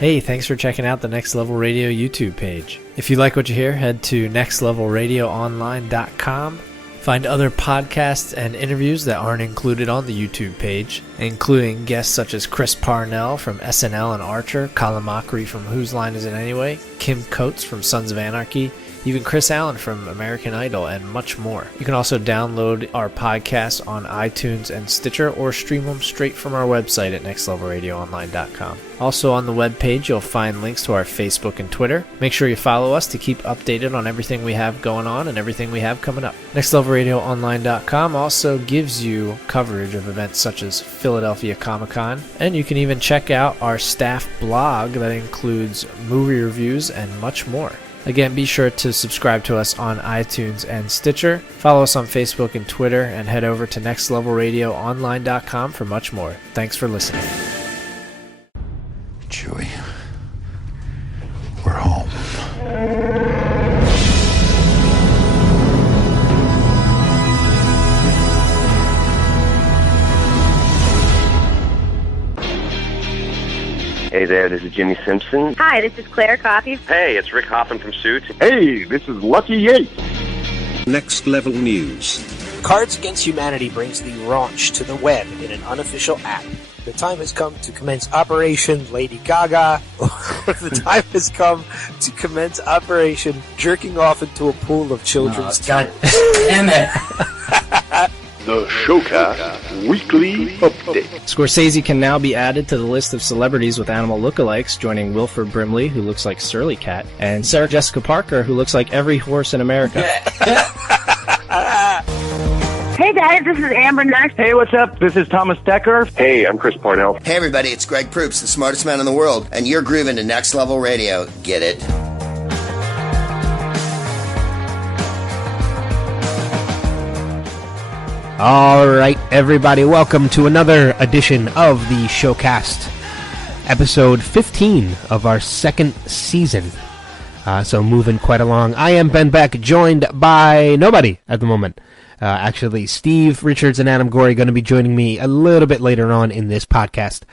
Hey, thanks for checking out the Next Level Radio YouTube page. If you like what you hear, head to nextlevelradioonline.com. Find other podcasts and interviews that aren't included on the YouTube page, including guests such as Chris Parnell from SNL and Archer, Colin Mockery from Whose Line Is It Anyway, Kim Coates from Sons of Anarchy, even Chris Allen from American Idol, and much more. You can also download our podcasts on iTunes and Stitcher, or stream them straight from our website at nextlevelradioonline.com. Also on the webpage, you'll find links to our Facebook and Twitter. Make sure you follow us to keep updated on everything we have going on and everything we have coming up. nextlevelradioonline.com also gives you coverage of events such as Philadelphia Comic-Con, and you can even check out our staff blog that includes movie reviews and much more. Again, be sure to subscribe to us on iTunes and Stitcher. Follow us on Facebook and Twitter, and head over to nextlevelradioonline.com for much more. Thanks for listening. Chewie, we're home. Hey there, this is Jimmy Simpson. Hi, this is Claire Coffey. Hey, it's Rick Hoffman from Suits. Hey, this is Lucky Yates. Next Level News. Cards Against Humanity brings the raunch to the web in an unofficial app. The time has come to commence Operation Lady Gaga. The time has come to commence Operation Jerking Off into a Pool of Children's God damn it. The Showcast Weekly Update. Scorsese can now be added to the list of celebrities with animal lookalikes, joining Wilford Brimley, who looks like Surly Cat, and Sarah Jessica Parker, who looks like every horse in America. Hey guys, this is Amber Nurse. Hey, what's up? This is Thomas Decker. Hey, I'm Chris Parnell. Hey everybody, it's Greg Proops, the smartest man in the world, and you're grooving to Next Level Radio. Get it? All right, everybody, welcome to another edition of the Showcast, episode 15 of our second season. So moving quite along. I am Ben Beck, joined by nobody at the moment. Actually, Steve Richards and Adam Gorey are going to be joining me a little bit later on in this podcast.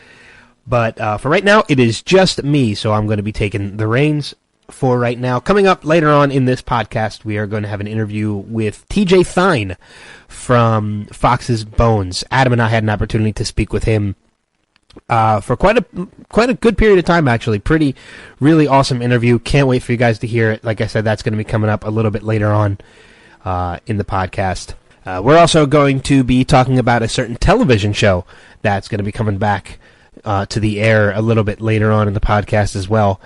But for right now, it is just me, so I'm going to be taking the reins for right now. Coming up later on in this podcast, we are going to have an interview with TJ Thyne from Fox's Bones. Adam and I had an opportunity to speak with him for quite a good period of time, actually. Really awesome interview. Can't wait for you guys to hear it. Like I said, that's going to be coming up a little bit later on in the podcast. We're also going to be talking about a certain television show that's going to be coming back to the air a little bit later on in the podcast as well.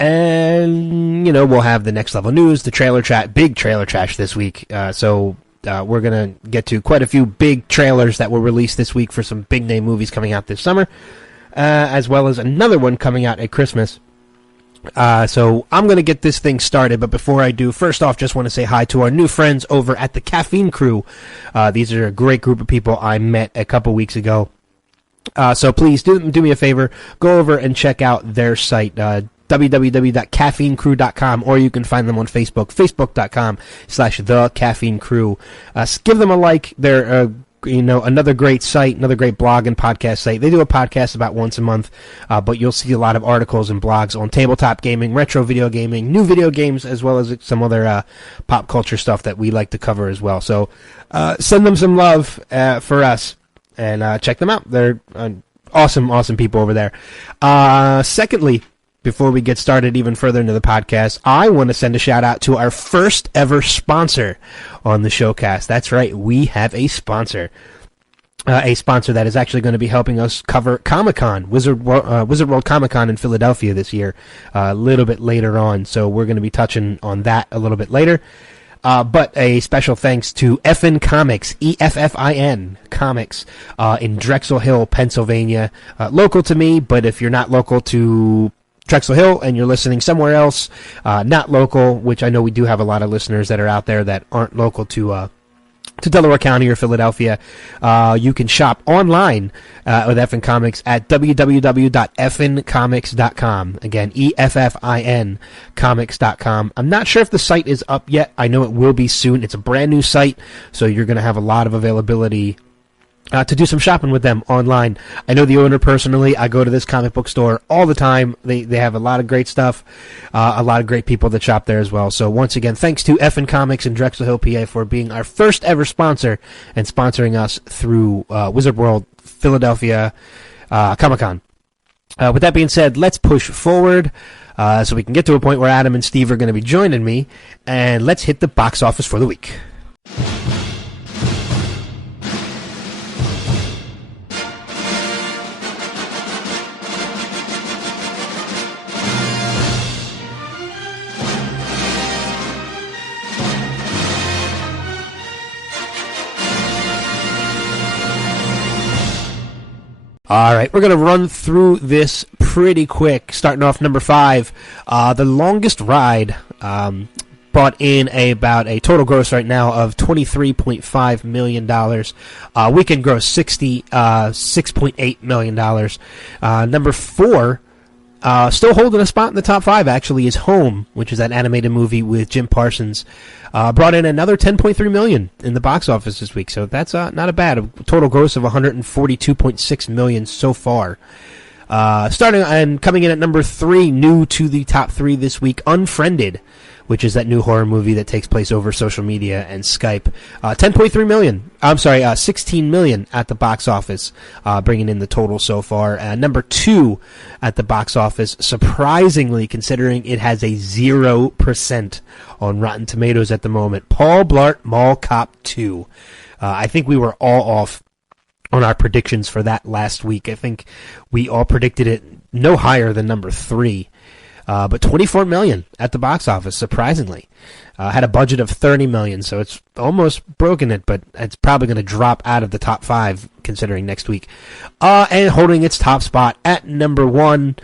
And, we'll have the Next Level News, the trailer chat, big trailer trash this week. So we're going to get to quite a few big trailers that were released this week for some big name movies coming out this summer, as well as another one coming out at Christmas. So I'm going to get this thing started, but before I do, first off, just want to say hi to our new friends over at the Caffeine Crew. These are a great group of people I met a couple weeks ago. So please do me a favor, go over and check out their site, www.caffeinecrew.com, or you can find them on Facebook, facebook.com/thecaffeinecrew. Give them a like. They're another great site, another great blog and podcast site. They do a podcast about once a month, but you'll see a lot of articles and blogs on tabletop gaming, retro video gaming, new video games, as well as some other pop culture stuff that we like to cover as well. So send them some love for us, and check them out. They're awesome people over there. Secondly, before we get started even further into the podcast, I want to send a shout out to our first ever sponsor on the Showcast. That's right, we have a sponsor. A sponsor that is actually going to be helping us cover Comic-Con, Wizard World Comic-Con in Philadelphia this year, a little bit later on. So we're going to be touching on that a little bit later. But a special thanks to EFFIN Comics, EFFIN Comics, in Drexel Hill, Pennsylvania. Local to me, but if you're not local to Drexel Hill and you're listening somewhere else, not local, which I know we do have a lot of listeners that are out there that aren't local to Delaware County or Philadelphia, you can shop online with EFFIN Comics at www.effincomics.com. Again, EFFIN comics.com. I'm not sure if the site is up yet. I know it will be soon. It's a brand new site, so you're going to have a lot of availability to do some shopping with them online. I know the owner personally. I go to this comic book store all the time. They have a lot of great stuff, a lot of great people that shop there as well. So once again, thanks to Effin Comics in Drexel Hill, PA for being our first ever sponsor and sponsoring us through Wizard World Philadelphia Comic-Con. With that being said, let's push forward so we can get to a point where Adam and Steve are going to be joining me, and let's hit the box office for the week. All right, we're going to run through this pretty quick, starting off number 5. The Longest Ride brought in about a total gross right now of $23.5 million. Weekend gross, $6.8 million. Number 4, still holding a spot in the top 5, actually, is Home, which is that animated movie with Jim Parsons. Brought in another $10.3 million in the box office this week, so that's not a bad. A total gross of $142.6 million so far. Starting and coming in at number 3, new to the top 3 this week, Unfriended, which is that new horror movie that takes place over social media and Skype. $10.3 million. I'm sorry, $16 million at the box office, bringing in the total so far. Number 2 at the box office, surprisingly, considering it has a 0% on Rotten Tomatoes at the moment, Paul Blart Mall Cop 2. I think we were all off on our predictions for that last week. I think we all predicted it no higher than number 3. But $24 million at the box office, surprisingly. Had a budget of $30 million, so it's almost broken it, but it's probably going to drop out of the top 5 considering next week. And holding its top spot at number 1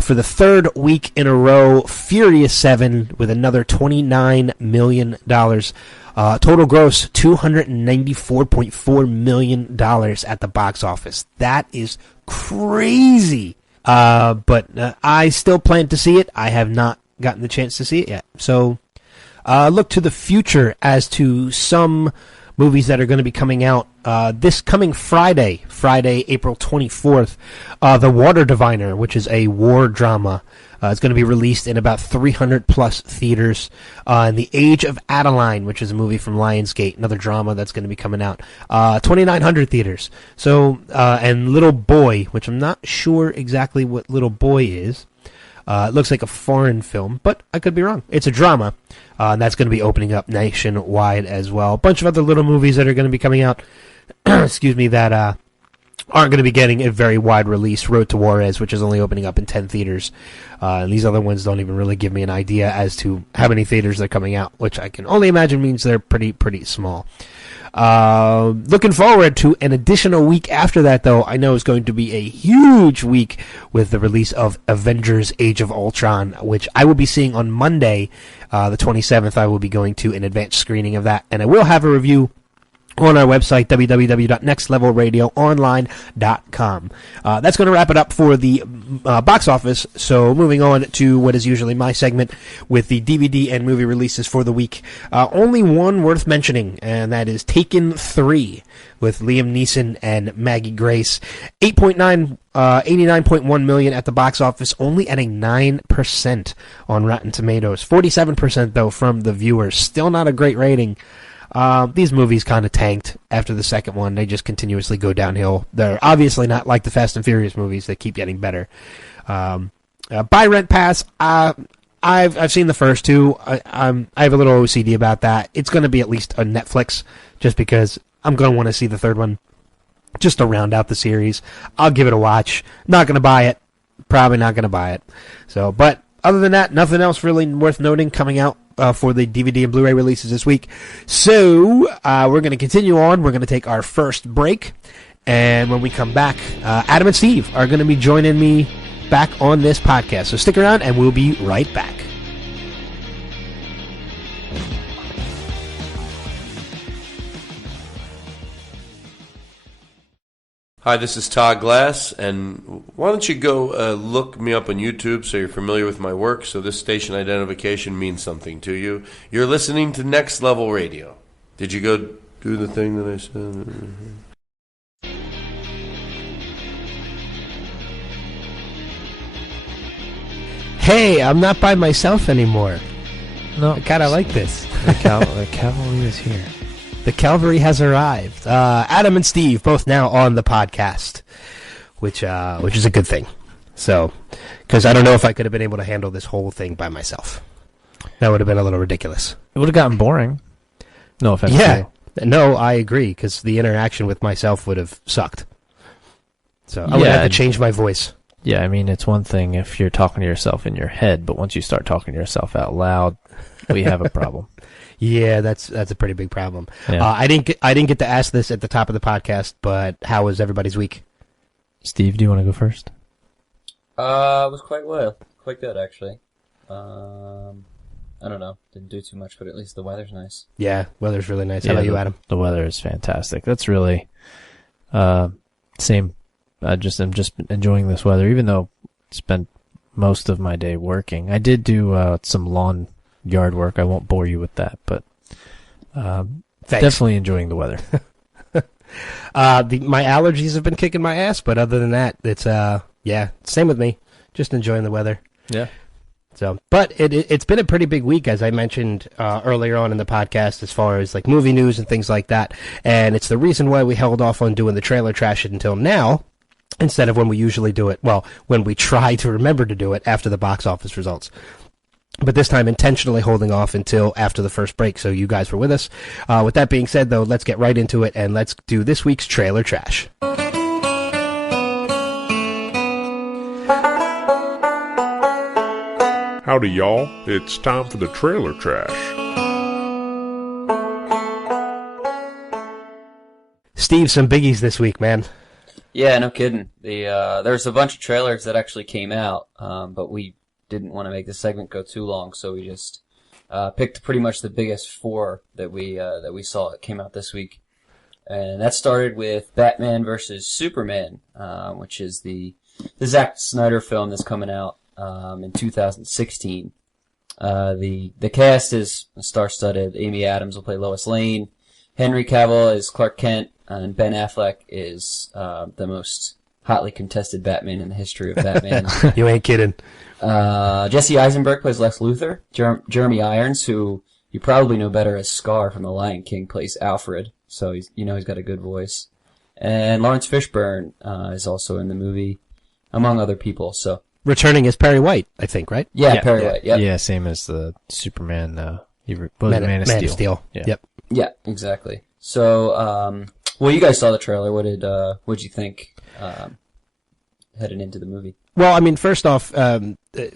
for the 3rd week in a row, Furious 7 with another $29 million. Total gross, $294.4 million at the box office. That is crazy. But I still plan to see it. I have not gotten the chance to see it yet. So look to the future as to some movies that are going to be coming out this coming Friday, April 24th. The Water Diviner, which is a war drama. It's going to be released in about 300-plus theaters. And The Age of Adeline, which is a movie from Lionsgate, another drama that's going to be coming out. 2,900 theaters. So, and Little Boy, which I'm not sure exactly what Little Boy is. It looks like a foreign film, but I could be wrong. It's a drama, and that's going to be opening up nationwide as well. A bunch of other little movies that are going to be coming out, excuse me, that aren't going to be getting a very wide release. Road to Juarez, which is only opening up in 10 theaters. And these other ones don't even really give me an idea as to how many theaters they're coming out, which I can only imagine means they're pretty small. Looking forward to an additional week after that, though. I know it's going to be a huge week with the release of Avengers Age of Ultron, which I will be seeing on Monday, the 27th. I will be going to an advanced screening of that, and I will have a review on our website, www.nextlevelradioonline.com. That's going to wrap it up for the box office. So moving on to what is usually my segment with the DVD and movie releases for the week. Only one worth mentioning, and that is Taken 3 with Liam Neeson and Maggie Grace. 89.1 million at the box office, only at a 9% on Rotten Tomatoes. 47% though from the viewers. Still not a great rating. These movies kind of tanked after the second one. They just continuously go downhill. They're obviously not like the Fast and Furious movies. They keep getting better. Buy, rent, pass. I've seen the first two. I have a little OCD about that. It's going to be at least a Netflix, just because I'm going to want to see the third one, just to round out the series. I'll give it a watch. Not going to buy it. Probably not going to buy it. So, but other than that, nothing else really worth noting coming out for the DVD and Blu-ray releases this week. So we're going to continue on. We're going to take our first break. And when we come back, Adam and Steve are going to be joining me back on this podcast. So stick around and we'll be right back. Hi, this is Todd Glass, and why don't you go look me up on YouTube so you're familiar with my work, so this station identification means something to you. You're listening to Next Level Radio. Did you go do the thing that I said? Hey, I'm not by myself anymore. No, I kind of like this. The cavalry is here. The cavalry has arrived. Adam and Steve both now on the podcast, which is a good thing. So, because I don't know if I could have been able to handle this whole thing by myself. That would have been a little ridiculous. It would have gotten boring. No offense. Yeah. No, I agree, because the interaction with myself would have sucked. So I would have to change my voice. Yeah, I mean, it's one thing if you're talking to yourself in your head, but once you start talking to yourself out loud, we have a problem. Yeah, that's a pretty big problem. Yeah. I didn't get to ask this at the top of the podcast, but how was everybody's week? Steve, do you want to go first? It was quite good actually. I don't know, didn't do too much, but at least the weather's nice. Yeah, weather's really nice. How about you, Adam? The weather is fantastic. That's really same. I'm just enjoying this weather, even though I spent most of my day working. I did do some lawn yard work. I won't bore you with that, but definitely enjoying the weather. My allergies have been kicking my ass, but other than that, it's same with me. Just enjoying the weather. Yeah. So, but it's been a pretty big week, as I mentioned earlier on in the podcast, as far as like movie news and things like that. And it's the reason why we held off on doing the trailer trash until now, instead of when we usually do it. Well, when we try to remember to do it after the box office results. But this time, intentionally holding off until after the first break, so you guys were with us. With that being said, though, let's get right into it, and let's do this week's trailer trash. Howdy, y'all. It's time for the trailer trash. Steve, some biggies this week, man. Yeah, no kidding. There's a bunch of trailers that actually came out, but we didn't want to make the segment go too long, so we just picked pretty much the biggest four that we saw that came out this week. And that started with Batman vs. Superman, which is the Zack Snyder film that's coming out in 2016. The cast is star-studded. Amy Adams will play Lois Lane. Henry Cavill is Clark Kent, and Ben Affleck is the most hotly contested Batman in the history of Batman. You ain't kidding. Jesse Eisenberg plays Lex Luthor. Jeremy Irons, who you probably know better as Scar from The Lion King, plays Alfred. So he's got a good voice. And Lawrence Fishburne is also in the movie, among other people. So returning as Perry White, I think, right? Yeah, Perry White. Yep. Yeah, same as the Superman. Man of Steel. Yeah. Yep. Yeah, exactly. So, well, you guys saw the trailer. What'd you think heading into the movie? Well, I mean, first off,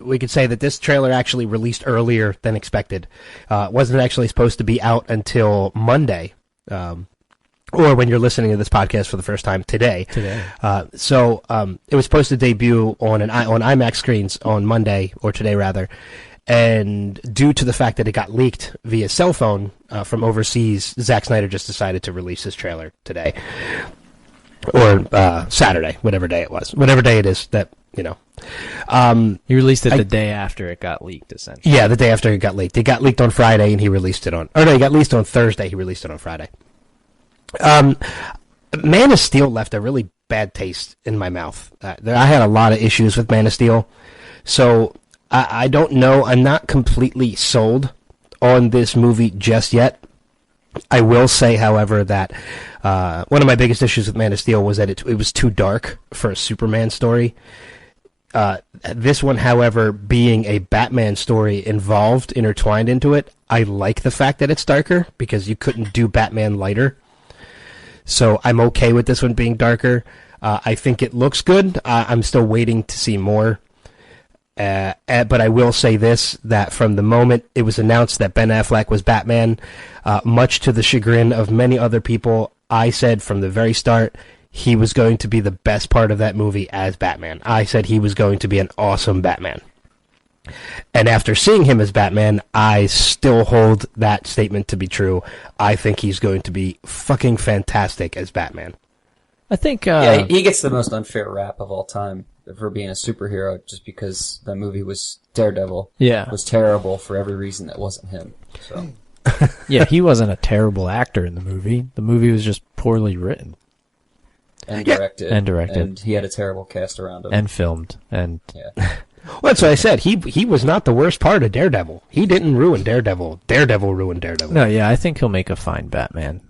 we could say that this trailer actually released earlier than expected. It wasn't actually supposed to be out until Monday, or when you're listening to this podcast for the first time today. So it was supposed to debut on IMAX screens on Monday, or today rather. And due to the fact that it got leaked via cell phone from overseas, Zack Snyder just decided to release his trailer today. Or Saturday, whatever day it was. Whatever day it is that, you know. He released it the day after it got leaked, essentially. Yeah, the day after it got leaked. It got leaked on Friday, and he released it on... Or no, it got leaked on Thursday. He released it on Friday. Man of Steel left a really bad taste in my mouth. I had a lot of issues with Man of Steel. So... I don't know. I'm not completely sold on this movie just yet. I will say, however, that one of my biggest issues with Man of Steel was that it was too dark for a Superman story. This one, however, being a Batman story intertwined into it, I like the fact that it's darker because you couldn't do Batman lighter. So I'm okay with this one being darker. I think it looks good. I'm still waiting to see more. But I will say this, that from the moment it was announced that Ben Affleck was Batman, much to the chagrin of many other people, I said from the very start he was going to be the best part of that movie as Batman. I said he was going to be an awesome Batman. And after seeing him as Batman, I still hold that statement to be true. I think he's going to be fucking fantastic as Batman. I think... yeah, he gets the most unfair rap of all time for being a superhero, just because that movie was Daredevil. Yeah. Was terrible for every reason that wasn't him. So. Yeah, he wasn't a terrible actor in the movie. The movie was just poorly written. And directed. And directed. And he had a terrible cast around him. And filmed. And yeah. Well, that's what I said. He was not the worst part of Daredevil. He didn't ruin Daredevil. Daredevil ruined Daredevil. No, yeah, I think he'll make a fine Batman.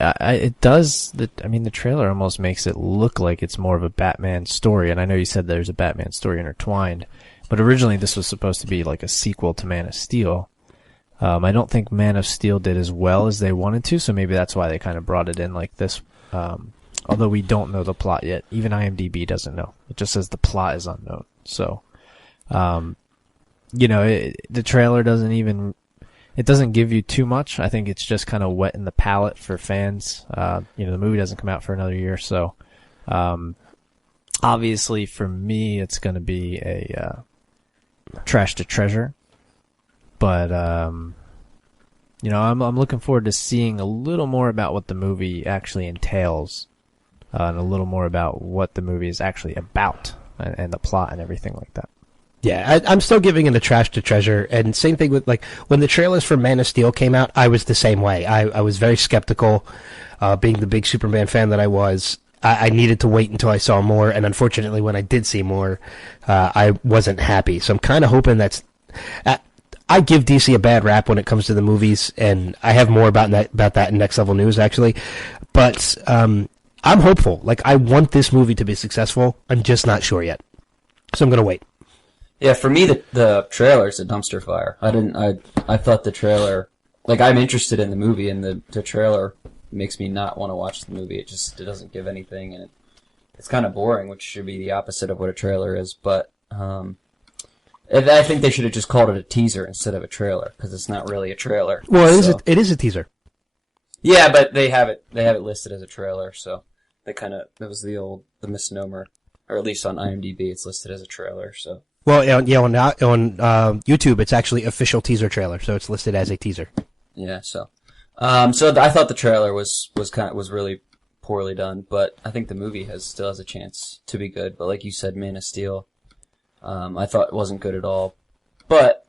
It does. The trailer almost makes it look like it's more of a Batman story. And I know you said there's a Batman story intertwined, but originally this was supposed to be like a sequel to Man of Steel. I don't think Man of Steel did as well as they wanted to, so maybe that's why they kind of brought it in like this. Although we don't know the plot yet. Even IMDb doesn't know. It just says the plot is unknown. So, the trailer it doesn't give you too much. I think it's just kind of wetting the palate for fans. The movie doesn't come out for another year, so, obviously for me, it's going to be a, trash to treasure. But, I'm looking forward to seeing a little more about what the movie actually entails, and a little more about what the movie is actually about, and the plot and everything like that. Yeah, I'm still giving it a trash to treasure, and same thing with, like, when the trailers for Man of Steel came out, I was the same way. I was very skeptical, being the big Superman fan that I was. I needed to wait until I saw more, and unfortunately when I did see more, I wasn't happy. So I'm kind of hoping that's... I give DC a bad rap when it comes to the movies, and I have more about that in Next Level News, actually. But I'm hopeful. Like, I want this movie to be successful. I'm just not sure yet. So I'm going to wait. Yeah, for me, the trailer's a dumpster fire. I thought the trailer... Like, I'm interested in the movie, and the trailer makes me not want to watch the movie. It doesn't give anything, and it's kind of boring, which should be the opposite of what a trailer is. But... I think they should have just called it a teaser instead of a trailer, because it's not really a trailer. Well, it is a teaser. Yeah, but they have it listed as a trailer, so that was the misnomer, or at least on IMDb it's listed as a trailer. So on YouTube it's actually official teaser trailer, so it's listed as a teaser. Yeah, so I thought the trailer was really poorly done, but I think the movie still has a chance to be good. But like you said, Man of Steel. I thought it wasn't good at all, but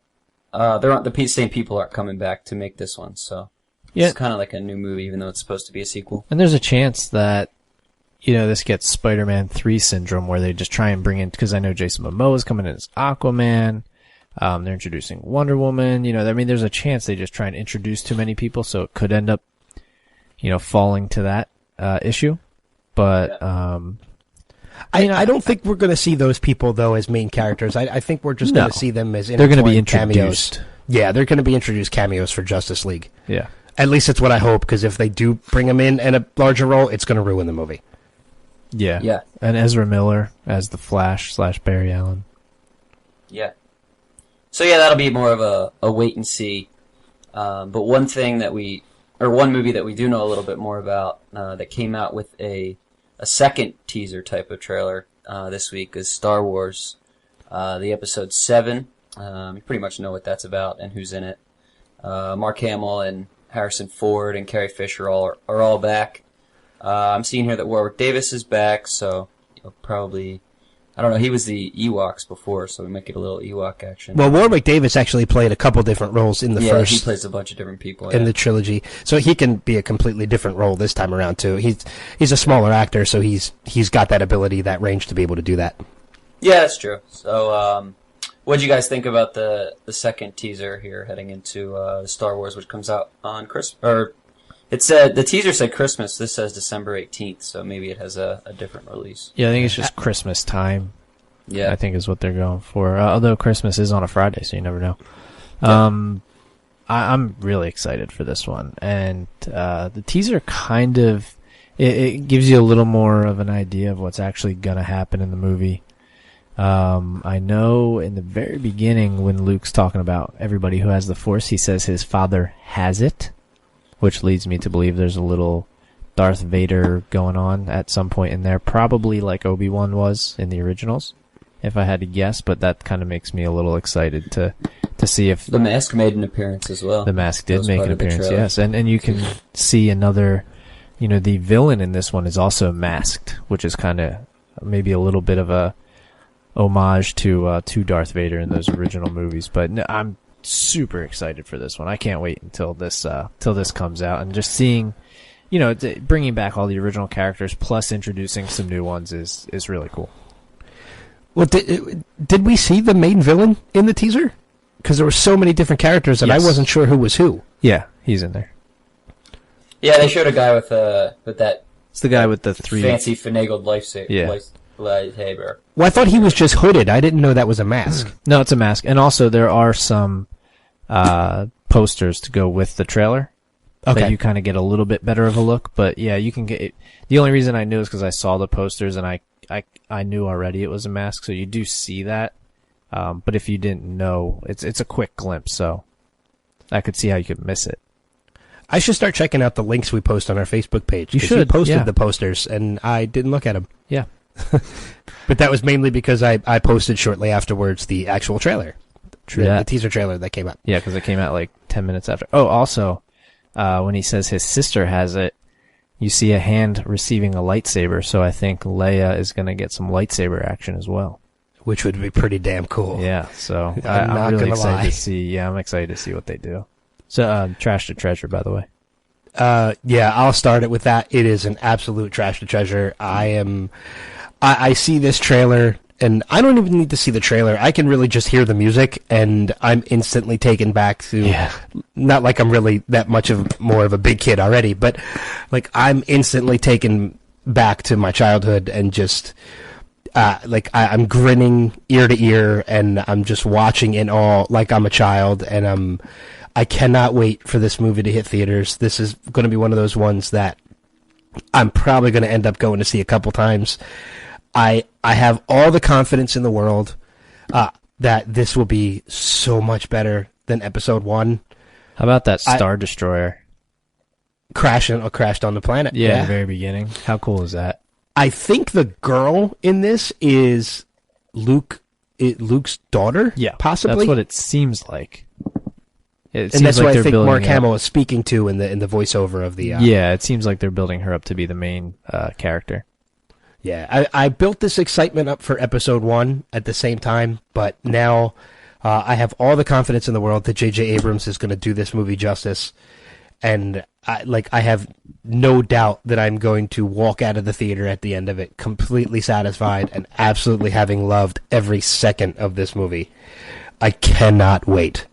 the same people aren't coming back to make this one, so it's kind of like a new movie, even though it's supposed to be a sequel. And there's a chance that this gets Spider-Man 3 syndrome, where they just try and bring in, because I know Jason Momoa is coming in as Aquaman. They're introducing Wonder Woman. There's a chance they just try and introduce too many people, so it could end up, falling to that issue. But I don't think we're going to see those people, though, as main characters. I think we're just going to see them as they're going to be introduced. Cameos. Yeah, they're going to be introduced cameos for Justice League. Yeah. At least that's what I hope, because if they do bring them in a larger role, it's going to ruin the movie. Yeah. Yeah. And Ezra Miller as the Flash / Barry Allen. Yeah. So yeah, that'll be more of a wait and see. But one movie that we do know a little bit more about, that came out with a second teaser type of trailer this week is Star Wars, the episode 7. You pretty much know what that's about and who's in it. Mark Hamill and Harrison Ford and Carrie Fisher are all back. I'm seeing here that Warwick Davis is back, so he'll probably... I don't know, he was the Ewoks before, so we might get a little Ewok action. Well, Warwick Davis actually played a couple different roles in the first... Yeah, he plays a bunch of different people. In the trilogy. So he can be a completely different role this time around, too. He's a smaller actor, so he's got that ability, that range to be able to do that. Yeah, that's true. So, what do you guys think about the second teaser here heading into Star Wars, which comes out on Christmas? Or it said the teaser said Christmas. This says December 18th, so maybe it has a different release. Yeah, I think it's just Christmas time. Yeah, I think is what they're going for. Although Christmas is on a Friday, so you never know. Yeah. I'm really excited for this one, and the teaser kind of it gives you a little more of an idea of what's actually gonna happen in the movie. I know in the very beginning when Luke's talking about everybody who has the Force, he says his father has it, which leads me to believe there's a little Darth Vader going on at some point in there, probably like Obi-Wan was in the originals, if I had to guess, but that kind of makes me a little excited to see if... The mask made an appearance as well. The mask did make an appearance, yes. And you can see another... the villain in this one is also masked, which is kind of maybe a little bit of a homage to Darth Vader in those original movies. But no, I'm super excited for this one. I can't wait until this comes out. And just seeing, bringing back all the original characters plus introducing some new ones is really cool. Well, did we see the main villain in the teaser? Because there were so many different characters, and I wasn't sure who was who. Yeah, he's in there. Yeah, they showed a guy with that. It's the guy with the three fancy finagled lightsaber. Yeah. Lightsaber. Well, I thought he was just hooded. I didn't know that was a mask. No, it's a mask. And also, there are some posters to go with the trailer. Okay. That you kind of get a little bit better of a look. But yeah, you can get it. The only reason I knew is because I saw the posters and I knew already it was a mask. So you do see that. But if you didn't know, it's a quick glimpse. So I could see how you could miss it. I should start checking out the links we post on our Facebook page. You should. You posted yeah. the posters, and I didn't look at them. Yeah. But that was mainly because I posted shortly afterwards the actual trailer. The teaser trailer that came out. Yeah, because it came out like 10 minutes after. Oh, also, when he says his sister has it, you see a hand receiving a lightsaber, so I think Leia is going to get some lightsaber action as well. Which would be pretty damn cool. Yeah, so I'm really gonna excited lie. to see. Yeah, I'm excited to see what they do. So, Trash to Treasure, by the way. Yeah, I'll start it with that. It is an absolute trash to treasure. I see this trailer, and I don't even need to see the trailer. I can really just hear the music, and I'm instantly taken back to, not like I'm really that much of more of a big kid already, but like I'm instantly taken back to my childhood and just, I'm grinning ear to ear, and I'm just watching in awe like I'm a child, and I cannot wait for this movie to hit theaters. This is going to be one of those ones that I'm probably going to end up going to see a couple times. I have all the confidence in the world that this will be so much better than Episode 1. How about that Star Destroyer? Crashed on the planet. Yeah, at the very beginning. How cool is that? I think the girl in this is Luke's daughter? Yeah, possibly? That's what it seems like. And that's what I think Mark Hamill is speaking to in the voiceover of the... yeah, it seems like they're building her up to be the main character. Yeah, I built this excitement up for Episode 1 at the same time, but now I have all the confidence in the world that J.J. Abrams is going to do this movie justice, and I have no doubt that I'm going to walk out of the theater at the end of it completely satisfied and absolutely having loved every second of this movie. I cannot wait.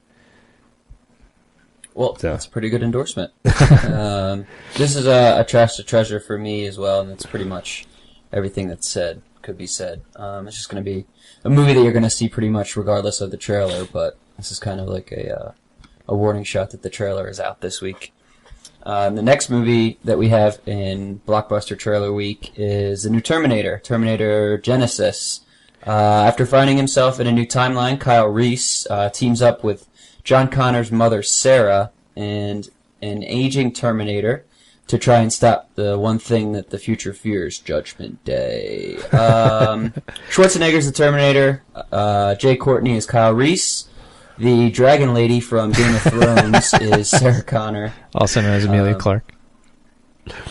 Well, that's a pretty good endorsement. This is a trash to treasure for me as well, and it's pretty much everything that's said could be said. It's just going to be a movie that you're going to see pretty much regardless of the trailer, but this is kind of like a warning shot that the trailer is out this week. The next movie that we have in Blockbuster Trailer Week is the new Terminator, Terminator Genesis. After finding himself in a new timeline, Kyle Reese teams up with John Connor's mother, Sarah, and an aging Terminator to try and stop the one thing that the future fears, Judgment Day. Schwarzenegger's the Terminator. Jay Courtney is Kyle Reese. The Dragon Lady from Game of Thrones is Sarah Connor. Also known as Emilia Clarke.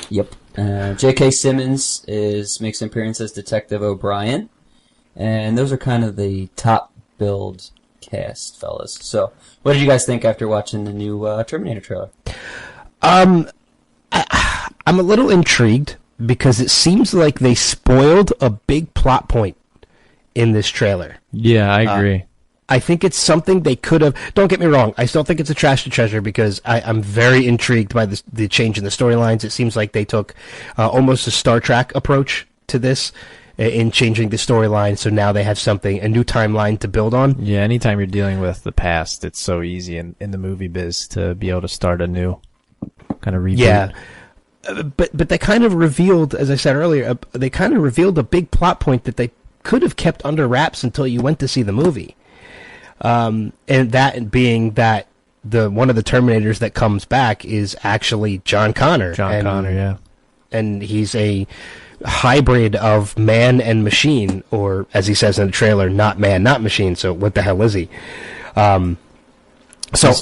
Yep. J.K. Simmons makes an appearance as Detective O'Brien. And those are kind of the top build cast, fellas. So, what did you guys think after watching the new Terminator trailer? I'm a little intrigued because it seems like they spoiled a big plot point in this trailer. Yeah, I agree. I think it's something they could have... Don't get me wrong, I still think it's a trash to treasure because I'm very intrigued by the change in the storylines. It seems like they took almost a Star Trek approach to this in changing the storyline, so now they have a new timeline to build on. Yeah, anytime you're dealing with the past, it's so easy in the movie biz to be able to start a new kind of reboot. Yeah, but they kind of revealed, as I said earlier, they kind of revealed a big plot point that they could have kept under wraps until you went to see the movie. And that being that one of the Terminators that comes back is actually John Connor. Connor, yeah. And he's a hybrid of man and machine, or as he says in the trailer, not man, not machine. So what the hell is he? So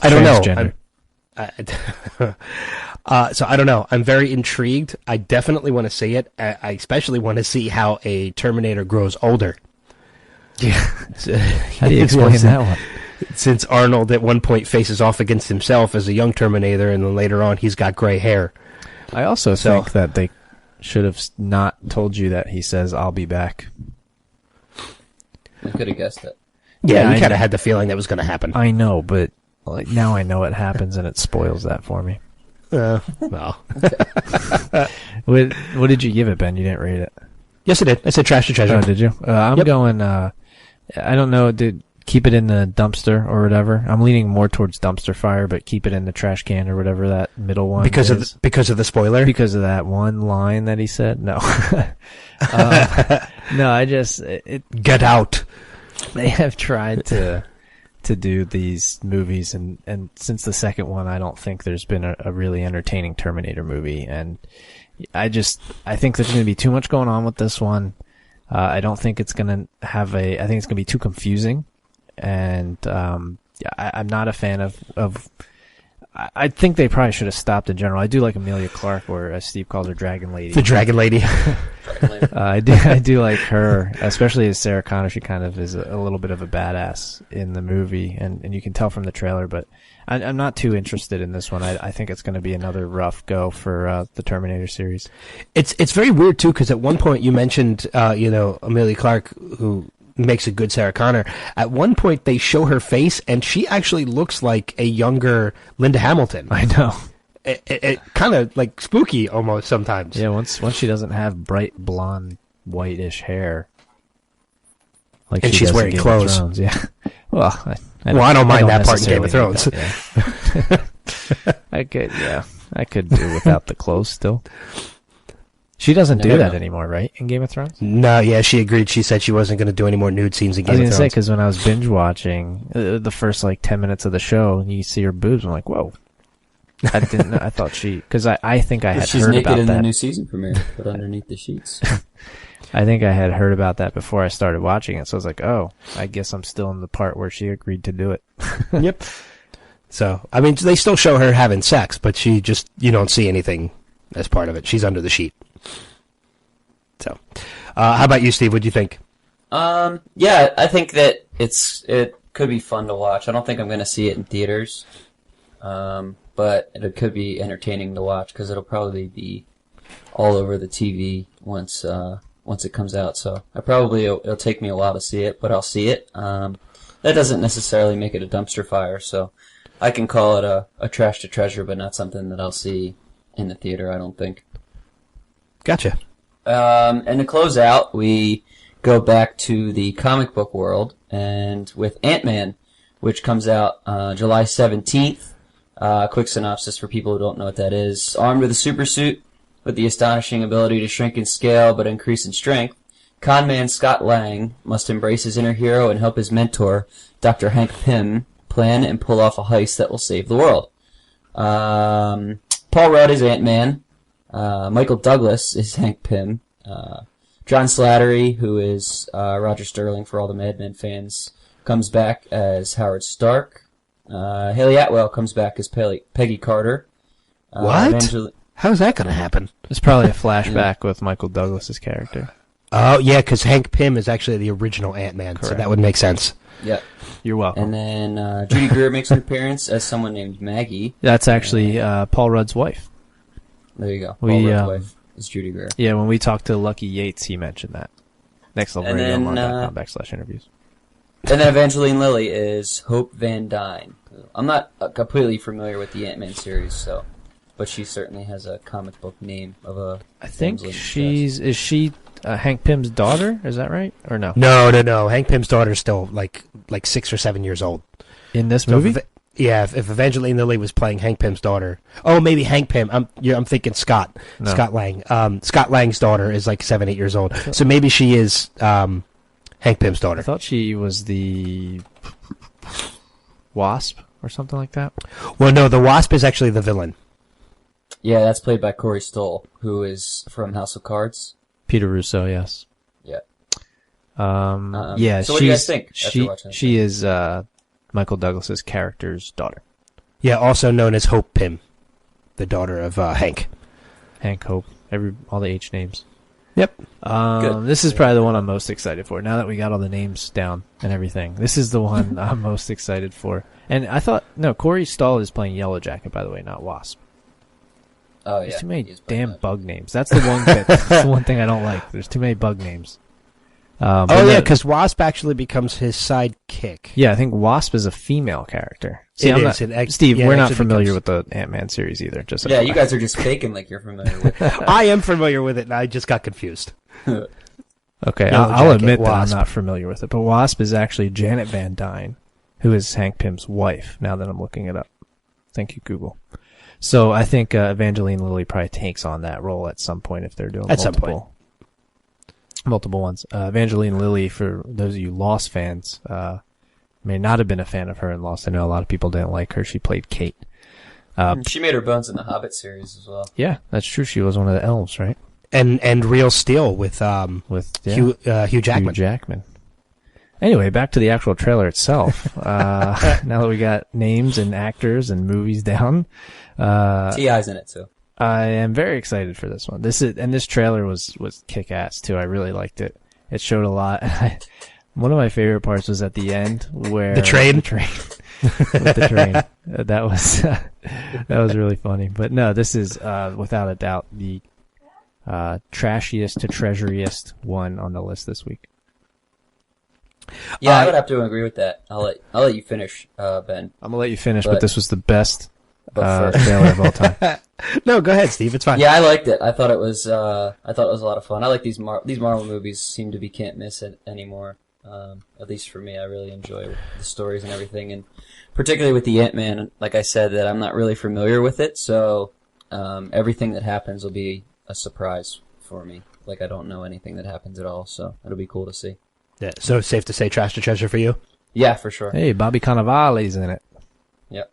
I don't know. So I don't know. I'm very intrigued. I definitely want to see it. I especially want to see how a Terminator grows older. Yeah. How do you explain that one? Since Arnold at one point faces off against himself as a young Terminator, and then later on he's got gray hair. I also think that they should have not told you that he says, "I'll be back." could have guessed it. Yeah, I you kind know. of had the feeling that was going to happen. I know, but like now I know it happens, and it spoils that for me. Well. What did you give it, Ben? You didn't rate it. Yes, I did. I said trash to treasure. Oh, did you? I'm Yep. going. I don't know. Keep it in the dumpster or whatever. I'm leaning more towards dumpster fire, but keep it in the trash can or whatever that middle one because is. Because of the spoiler. Because of that one line that he said. No. No, I just get out. They have tried to do these movies, and since the second one, I don't think there's been a really entertaining Terminator movie, and I think there's going to be too much going on with this one. I don't think it's going to have I think it's going to be too confusing, and I'm not a fan of. I think they probably should have stopped in general. I do like Emilia Clarke, or as Steve calls her, Dragon Lady. The Dragon Lady. I do like her, especially as Sarah Connor. She kind of is a little bit of a badass in the movie, and you can tell from the trailer. But I'm not too interested in this one. I think it's going to be another rough go for the Terminator series. It's very weird too, because at one point you mentioned Emilia Clarke, who makes a good Sarah Connor. At one point they show her face, and she actually looks like a younger Linda Hamilton. I know. It kind of like spooky almost sometimes. Yeah, once she doesn't have bright blonde whitish hair, like and she she's does in wearing Game of clothes. Thrones, yeah. Well, I don't mind that part in Game of Thrones. I could do without the clothes still. She doesn't do that anymore, right? In Game of Thrones? No, yeah, she agreed. She said she wasn't going to do any more nude scenes in Game of Thrones. I was going to say, because when I was binge watching the first 10 minutes of the show, you see her boobs. I'm like, whoa. I didn't know. I thought because I think I had She's heard naked about in that. the new season premiere, but underneath the sheets. I think I had heard about that before I started watching it, so I was like, oh, I guess I'm still in the part where she agreed to do it. Yep. So, I mean, they still show her having sex, but you don't see anything as part of it. She's under the sheet. So, how about you, Steve? What do you think? Yeah, I think that it could be fun to watch. I don't think I'm going to see it in theaters, but it could be entertaining to watch because it'll probably be all over the TV once it comes out. So it'll take me a while to see it, but I'll see it. That doesn't necessarily make it a dumpster fire, so I can call it a trash to treasure, but not something that I'll see in the theater, I don't think. Gotcha. And to close out, we go back to the comic book world, and with Ant-Man, which comes out July 17th. Quick synopsis for people who don't know what that is. Armed with a super suit, with the astonishing ability to shrink in scale but increase in strength, conman Scott Lang must embrace his inner hero and help his mentor, Dr. Hank Pym, plan and pull off a heist that will save the world. Paul Rudd is Ant-Man. Michael Douglas is Hank Pym. John Slattery, who is Roger Sterling for all the Mad Men fans, comes back as Howard Stark. Haley Atwell comes back as Peggy Carter. What? How's that going to happen? It's probably a flashback with Michael Douglas's character. Oh, yeah, because Hank Pym is actually the original Ant-Man, so that would make sense. Yeah. You're welcome. And then Judy Greer makes an appearance as someone named Maggie. That's actually Paul Rudd's wife. There you go. Paul Rudd's wife is Judy Greer. Yeah, when we talked to Lucky Yates, he mentioned that. NextLevelRadio.com/interviews. And then Evangeline Lilly is Hope Van Dyne. I'm not completely familiar with the Ant-Man series, but she certainly has a comic book name of a. I think is she Hank Pym's daughter? Is that right or no? No. Hank Pym's daughter's still like 6 or 7 years old in this movie. If Evangeline Lilly was playing Hank Pym's daughter, maybe Hank Pym. I'm thinking Scott Lang. Scott Lang's daughter is like 7, 8 years old, so maybe she is Hank Pym's daughter. I thought she was the Wasp or something like that. Well, no, the Wasp is actually the villain. Yeah, that's played by Corey Stoll, who is from House of Cards. Peter Russo, yes. Yeah. Yeah. So what do you guys think? She is Michael Douglas's character's daughter. Yeah, also known as Hope Pym, the daughter of Hank. Hank Hope. All the H names. Yep. This is probably the one I'm most excited for. Now that we got all the names down and everything, this is the one I'm most excited for. And I thought, Corey Stoll is playing Yellow Jacket, by the way, not Wasp. Oh, yeah. There's too many damn bug names. That's the one thing I don't like. There's too many bug names. because Wasp actually becomes his sidekick. Yeah, I think Wasp is a female character. See, Steve, we're not familiar with the Ant-Man series either. Just yeah, you guys are just faking like you're familiar with it. I am familiar with it, and I just got confused. Okay, I'll admit that I'm not familiar with it, but Wasp is actually Janet Van Dyne, who is Hank Pym's wife, now that I'm looking it up. Thank you, Google. So I think Evangeline Lilly probably takes on that role at some point if they're doing multiple ones. Evangeline Lilly, for those of you Lost fans, may not have been a fan of her in Lost. I know a lot of people didn't like her. She played Kate. She made her bones in the Hobbit series as well. Yeah, that's true. She was one of the elves, right? And Real Steel with Hugh Jackman. Hugh Jackman. Anyway, back to the actual trailer itself. Now that we got names and actors and movies down, T.I.'s in it too. I am very excited for this one. This trailer was kick-ass too. I really liked it. It showed a lot. One of my favorite parts was at the end where the train. With the train. That was really funny. But no, this is without a doubt the trashiest to treasuriest one on the list this week. Yeah, I would have to agree with that. I'll let you finish, Ben. I'm gonna let you finish, but this was the best trailer of all time. No, go ahead, Steve. It's fine. Yeah, I liked it. I thought it was a lot of fun. I like these Marvel movies. Seem to be can't miss it anymore. At least for me, I really enjoy the stories and everything, and particularly with the Ant-Man. Like I said, that I'm not really familiar with it, so everything that happens will be a surprise for me. Like I don't know anything that happens at all, so it'll be cool to see. Yeah, so safe to say trash to treasure for you? Yeah, for sure. Hey, Bobby Cannavale's in it. Yep.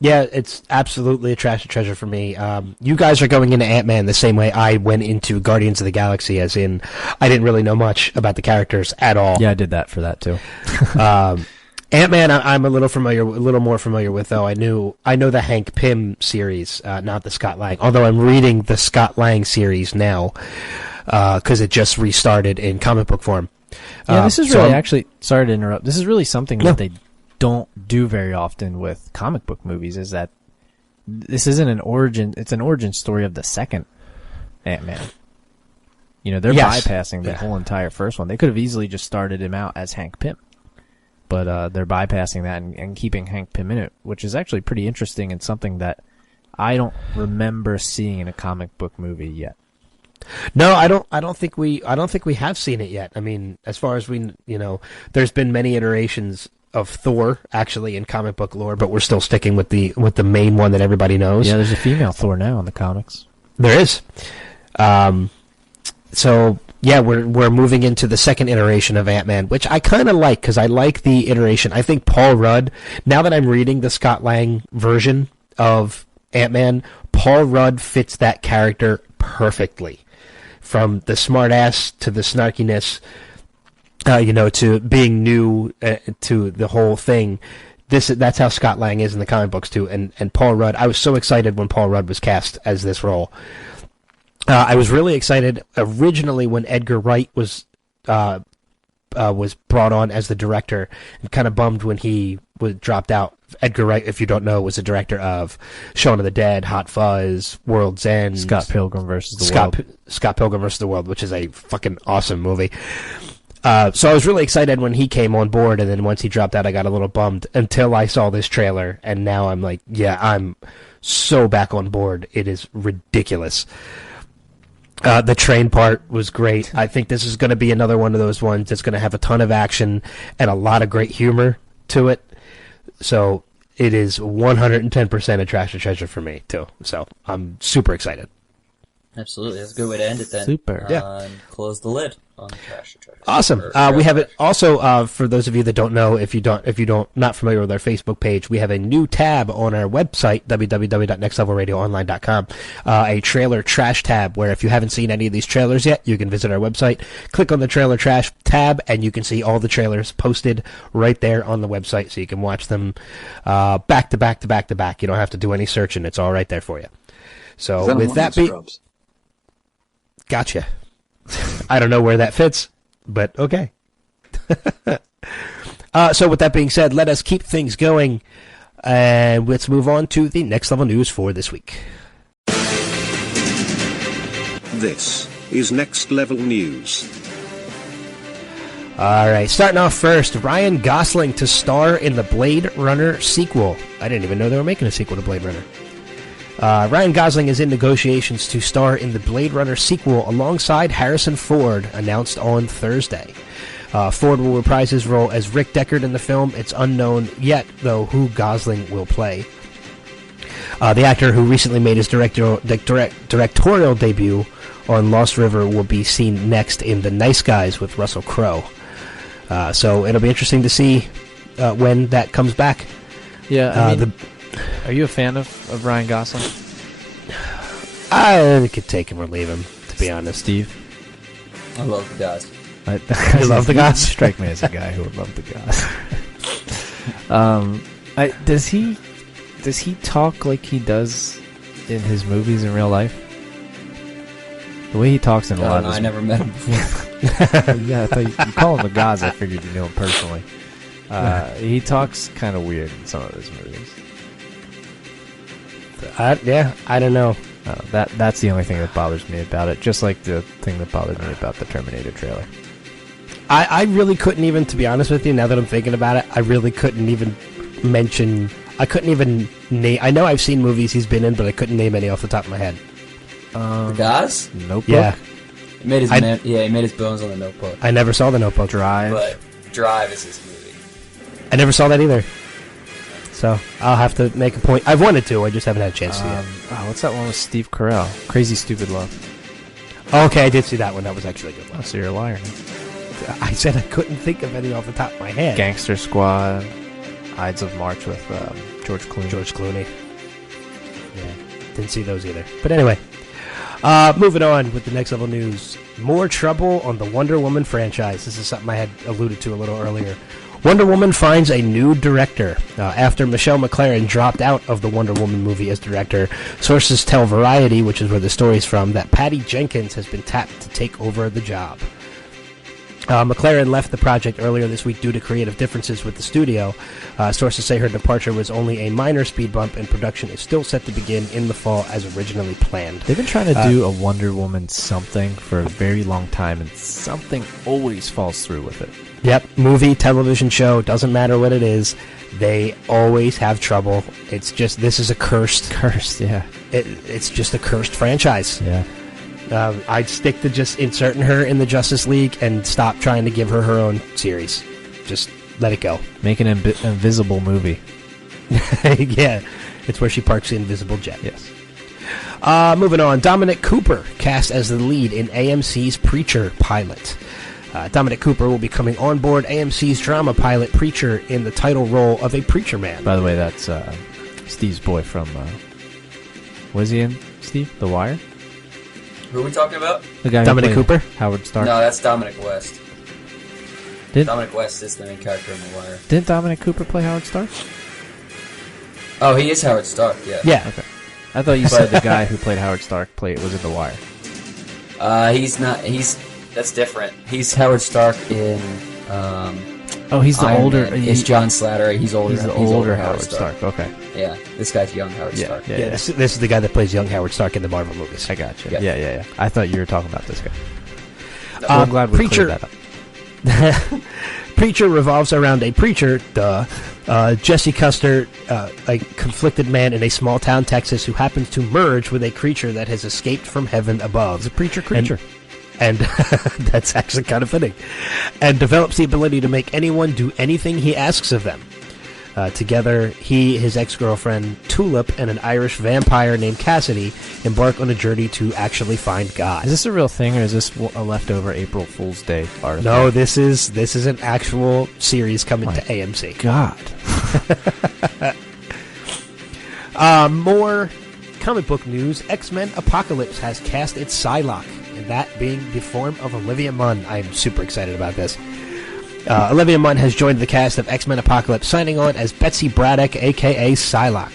Yeah, it's absolutely a trash to treasure for me. You guys are going into Ant-Man the same way I went into Guardians of the Galaxy, as in I didn't really know much about the characters at all. Yeah, I did that for that too. Ant-Man, I'm a little more familiar with, though. I know the Hank Pym series, not the Scott Lang. Although I'm reading the Scott Lang series now, because it just restarted in comic book form. Yeah, this is really actually, sorry to interrupt, this is really something that they don't do very often with comic book movies, is that this isn't it's an origin story of the second Ant-Man. You know, they're bypassing the whole entire first one. They could have easily just started him out as Hank Pym. But they're bypassing that and keeping Hank Pym in it, which is actually pretty interesting and something that I don't remember seeing in a comic book movie yet. No, I don't think we have seen it yet. I mean, as far as there's been many iterations of Thor actually in comic book lore, but we're still sticking with the main one that everybody knows. Yeah, there's a female Thor now in the comics. There is. So yeah, we're moving into the second iteration of Ant-Man, which I kind of like because I like the iteration. I think Paul Rudd. Now that I'm reading the Scott Lang version of Ant-Man, Paul Rudd fits that character perfectly. From the smartass to the snarkiness, to being new to the whole thing. That's how Scott Lang is in the comic books too. And Paul Rudd, I was so excited when Paul Rudd was cast as this role. I was really excited originally when Edgar Wright was brought on as the director, and kind of bummed when he was dropped out. Edgar Wright, if you don't know, was the director of Shaun of the Dead, Hot Fuzz, World's End, Scott Pilgrim vs. the World. Scott Pilgrim vs. the World, which is a fucking awesome movie. So I was really excited when he came on board, and then once he dropped out, I got a little bummed until I saw this trailer, and now I'm like, yeah, I'm so back on board. It is ridiculous. The train part was great. I think this is going to be another one of those ones that's going to have a ton of action and a lot of great humor to it. So it is 110% a trash to treasure for me, too. So I'm super excited. Absolutely. That's a good way to end it then. Super. Yeah. And close the lid on the trash to treasure. Awesome. We have it also, for those of you that don't know, if you don't not familiar with our Facebook page, we have a new tab on our website, www.nextlevelradioonline.com, a trailer trash tab, where if you haven't seen any of these trailers yet, you can visit our website, click on the trailer trash tab, and you can see all the trailers posted right there on the website, so you can watch them back to back to back to back. You don't have to do any searching. It's all right there for you. So with that gotcha. I don't know where that fits, but okay. So with that being said, let us keep things going, and let's move on to the next level news for this week. This is Next Level News. All right, starting off first, Ryan Gosling to star in the Blade Runner sequel. I didn't even know they were making a sequel to Blade Runner. Ryan Gosling is in negotiations to star in the Blade Runner sequel alongside Harrison Ford, announced on Thursday. Ford will reprise his role as Rick Deckard in the film. It's unknown yet, though, who Gosling will play. The actor who recently made his directorial debut on Lost River will be seen next in The Nice Guys with Russell Crowe. So it'll be interesting to see when that comes back. Yeah, are you a fan of Ryan Gosling? I could take him or leave him, to be honest. Steve? I love the guys. You love the guys? You strike me as a guy who would love the guys. Does he talk like he does in his movies in real life? The way he talks in a lot of his... I never met him before. Yeah, I thought you call him the guys. I figured you knew him personally. He talks kind of weird in some of his movies. I don't know. That's the only thing that bothers me about it. Just like the thing that bothered me about the Terminator trailer. I really couldn't even, to be honest with you, now that I'm thinking about it, I really couldn't even mention... I couldn't even name... I know I've seen movies he's been in, but I couldn't name any off the top of my head. The guys? Notebook? Yeah. He made his bones on the Notebook. I never saw the Notebook. Drive. But Drive is his movie. I never saw that either. So, I'll have to make a point. I've wanted to, I just haven't had a chance to yet. What's that one with Steve Carell? Crazy Stupid Love. Okay, I did see that one. That was actually a good one. Oh, so you're a liar now. I said I couldn't think of any off the top of my head. Gangster Squad. Ides of March with George Clooney. Yeah, didn't see those either. But anyway, moving on with the next level news. More trouble on the Wonder Woman franchise. This is something I had alluded to a little earlier. Wonder Woman finds a new director. After Michelle McLaren dropped out of the Wonder Woman movie as director, sources tell Variety, which is where the story's from, that Patty Jenkins has been tapped to take over the job. McLaren left the project earlier this week due to creative differences with the studio. Sources say her departure was only a minor speed bump, and production is still set to begin in the fall as originally planned. They've been trying to do a Wonder Woman something for a very long time, and something always falls through with it. Yep, movie, television show, doesn't matter what it is. They always have trouble. It's just, this is a cursed, yeah. It's just a cursed franchise. Yeah. I'd stick to just inserting her in the Justice League and stop trying to give her her own series. Just let it go. Make an invisible movie. Yeah, it's where she parks the invisible jet. Yes. Moving on, Dominic Cooper cast as the lead in AMC's Preacher pilot. Dominic Cooper will be coming on board AMC's drama pilot Preacher in the title role of a preacher man. By the way, that's Steve's boy from... what is he in, Steve? The Wire? Who are we talking about? The guy Dominic Cooper? Howard Stark? No, that's Dominic West. Dominic West is the main character in The Wire. Didn't Dominic Cooper play Howard Stark? Oh, he is Howard Stark, yeah. Yeah. Okay. I thought you said the guy who played Howard Stark was in The Wire. He's not... That's different. He's Howard Stark in... he's the Iron older... Man. It's John Slattery. He's older. He's the older Howard Stark. Okay. Yeah, this guy's young Howard Stark. Yeah. This is the guy that plays young Howard Stark in the Marvel movies. I gotcha. Yeah. Yeah. I thought you were talking about this guy. So I'm glad we cleared that up. Preacher revolves around a preacher, Jesse Custer, a conflicted man in a small town, Texas, who happens to merge with a creature that has escaped from heaven above. It's a preacher creature. And that's actually kind of fitting. And develops the ability to make anyone do anything he asks of them. Together, he, his ex-girlfriend, Tulip, and an Irish vampire named Cassidy embark on a journey to actually find God. Is this a real thing, or is this a leftover April Fool's Day article? No, this is an actual series coming to AMC. God. More comic book news. X-Men Apocalypse has cast its Psylocke, and that being the form of Olivia Munn. I am super excited about this. Olivia Munn has joined the cast of X-Men Apocalypse, signing on as Betsy Braddock, a.k.a. Psylocke.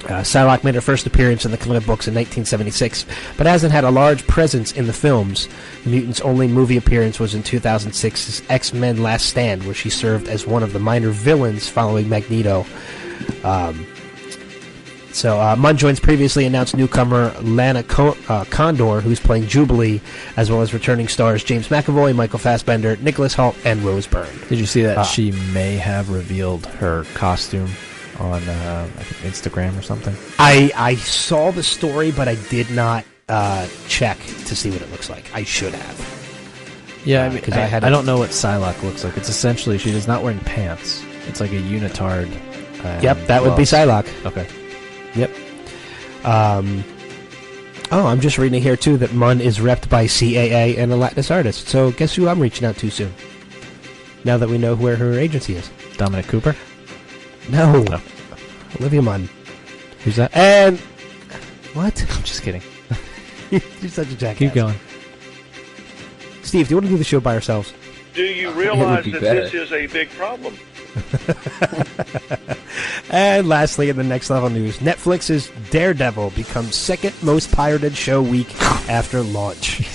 Psylocke made her first appearance in the comic books in 1976, but hasn't had a large presence in the films. The mutant's only movie appearance was in 2006's X-Men Last Stand, where she served as one of the minor villains following Magneto. So Munn joins previously announced newcomer Lana Condor, who's playing Jubilee, as well as returning stars James McAvoy, Michael Fassbender, Nicholas Hoult, and Rose Byrne. Did you see that she may have revealed her costume on I think Instagram or something? I saw the story, but I did not check to see what it looks like. I should have. Yeah, I don't know what Psylocke looks like. It's essentially she's not wearing pants. It's like a unitard. Yep, that would be Psylocke. Okay. Yep. I'm just reading here, too, that Munn is repped by CAA and a Latinus artist. So guess who I'm reaching out to soon? Now that we know where her agency is. Dominic Cooper? No. Olivia Munn. Who's that? And... What? I'm just kidding. You're such a jackass. Keep going. Steve, do you want to do the show by ourselves? Do you realize that this is a big problem? And lastly, in the next level news, Netflix's Daredevil becomes second most pirated show week after launch.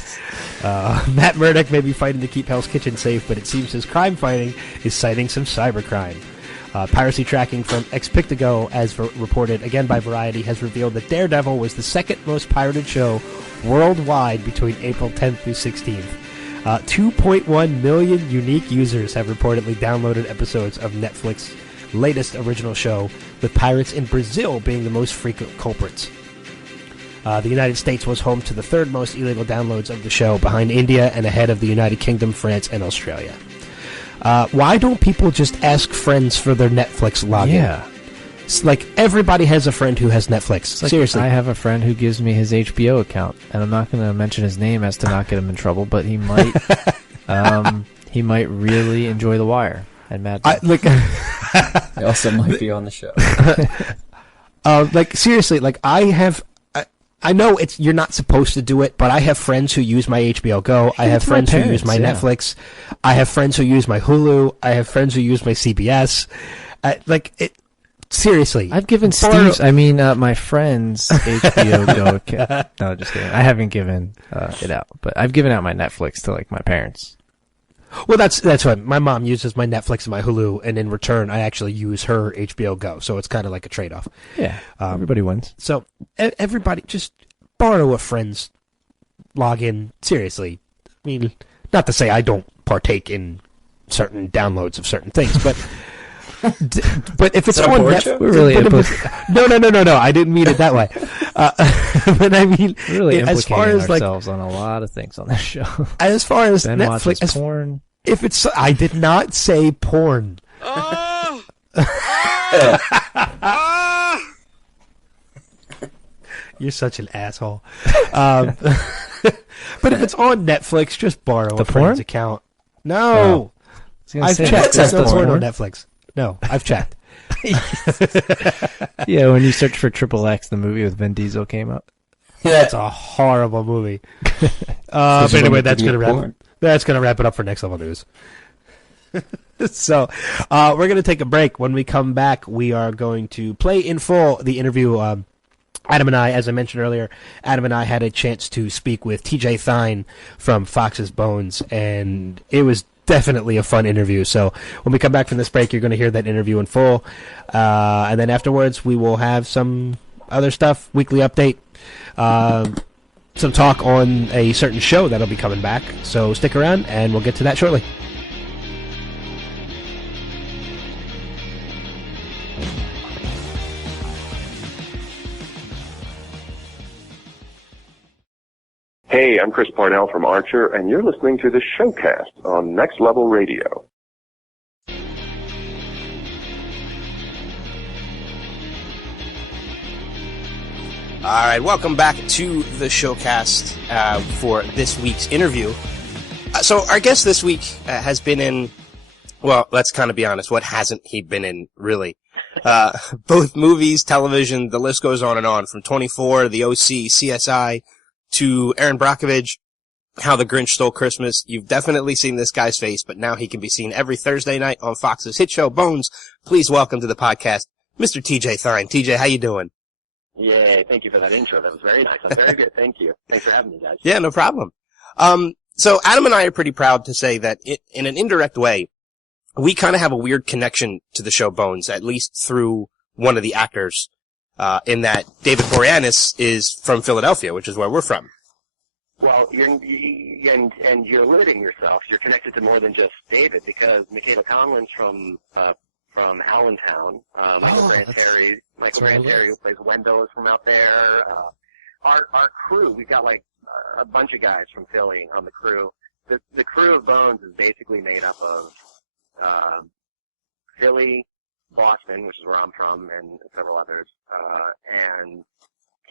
Matt Murdock may be fighting to keep Hell's Kitchen safe, but it seems his crime fighting is citing some cybercrime. Piracy tracking from Expictigo, as reported again by Variety, has revealed that Daredevil was the second most pirated show worldwide between April 10th through 16th. 2.1 million unique users have reportedly downloaded episodes of Netflix's latest original show, with pirates in Brazil being the most frequent culprits. The United States was home to the third most illegal downloads of the show, behind India and ahead of the United Kingdom, France, and Australia. Why don't people just ask friends for their Netflix login? Yeah. It's like, everybody has a friend who has Netflix. Like, seriously. I have a friend who gives me his HBO account, and I'm not going to mention his name as to not get him in trouble, but he might he might really enjoy The Wire and Mad Men. He also might be on the show. Seriously, I know you're not supposed to do it, but I have friends who use my HBO Go. I have friends who use my Netflix. I have friends who use my Hulu. I have friends who use my CBS. Seriously, I've given my friend's HBO Go account. No, just kidding. I haven't given it out, but I've given out my Netflix to my parents. Well, that's right. My mom uses my Netflix and my Hulu, and in return, I actually use her HBO Go. So it's kind of like a trade-off. Yeah, everybody wins. So everybody just borrow a friend's login. Seriously, I mean, not to say I don't partake in certain downloads of certain things, but. But if it's on Netflix, we're really no, I didn't mean it that way. But I mean, we're really as far as ourselves on a lot of things on this show. As far as Ben Netflix, watches porn. If it's, I did not say porn. You're such an asshole. But if it's on Netflix, just borrow a friend's account. No, I've checked. There's no porn on Netflix. No, I've checked. Yeah, when you search for XXX, the movie with Vin Diesel came up. That's a horrible movie. But anyway, that's gonna wrap it up for Next Level News. So, we're gonna take a break. When we come back, we are going to play in full the interview. Adam and I, as I mentioned earlier, Adam and I had a chance to speak with TJ Thyne from Fox's Bones, and it was definitely a fun interview. So when we come back from this break, you're going to hear that interview in full. And then afterwards, we will have some other stuff, weekly update, some talk on a certain show that'll be coming back. So stick around, and we'll get to that shortly. Hey, I'm Chris Parnell from Archer, and you're listening to the Showcast on Next Level Radio. All right, welcome back to the Showcast for this week's interview. So our guest this week has been in, well, let's kind of be honest, what hasn't he been in, really? Both movies, television, the list goes on and on, from 24, The OC, CSI, to Aaron Brockovich, How the Grinch Stole Christmas. You've definitely seen this guy's face, but now he can be seen every Thursday night on Fox's hit show, Bones. Please welcome to the podcast, Mr. TJ Thyne. TJ, how you doing? Yay, thank you for that intro. That was very nice. I'm very good. Thank you. Thanks for having me, guys. Yeah, no problem. So Adam and I are pretty proud to say that in an indirect way, we kind of have a weird connection to the show Bones, at least through one of the actors. in that David Boreanaz is from Philadelphia, which is where we're from. Well, you're limiting yourself. You're connected to more than just David, because Michaela Conlin's from Allentown. Michael Grant Terry, who plays Wendell, is from out there. Our crew, we've got like a bunch of guys from Philly on the crew. The crew of Bones is basically made up of Philly, Boston, which is where I'm from, and several others, and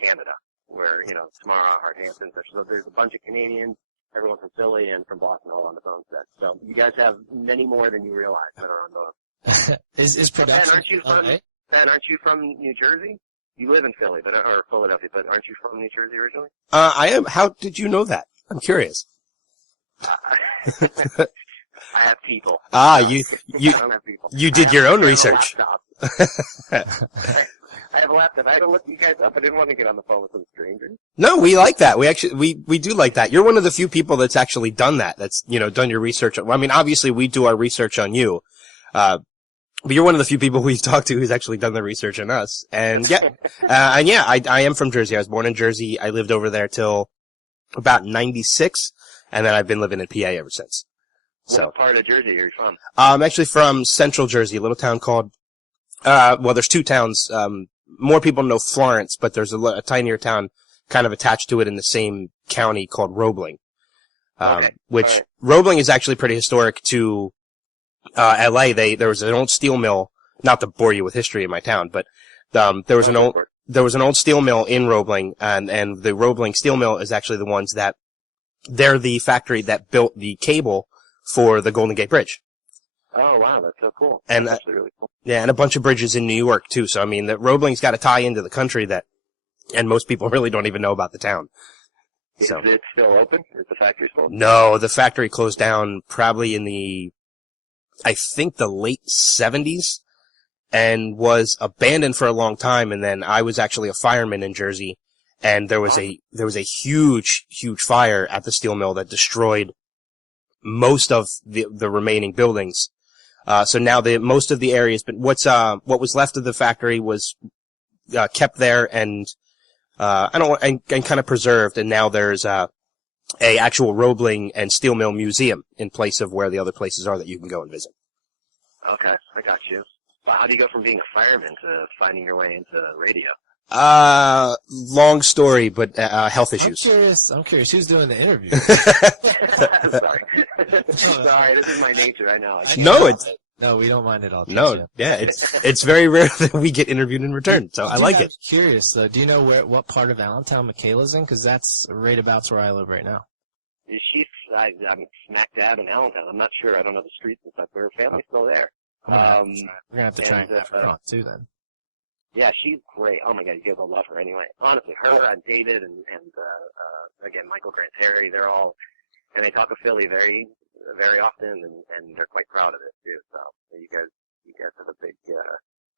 Canada, where, Samara, Hampton, so there's a bunch of Canadians, everyone from Philly and from Boston, all on the Bones set. So you guys have many more than you realize that are on Bones. Is production? Ben, aren't you from New Jersey? You live in Philly, or Philadelphia, but aren't you from New Jersey originally? I am. How did you know that? I'm curious. I have people. I don't have people. You did your own research. I have a laptop. I had to look you guys up. I didn't want to get on the phone with some strangers. No, we like that. We do like that. You're one of the few people that's actually done that. That's, done your research. I mean, obviously we do our research on you. But you're one of the few people we've talked to who's actually done the research on us. And yeah, I am from Jersey. I was born in Jersey. I lived over there till about 96, and then I've been living in PA ever since. So. What part of Jersey are you from? I'm actually from Central Jersey, a little town called, there's two towns. More people know Florence, but there's a tinier town kind of attached to it in the same county called Roebling. Which Roebling is actually pretty historic to LA. There was an old steel mill, not to bore you with history in my town, but there was an old steel mill in Roebling, and the Roebling steel mill is actually the ones that they're the factory that built the cable for the Golden Gate Bridge. Oh wow, that's so cool. And that's actually really cool. Yeah, and a bunch of bridges in New York too. So I mean, that Roebling's got a tie into the country and most people really don't even know about the town. Is it still open? Is the factory still open? No, the factory closed down probably in I think the late 70s, and was abandoned for a long time. And then I was actually a fireman in Jersey, and there was a huge fire at the steel mill that destroyed most of the remaining buildings. So now most of the area has been, what was left of the factory was, kept there and kind of preserved. And now there's, a actual Roebling and steel mill museum in place of where the other places are that you can go and visit. Okay, I got you. Well, how do you go from being a fireman to finding your way into radio? Long story, but health issues. I'm curious who's doing the interview. Sorry. Sorry, this is my nature, I know. No, we don't mind at all. No, yeah, it's very rare that we get interviewed in return, so I like it. I'm curious, though. Do you know what part of Allentown Michaela's in? Because that's right about where I live right now. I'm smack dab in Allentown. I'm not sure. I don't know the streets and stuff, but her family's still there. We're going to have to try and have her on, too, then. Yeah, she's great. Oh, my God, you guys will love her anyway. Honestly, her and David and again, Michael Grant Terry, they're all, and they talk of Philly very, very often, and they're quite proud of it, too. So you guys have a big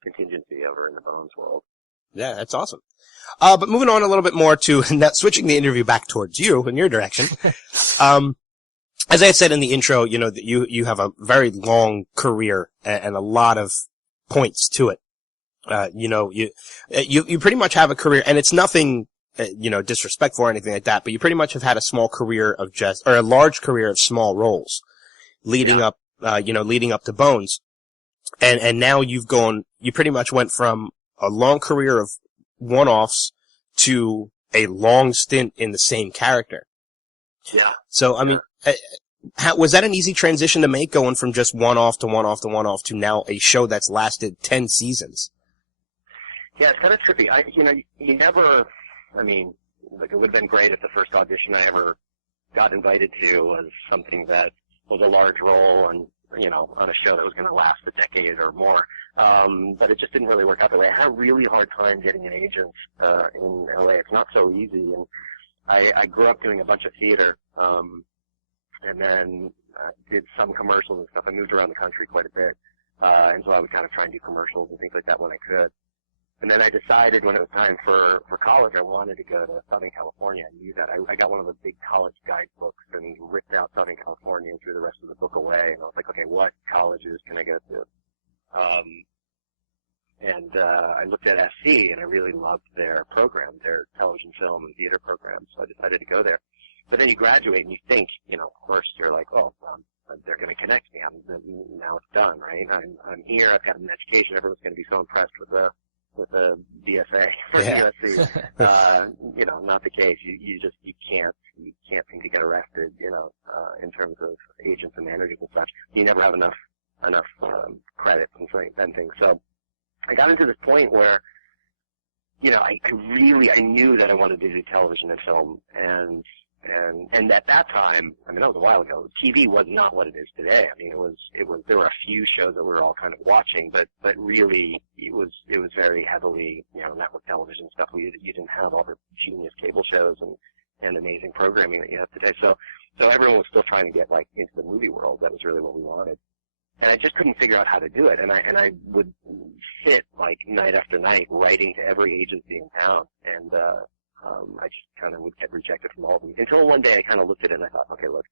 contingency over in the Bones world. Yeah, that's awesome. But moving on a little bit more to switching the interview back towards you in your direction. As I had said in the intro, you have a very long career and a lot of points to it. You pretty much have a career, and it's nothing, disrespectful or anything like that, but you pretty much have had a small career of a large career of small roles leading up to Bones. And now you pretty much went from a long career of one-offs to a long stint in the same character. Yeah. So, I mean, was that an easy transition to make, going from just one-off to one-off to one-off to now a show that's lasted 10 seasons? Yeah, it's kind of trippy. You never, it would have been great if the first audition I ever got invited to was something that was a large role and, on a show that was going to last a decade or more. But it just didn't really work out that way. I had a really hard time getting an agent in LA. It's not so easy. And I grew up doing a bunch of theater, and then did some commercials and stuff. I moved around the country quite a bit, and so I would kind of try and do commercials and things like that when I could. And then I decided when it was time for college, I wanted to go to Southern California. I knew that. I got one of the big college guidebooks and ripped out Southern California and threw the rest of the book away. And I was like, okay, what colleges can I go to? And I looked at SC, and I really loved their program, their television, film, and theater program, so I decided to go there. But then you graduate, and you think, of course, you're like, oh, they're going to connect me. Now it's done, right? I'm here. I've got an education. Everyone's going to be so impressed with the BSA from USC. Not the case. You can't seem to get arrested, in terms of agents and managers and such. You never have enough credits and things. So I got into this point where, I knew that I wanted to do television and film, and at that time, that was a while ago, TV was not what it is today. There were a few shows that we were all kind of watching, but really, it was very heavily, network television stuff. You didn't have all the genius cable shows and amazing programming that you have today. So everyone was still trying to get, into the movie world. That was really what we wanted. And I just couldn't figure out how to do it. And I would sit, night after night, writing to every agency in town, and, I just kind of would get rejected from all of them. Until one day I kind of looked at it and I thought, okay, look,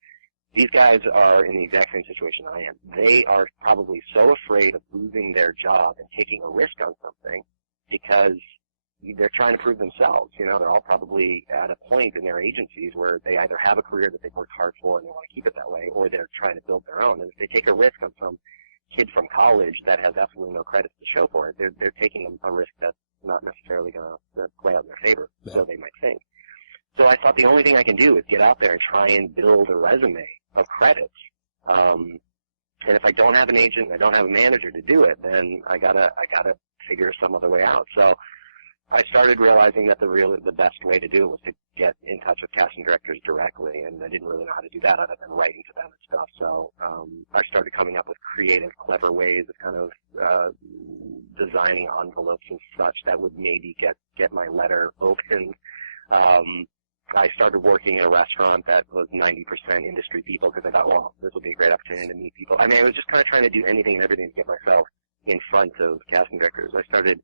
these guys are in the exact same situation I am. They are probably so afraid of losing their job and taking a risk on something because they're trying to prove themselves. They're all probably at a point in their agencies where they either have a career that they've worked hard for and they want to keep it that way, or they're trying to build their own. And if they take a risk on some kid from college that has absolutely no credits to show for it, they're taking a risk that's not necessarily going to play out in their favor, so they might think. So I thought the only thing I can do is get out there and try and build a resume of credits. And if I don't have an agent, I don't have a manager to do it, then I gotta figure some other way out. So I started realizing that the best way to do it was to get in touch with casting directors directly, and I didn't really know how to do that other than writing to them and stuff. So I started coming up with creative, clever ways of kind of designing envelopes and such that would maybe get my letter opened. I started working in a restaurant that was 90% industry people because I thought, well, this will be a great opportunity to meet people. I was just kind of trying to do anything and everything to get myself in front of casting directors. I started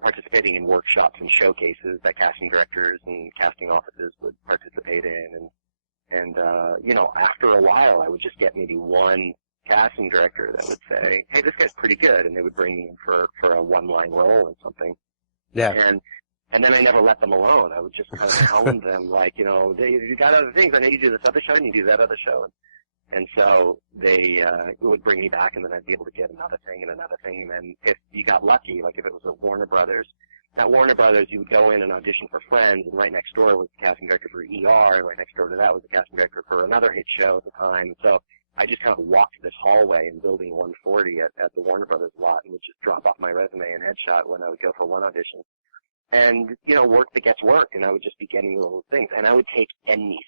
participating in workshops and showcases that casting directors and casting offices would participate in, and after a while I would just get maybe one casting director that would say, hey, this guy's pretty good, and they would bring me in for a one-line role or something. Yeah. And then I never let them alone. I would just kind of hound them, you got other things. I know you do this other show and you do that other show. And so they would bring me back, and then I'd be able to get another thing and another thing. And then if you got lucky, if it was a Warner Brothers, at Warner Brothers you would go in and audition for Friends, and right next door was the casting director for ER, and right next door to that was the casting director for another hit show at the time. So I just kind of walked this hallway in Building 140 at the Warner Brothers lot and would just drop off my resume and headshot when I would go for one audition. And, work begets work, and I would just be getting little things. And I would take anything.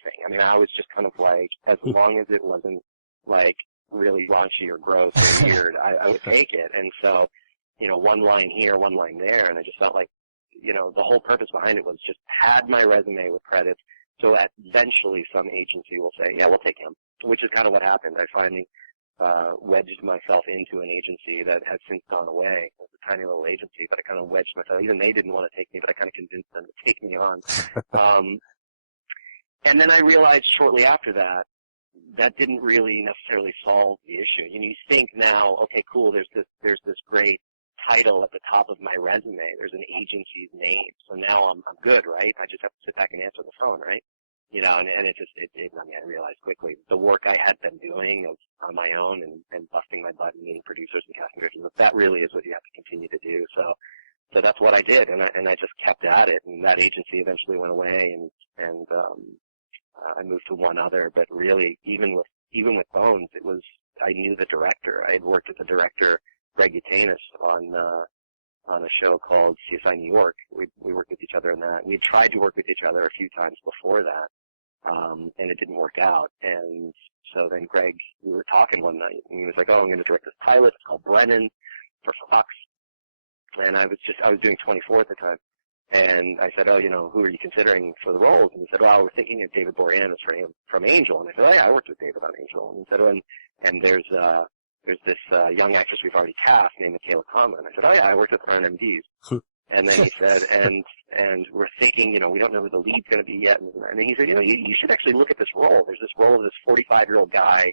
I was just kind of as long as it wasn't, really raunchy or gross or weird, I would take it. And so, one line here, one line there, and I just felt like, the whole purpose behind it was just pad my resume with credits so that eventually some agency will say, yeah, we'll take him, which is kind of what happened. I finally wedged myself into an agency that has since gone away. It was a tiny little agency, but I kind of wedged myself. Even they didn't want to take me, but I kind of convinced them to take me on. And then I realized shortly after that didn't really necessarily solve the issue. You think now, okay, cool, there's this great title at the top of my resume. There's an agency's name. So now I'm good, right? I just have to sit back and answer the phone, right? And I realized quickly the work I had been doing on my own and busting my butt and meeting producers and casting directors, that really is what you have to continue to do. So that's what I did, and I just kept at it, and that agency eventually went away, and I moved to one other. But really, even with Bones, I knew the director. I had worked with the director, Greg Utanis, on a show called CSI New York. We worked with each other on that. We had tried to work with each other a few times before that, and it didn't work out. And so then Greg, we were talking one night, and he was like, oh, I'm going to direct this pilot. It's called Brennan for Fox. And I was doing 24 at the time. And I said, oh, who are you considering for the roles? And he said, well, we're thinking of David Boreanaz from Angel. And I said, oh, yeah, I worked with David on Angel. And he said, oh, and there's this young actress we've already cast named Michaela Kama. And I said, oh, yeah, I worked with her on MDs. And then he said, and we're thinking, we don't know who the lead's going to be yet. And then he said, you should actually look at this role. There's this role of this 45-year-old guy,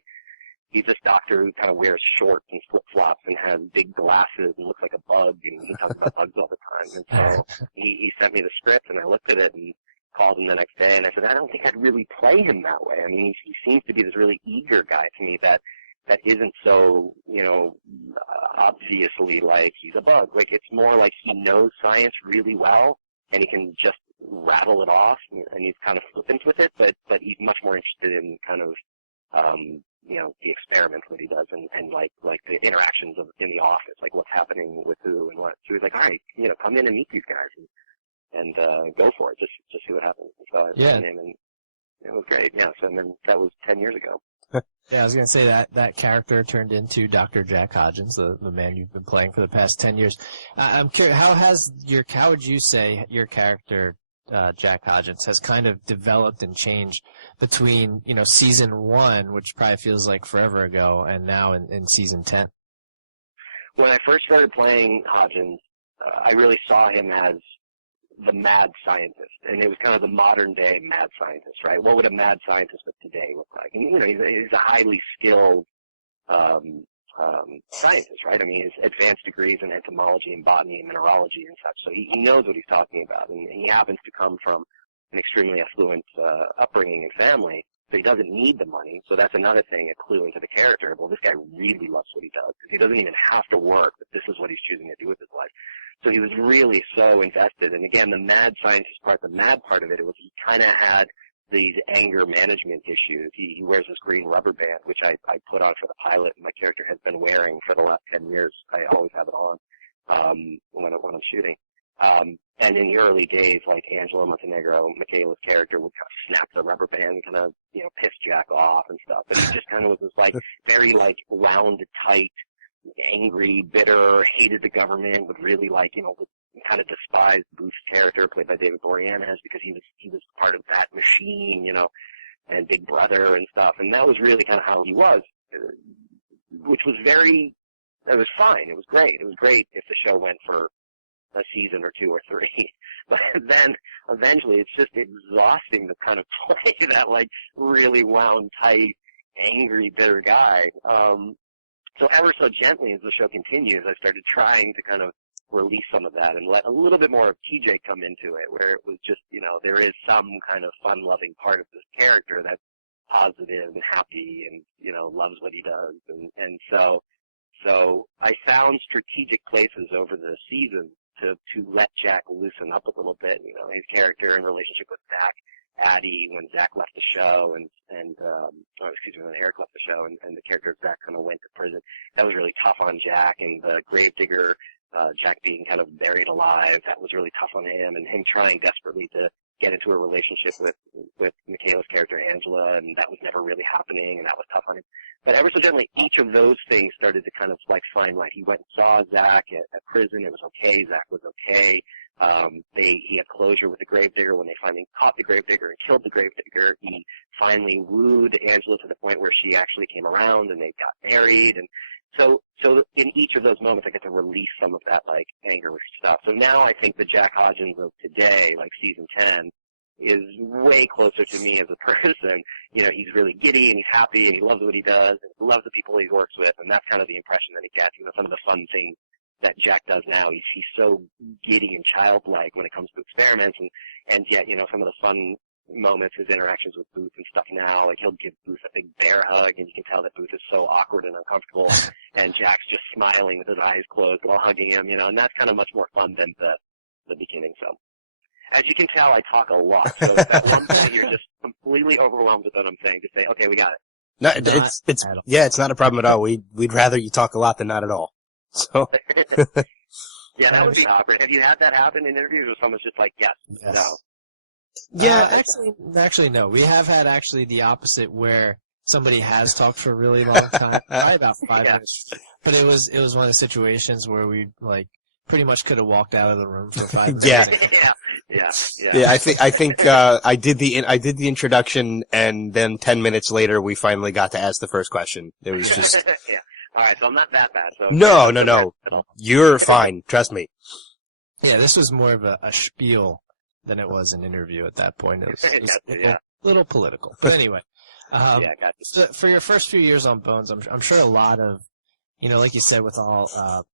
he's this doctor who kind of wears shorts and flip-flops and has big glasses and looks like a bug, and he talks about bugs all the time. And so he sent me the script, and I looked at it and called him the next day, and I said, I don't think I'd really play him that way. I mean, he seems to be this really eager guy to me that isn't so, obviously like he's a bug. Like, it's more like he knows science really well, and he can just rattle it off, and he's kind of flippant with it, but he's much more interested in kind of, the experiments that he does and like the interactions in the office, like what's happening with who and what. So he's like, all right, come in and meet these guys and go for it. Just see what happens. And so I went in, and it was great. Yeah. So then that was 10 years ago. Yeah, I was going to say that character turned into Dr. Jack Hodgins, the man you've been playing for the past 10 years. I'm curious, how would you say your character, Jack Hodgins, has kind of developed and changed between, season 1, which probably feels like forever ago, and now in season 10? When I first started playing Hodgins, I really saw him as the mad scientist, and it was kind of the modern day mad scientist, right? What would a mad scientist of today look like? And he's a highly skilled scientist, right? I mean, he has advanced degrees in entomology and botany and mineralogy and such, so he knows what he's talking about, and he happens to come from an extremely affluent upbringing and family, so he doesn't need the money. So that's another thing, a clue into the character. Well, this guy really loves what he does, because he doesn't even have to work, but this is what he's choosing to do with his life. So he was really so invested. And again, the mad scientist part, the mad part of it, was he kind of had these anger management issues. He wears this green rubber band, which I put on for the pilot, and my character has been wearing for the last 10 years. I always have it on when I'm shooting. And in the early days, like Angela Montenegro, Michaela's character, would kind of snap the rubber band and kind of, piss Jack off and stuff. But he just kind of was this, very, wound tight, angry, bitter, hated the government, would really would kind of despise Booth's character, played by David Boreanaz, because he was part of that machine, and Big Brother and stuff. And that was really kind of how he was, which was it was fine. It was great. It was great if the show went for a season or 2 or 3. But then eventually it's just exhausting to kind of play that really wound tight, angry, bitter guy. So ever so gently as the show continues, I started trying to kind of release some of that and let a little bit more of TJ come into it, where it was just, there is some kind of fun-loving part of this character that's positive and happy and, loves what he does. And so I found strategic places over the season to let Jack loosen up a little bit, his character in relationship with Zach, Addie, when Zach left the show, when Eric left the show, and the character of Zach kind of went to prison. That was really tough on Jack, and the gravedigger, Jack being kind of buried alive, that was really tough on him, and him trying desperately to get into a relationship with Michaela's character, Angela, and that was never really happening, and that was tough on him. But ever so gently, each of those things started to kind of find light. He went and saw Zach at prison. It was okay. Zach was okay. He had closure with the gravedigger when they finally caught the gravedigger and killed the gravedigger. He finally wooed Angela to the point where she actually came around, and they got married. And so in each of those moments, I get to release some of that anger stuff. So now I think the Jack Hodgins of today, season 10, is way closer to me as a person. He's really giddy and he's happy and he loves what he does and he loves the people he works with, and that's kind of the impression that he gets. Some of the fun things that Jack does now, he's so giddy and childlike when it comes to experiments, and yet, some of the fun moments, his interactions with Booth and stuff now, he'll give Booth a big bear hug, and you can tell that Booth is so awkward and uncomfortable, and Jack's just smiling with his eyes closed while hugging him, and that's kind of much more fun than the beginning. So, as you can tell, I talk a lot, so at one point you're just completely overwhelmed with what I'm saying, to say, okay, we got it. No, it's not a problem at all. We'd rather you talk a lot than not at all. So. Yeah, that would be awkward. Have you had that happen in interviews where someone's just yes, no? Yeah, actually, no. We have had actually the opposite, where somebody has talked for a really long time, probably about 5 minutes. But it was one of the situations where we pretty much could have walked out of the room for 5 minutes. Yeah. I think I did the introduction, and then 10 minutes later we finally got to ask the first question. It was just. Yeah. All right, so I'm not that bad. So No. You're fine. Trust me. Yeah, this was more of a spiel than it was an interview at that point. It was a little political. But anyway, Gotcha. So for your first few years on Bones, I'm sure a lot of, like you said, with all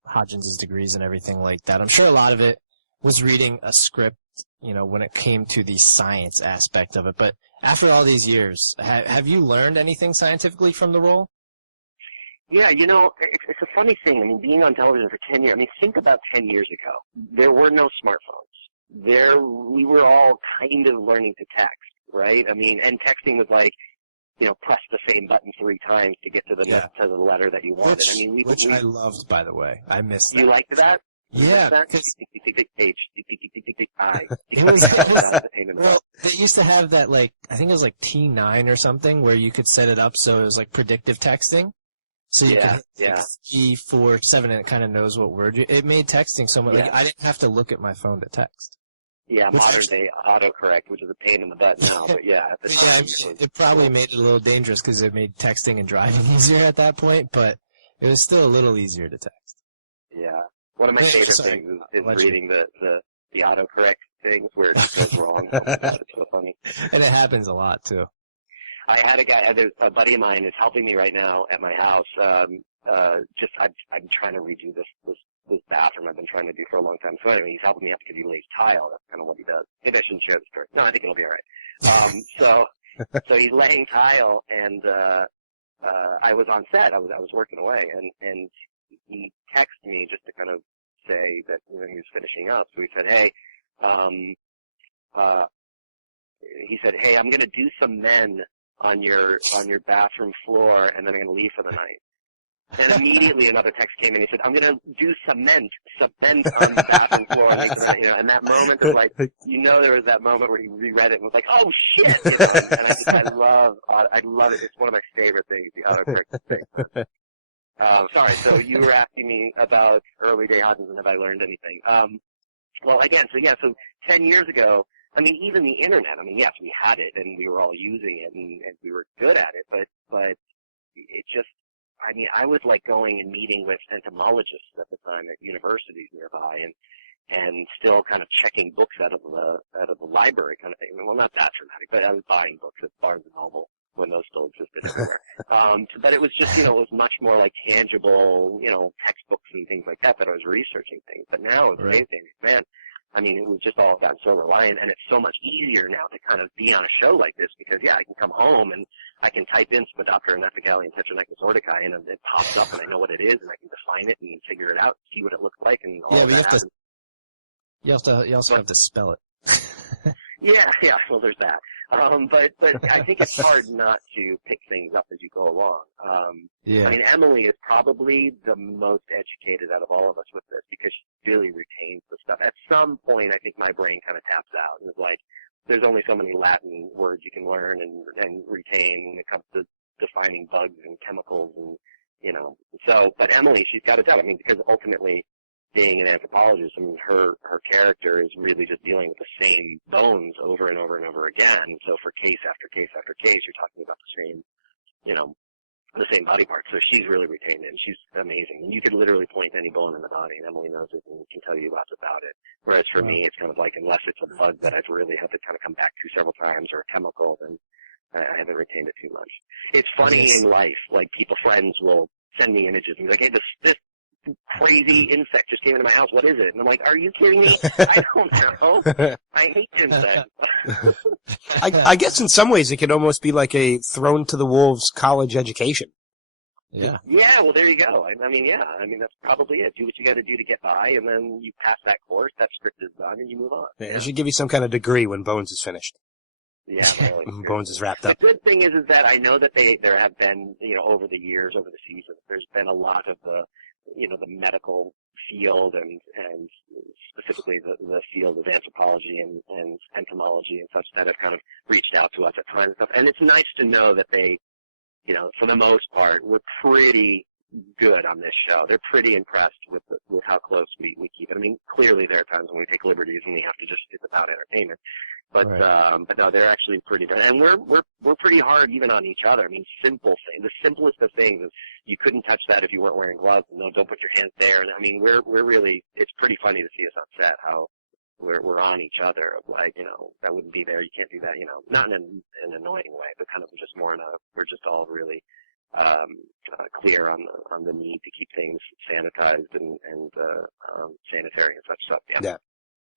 Hodgins' degrees and everything like that, I'm sure a lot of it was reading a script, when it came to the science aspect of it. But after all these years, have you learned anything scientifically from the role? Yeah, it's a funny thing. I mean, being on television for 10 years, I mean, think about 10 years ago. There were no smartphones. We were all kind of learning to text, right? I mean, and texting was like, press the same button 3 times to get to the to the letter that you wanted. Which I loved, by the way. I missed that. You liked that? Yeah. Well, they used to have that, I think it was like T9 or something, where you could set it up so it was like predictive texting. So you could hit G47 and it kind of knows what word it made texting so much. Yeah. I didn't have to look at my phone to text. Yeah, modern day autocorrect, which is a pain in the butt now, but at the time. It probably made it a little dangerous because it made texting and driving easier at that point, but it was still a little easier to text. Yeah. One of my favorite things is reading the autocorrect things where it just goes wrong. It's so funny. And it happens a lot, too. I had a buddy of mine who's helping me right now at my house. I'm trying to redo this bathroom I've been trying to do for a long time. So anyway, he's helping me out because he lays tile. That's kind of what he does. Maybe I shouldn't share the story. No, I think it'll be all right. So he's laying tile, and I was on set. I was working away, and he texted me just to kind of say that he was finishing up. So he said, "Hey, I'm going to do some men on your bathroom floor, and then I'm going to leave for the night." And immediately another text came in. He said, "I'm going to do cement on the bathroom floor." And that moment was like, there was that moment where he reread it and was like, "Oh shit!" And I love it. It's one of my favorite things, the autocorrect thing. Sorry. So you were asking me about early day Hodgins and have I learned anything? So 10 years ago, I mean, even the internet. I mean, yes, we had it and we were all using it and we were good at it, but it just. I mean, I was like going and meeting with entomologists at the time at universities nearby, and still kind of checking books out of the library kind of thing. Well, not that dramatic, but I was buying books at Barnes and Noble when those still existed everywhere. But it was just, it was much more like tangible, textbooks and things like that I was researching things. But now it's amazing, man. I mean, it was just all gotten so reliant, and it's so much easier now to kind of be on a show like this because, I can come home and I can type in Spodoptera nephigalium tetranecus ordicae, and it pops up, and I know what it is, and I can define it and figure it out, see what it looks like, and all that. You also have to spell it. Yeah, well, there's that. But I think it's hard not to pick things up as you go along. I mean, Emily is probably the most educated out of all of us with this because she really retains the stuff. At some point, I think my brain kind of taps out and is like, there's only so many Latin words you can learn and retain when it comes to defining bugs and chemicals and, but Emily, she's got it out. I mean, because ultimately, being an anthropologist, I mean, her character is really just dealing with the same bones over and over and over again. So for case after case after case, you're talking about the same, the same body parts. So she's really retained it, and she's amazing. And you could literally point to any bone in the body, and Emily knows it and can tell you lots about it. Whereas for me, it's kind of like, unless it's a bug that I've really had to kind of come back to several times or a chemical, then I haven't retained it too much. It's funny in life, like friends will send me images and be like, "Hey, this crazy insect just came into my house. What is it?" And I'm like, "Are you kidding me? I don't know. I hate insects." I guess in some ways it could almost be like a thrown to the wolves college education. Yeah. Yeah, well, there you go. I mean, that's probably it. Do what you got to do to get by, and then you pass that course, that script is done, and you move on. Yeah, it should give you some kind of degree when Bones is finished. Yeah, really. Bones is wrapped up. The good thing is that I know that there have been, over the years, over the seasons, there's been a lot of the medical field and specifically the field of anthropology and entomology and such that have kind of reached out to us at times and stuff. And it's nice to know that they, for the most part, we're pretty good on this show. They're pretty impressed with how close we keep it. I mean, clearly there are times when we take liberties and we have to just, it's about entertainment. But no, they're actually pretty good. And we're pretty hard even on each other. I mean, simple things. The simplest of things is you couldn't touch that if you weren't wearing gloves. No, don't put your hands there. And I mean, we're really, it's pretty funny to see us on set, how we're on each other. Of like, that wouldn't be there. You can't do that. Not in an annoying way, but kind of just more we're just all really clear on the need to keep things sanitized and sanitary and such stuff. Yeah.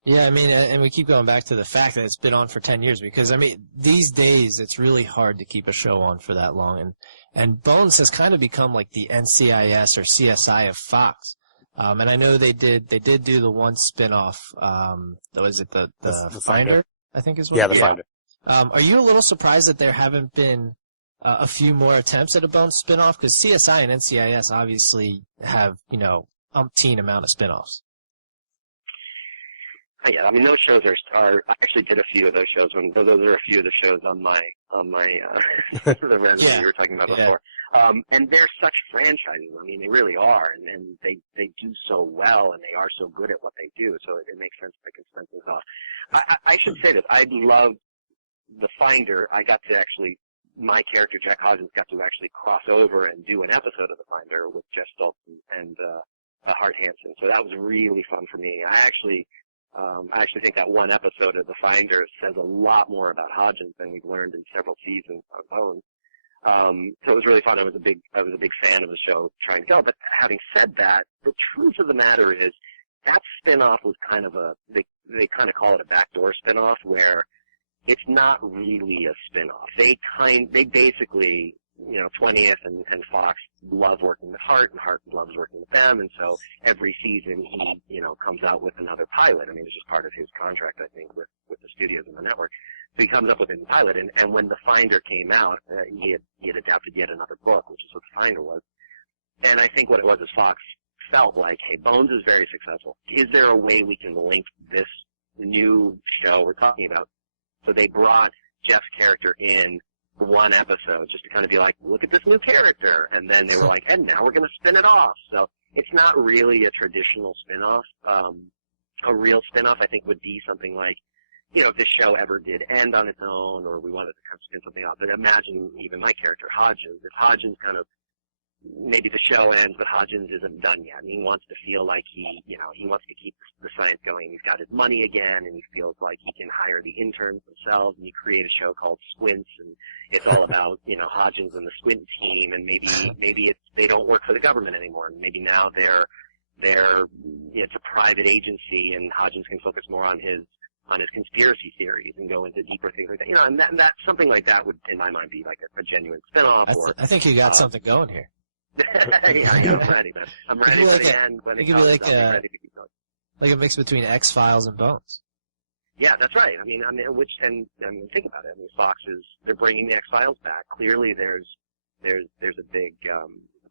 Yeah, I mean, and we keep going back to the fact that it's been on for 10 years because, I mean, these days it's really hard to keep a show on for that long. And Bones has kind of become like the NCIS or CSI of Fox. And I know they did do the one spin-off, was it the Finder, I think is what the Finder. Are you a little surprised that there haven't been a few more attempts at a Bones spin-off? Because CSI and NCIS obviously have, umpteen amount of spin-offs. Yeah, I mean those shows are. I actually did a few of those shows. Those are a few of the shows on my the resume you were talking about before. And they're such franchises. I mean, they really are, and they do so well, and they are so good at what they do. So it makes sense they can spin things off. I should say this. I love the Finder. I got to actually. My character Jack Hodgins got to actually cross over and do an episode of the Finder with Jeff Stoltz and Hart Hansen. So that was really fun for me. I actually think that one episode of The Finder says a lot more about Hodgins than we've learned in several seasons of Bones. So it was really fun. I was a big fan of the show trying to go. But having said that, the truth of the matter is that spinoff was kind of they kind of call it a backdoor spinoff where it's not really a spinoff. They basically, 20th and Fox love working with Hart, and Hart loves working with them, and so every season he, comes out with another pilot. I mean, it's just part of his contract, I think, with the studios and the network. So he comes up with a new pilot, and when The Finder came out, he had adapted yet another book, which is what The Finder was. And I think what it was is Fox felt like, hey, Bones is very successful. Is there a way we can link this new show we're talking about? So they brought Jeff's character in one episode just to kind of be like, look at this new character. And then they were like, and now we're going to spin it off. So it's not really a traditional spin-off. A real spin-off, I think, would be something like, if this show ever did end on its own or we wanted to kind of spin something off. But imagine even my character, Hodgins. If Hodgins kind of, maybe the show ends, but Hodgins isn't done yet. And he wants to feel like he wants to keep the science going. He's got his money again, and he feels like he can hire the interns themselves, and you create a show called Squints, and it's all about, Hodgins and the Squint team, and maybe they don't work for the government anymore, and maybe now it's a private agency, and Hodgins can focus more on his conspiracy theories and go into deeper things like that. And that something like that would, in my mind, be like a genuine spinoff. I think you got something going here. Yeah, I know, I'm ready, man. I'm ready for the end. When it comes, like I'm ready to keep going. Like a mix between X-Files and Bones. Yeah, that's right. I mean, think about it. I mean, they're bringing the X-Files back. Clearly, there's a big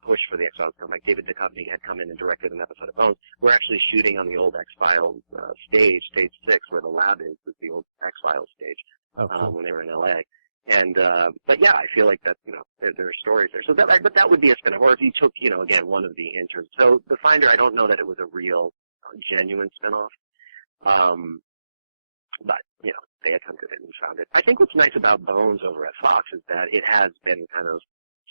push for the X-Files. Like David Duchovny had come in and directed an episode of Bones. We're actually shooting on the old X-Files stage 6, where the lab is the old X-Files stage. Oh, cool. When they were in LA. And, but yeah, I feel like that, there are stories there. So but that would be a spin-off. Or if you took, again, one of the interns. So The Finder, I don't know that it was a real, genuine spin-off. But, they attempted it and found it. I think what's nice about Bones over at Fox is that it has been kind of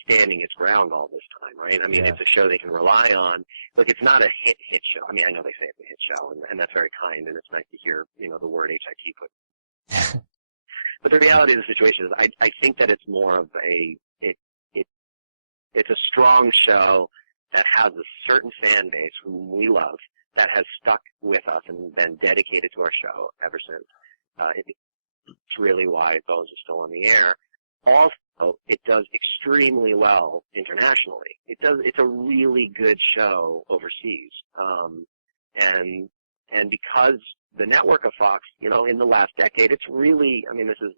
standing its ground all this time, right? I mean, It's a show they can rely on. Like, it's not a hit show. I mean, I know they say it's a hit show, and that's very kind, and it's nice to hear, the word HIT put. But the reality of the situation is I think that it's more of it's a strong show that has a certain fan base whom we love that has stuck with us and been dedicated to our show ever since. It's really why Bones is still on the air. Also, it does extremely well internationally. It's a really good show overseas. And because the network of Fox, in the last decade, it's really, I mean, this is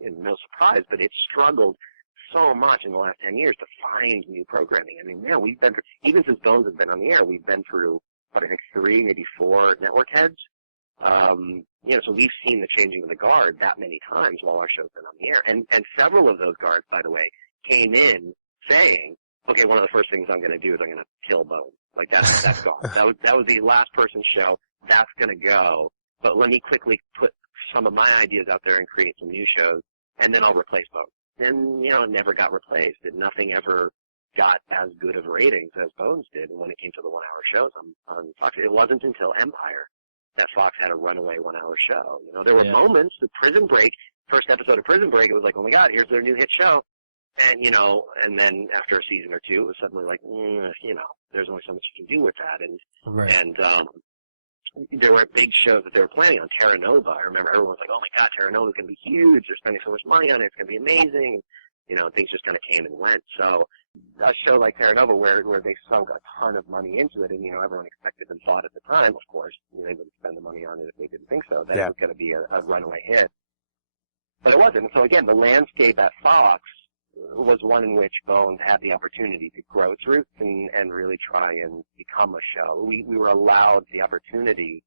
no surprise, but it's struggled so much in the last 10 years to find new programming. I mean, man, we've been through, even since Bones has been on the air, we've been through, I think 3, maybe 4 network heads. So we've seen the changing of the guard that many times while our show's been on the air. And several of those guards, by the way, came in saying, okay, one of the first things I'm going to do is I'm going to kill Bones. Like, that's gone. That was the last person show. That's going to go. But let me quickly put some of my ideas out there and create some new shows, and then I'll replace Bones. And, it never got replaced. Nothing ever got as good of ratings as Bones did when it came to the 1-hour shows on Fox. It wasn't until Empire that Fox had a runaway 1-hour show. You know, there were moments, the Prison Break, first episode of Prison Break, it was like, oh my God, here's their new hit show. And, you know, and then after a season or two, it was suddenly like, you know, there's only so much you can do with that. And there were big shows that they were planning on. Terra Nova, I remember everyone was like, oh my God, Terra Nova's going to be huge. They're spending so much money on it. It's going to be amazing. You know, things just kind of came and went. So a show like Terra Nova where they sunk a ton of money into it and, you know, everyone expected and thought at the time, of course, you know, they wouldn't spend the money on it if they didn't think so, that it was going to be a runaway hit. But it wasn't. So again, the landscape at Fox was one in which Bones had the opportunity to grow its roots and really try and become a show. We were allowed the opportunity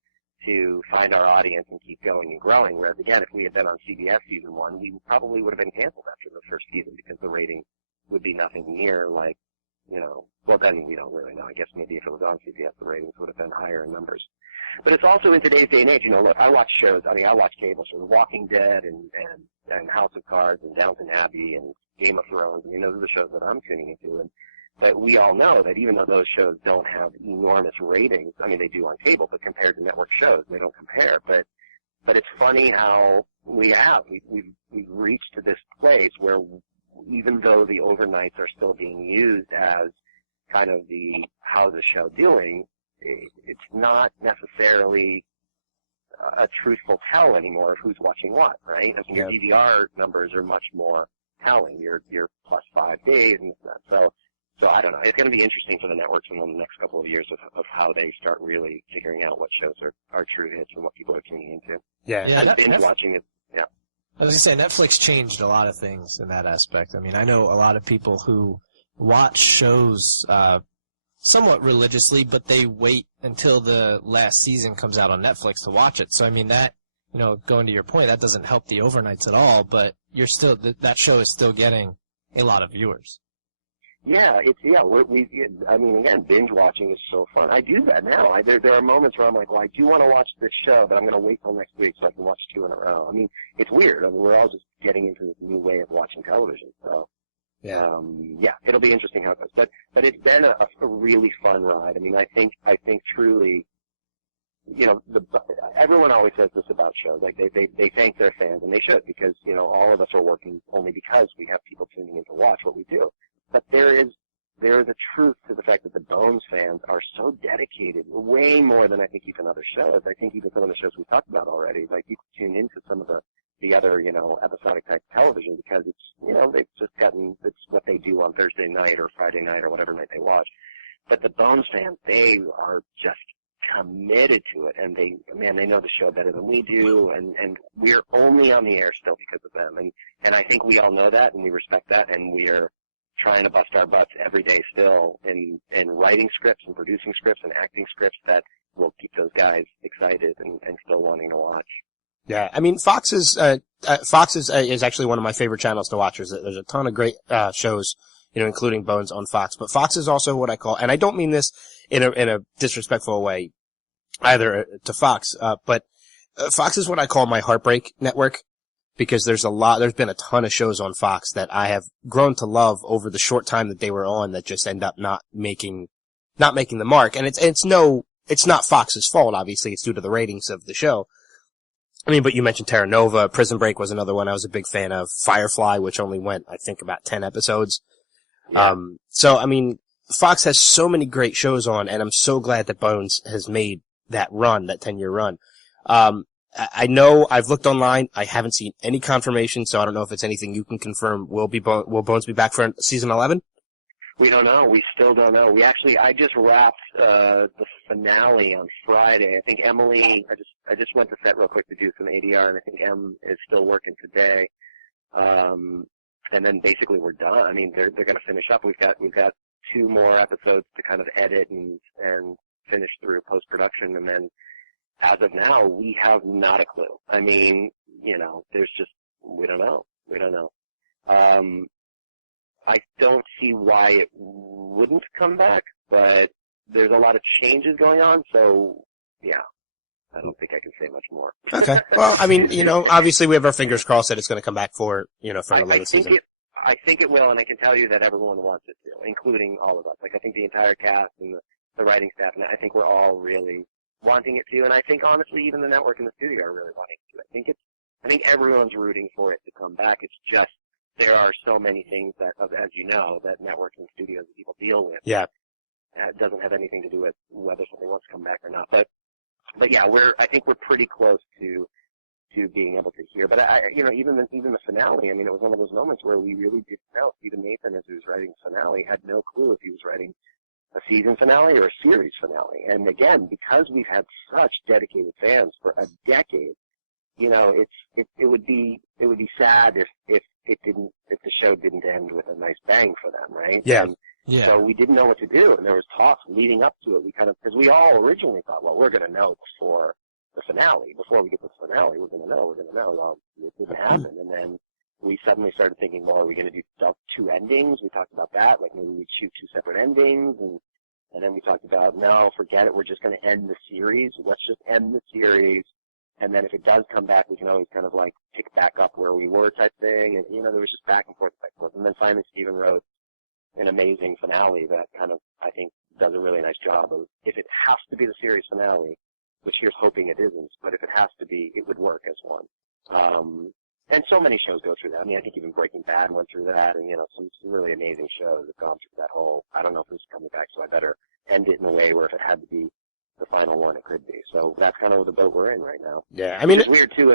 to find our audience and keep going and growing, whereas again, if we had been on CBS season 1, we probably would have been canceled after the first season because the rating would be nothing near like, you know, well then we don't really know. I guess maybe if it was on CBS, the ratings would have been higher in numbers. But it's also in today's day and age, you know, look, I watch shows, I watch cable shows, Walking Dead and House of Cards and Downton Abbey and Game of Thrones. I mean, those are the shows that I'm tuning into. But we all know that even though those shows don't have enormous ratings, I mean, they do on cable, but compared to network shows, they don't compare. But it's funny how we've reached to this place where even though the overnights are still being used as kind of the how's the show doing, it's not necessarily a truthful tell anymore of who's watching what, right? I mean, your DVR numbers are much more telling. Your plus 5 days and that. So I don't know. It's going to be interesting for the networks in the next couple of years of how they start really figuring out what shows are true hits and what people are tuning into. Yeah. Binge watching it. Yeah. I was going to say, Netflix changed a lot of things in that aspect. I mean, I know a lot of people who watch shows somewhat religiously, but they wait until the last season comes out on Netflix to watch it. So, I mean, that, you know, going to your point, that doesn't help the overnights at all, but you're still, that show is still getting a lot of viewers. Yeah, I mean, again, binge watching is so fun. I do that now. There are moments where I'm like, well, I do want to watch this show, but I'm going to wait till next week so I can watch 2 in a row. I mean, it's weird. I mean, we're all just getting into this new way of watching television. So, it'll be interesting how it goes. But it's been a really fun ride. I mean, I think truly, you know, everyone always says this about shows. Like they thank their fans, and they should, because, you know, all of us are working only because we have people tuning in to watch what we do. But there is a truth to the fact that the Bones fans are so dedicated, way more than I think even other shows. I think even some of the shows we talked about already, like people tune into some of the other, you know, episodic type television because it's, you know, they've just it's what they do on Thursday night or Friday night or whatever night they watch. But the Bones fans, they are just committed to it, and they know the show better than we do, and we're only on the air still because of them. And I think we all know that, and we respect that, and we're trying to bust our butts every day still in writing scripts and producing scripts and acting scripts that will keep those guys excited and still wanting to watch. Yeah, I mean, Fox is actually one of my favorite channels to watch. There's a ton of great shows, you know, including Bones on Fox. But Fox is also what I call, and I don't mean this in a disrespectful way either to Fox, but Fox is what I call my heartbreak network. Because there's been a ton of shows on Fox that I have grown to love over the short time that they were on that just end up not making the mark. And it's not Fox's fault, obviously. It's due to the ratings of the show. I mean, but you mentioned Terra Nova. Prison Break was another one I was a big fan of. Firefly, which only went, I think, about 10 episodes. Yeah. So, I mean, Fox has so many great shows on, and I'm so glad that Bones has made that run, that 10-year run. I know I've looked online. I haven't seen any confirmation, so I don't know if it's anything you can confirm. Will Bones be back for season 11? We don't know. We still don't know. I just wrapped the finale on Friday. I think Emily. I just went to set real quick to do some ADR, and I think Em is still working today. And then basically we're done. I mean, they're going to finish up. We've got 2 more episodes to kind of edit and finish through post production, and then. As of now, we have not a clue. I mean, you know, we don't know. I don't see why it wouldn't come back, but there's a lot of changes going on, so, yeah. I don't think I can say much more. Okay. Well, I mean, you know, obviously we have our fingers crossed that it's going to come back for an 11th season. I think it will, and I can tell you that everyone wants it to, including all of us. Like, I think the entire cast and the writing staff, and I think we're all really wanting it to, and I think honestly even the network and the studio are really wanting it to. I think everyone's rooting for it to come back. It's just there are so many things that, as you know, that networks and studios and people deal with. Yeah. It doesn't have anything to do with whether something wants to come back or not. But yeah, I think we're pretty close to being able to hear. But even the finale, I mean, it was one of those moments where we really didn't know. Stephen Nathan, as he was writing the finale, had no clue if he was writing a season finale or a series finale. And again, because we've had such dedicated fans for a decade, it would be sad if the show didn't end with a nice bang for them, right? Yeah. And so we didn't know what to do, and there was talks leading up to it. Because we all originally thought, well, we're going to know before the finale. Before we get to the finale, we're going to know. Well, it didn't happen. And then we suddenly started thinking, well, are we going to do two endings? We talked about that, like maybe we'd shoot two separate endings. And then we talked about, no, forget it. We're just going to end the series. Let's just end the series. And then if it does come back, we can always kind of like pick back up where we were type thing. And, there was just back and forth. And then finally Stephen wrote an amazing finale that kind of, I think, does a really nice job of, if it has to be the series finale, which here's hoping it isn't, but if it has to be, it would work as one. And so many shows go through that. I mean, I think even Breaking Bad went through that, and, some really amazing shows have gone through that whole, I don't know if this is coming back, so I better end it in a way where if it had to be the final one, it could be. So that's kind of the boat we're in right now. Yeah, I mean, it's weird too.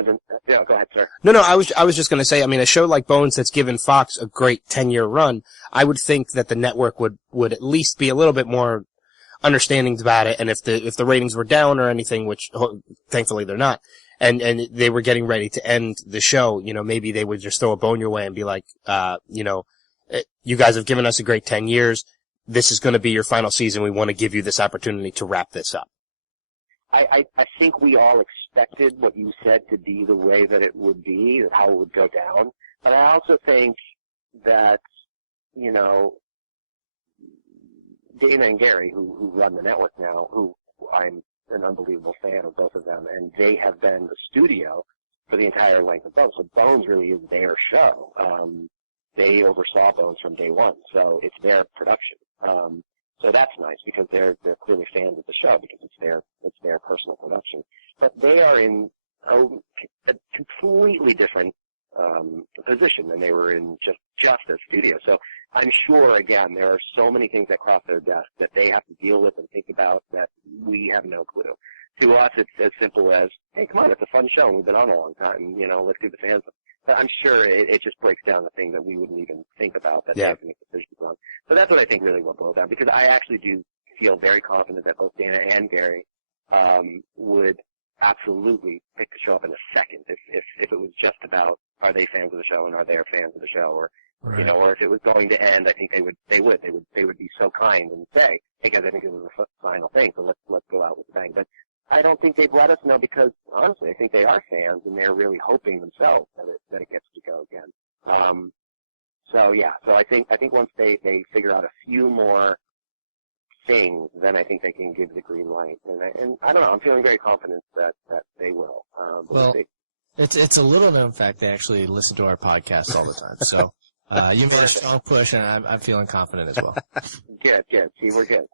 Yeah, go ahead, sir. No, I was just going to say, I mean, a show like Bones that's given Fox a great 10-year run, I would think that the network would at least be a little bit more understanding about it. And if the ratings were down or anything, which thankfully they're not, and they were getting ready to end the show, maybe they would just throw a bone your way and be like, you guys have given us a great 10 years. This is going to be your final season. We want to give you this opportunity to wrap this up. I think we all expected what you said to be the way that it would be, how it would go down. But I also think that, Dana and Gary, who run the network now, who I'm an unbelievable fan of both of them, and they have been the studio for the entire length of Bones. So Bones really is their show. They oversaw Bones from day one, so it's their production. So that's nice because they're clearly fans of the show because it's their personal production. But they are in a completely different position than they were in just as studio. So I'm sure, again, there are so many things that cross their desk that they have to deal with and think about that we have no clue. To us, it's as simple as, hey, come on, it's a fun show, and we've been on a long time, let's do the fans. But I'm sure it just breaks down the thing that we wouldn't even think about that they have to make decisions on. So that's what I think really will boil down, because I actually do feel very confident that both Dana and Gary would absolutely pick the show up in a second if it was just about, are they fans of the show and are they fans of the show, or right. Or if it was going to end, I think they would be so kind and say, hey guys, I think it was the final thing, so let's go out with a bang. But I don't think they've let us know because honestly, I think they are fans and they're really hoping themselves that it gets to go again. So I think once they figure out a few more things, then I think they can give the green light. And I don't know, I'm feeling very confident that they will. It's a little known fact they actually listen to our podcast all the time. So you made a strong push, and I'm feeling confident as well. Good. See, we're good.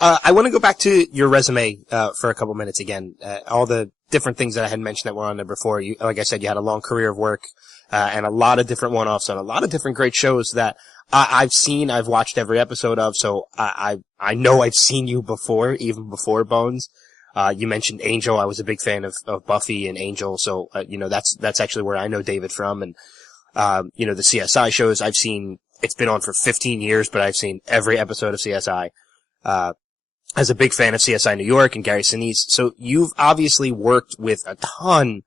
I want to go back to your resume for a couple minutes again. All the different things that I had mentioned that were on there before. You, like I said, you had a long career of work and a lot of different one-offs on a lot of different great shows that I've seen. I've watched every episode of, so I know I've seen you before, even before Bones. You mentioned Angel. I was a big fan of Buffy and Angel, so that's actually where I know David from. And the CSI shows I've seen. It's been on for 15 years, but I've seen every episode of CSI. As a big fan of CSI New York and Gary Sinise. So you've obviously worked with a ton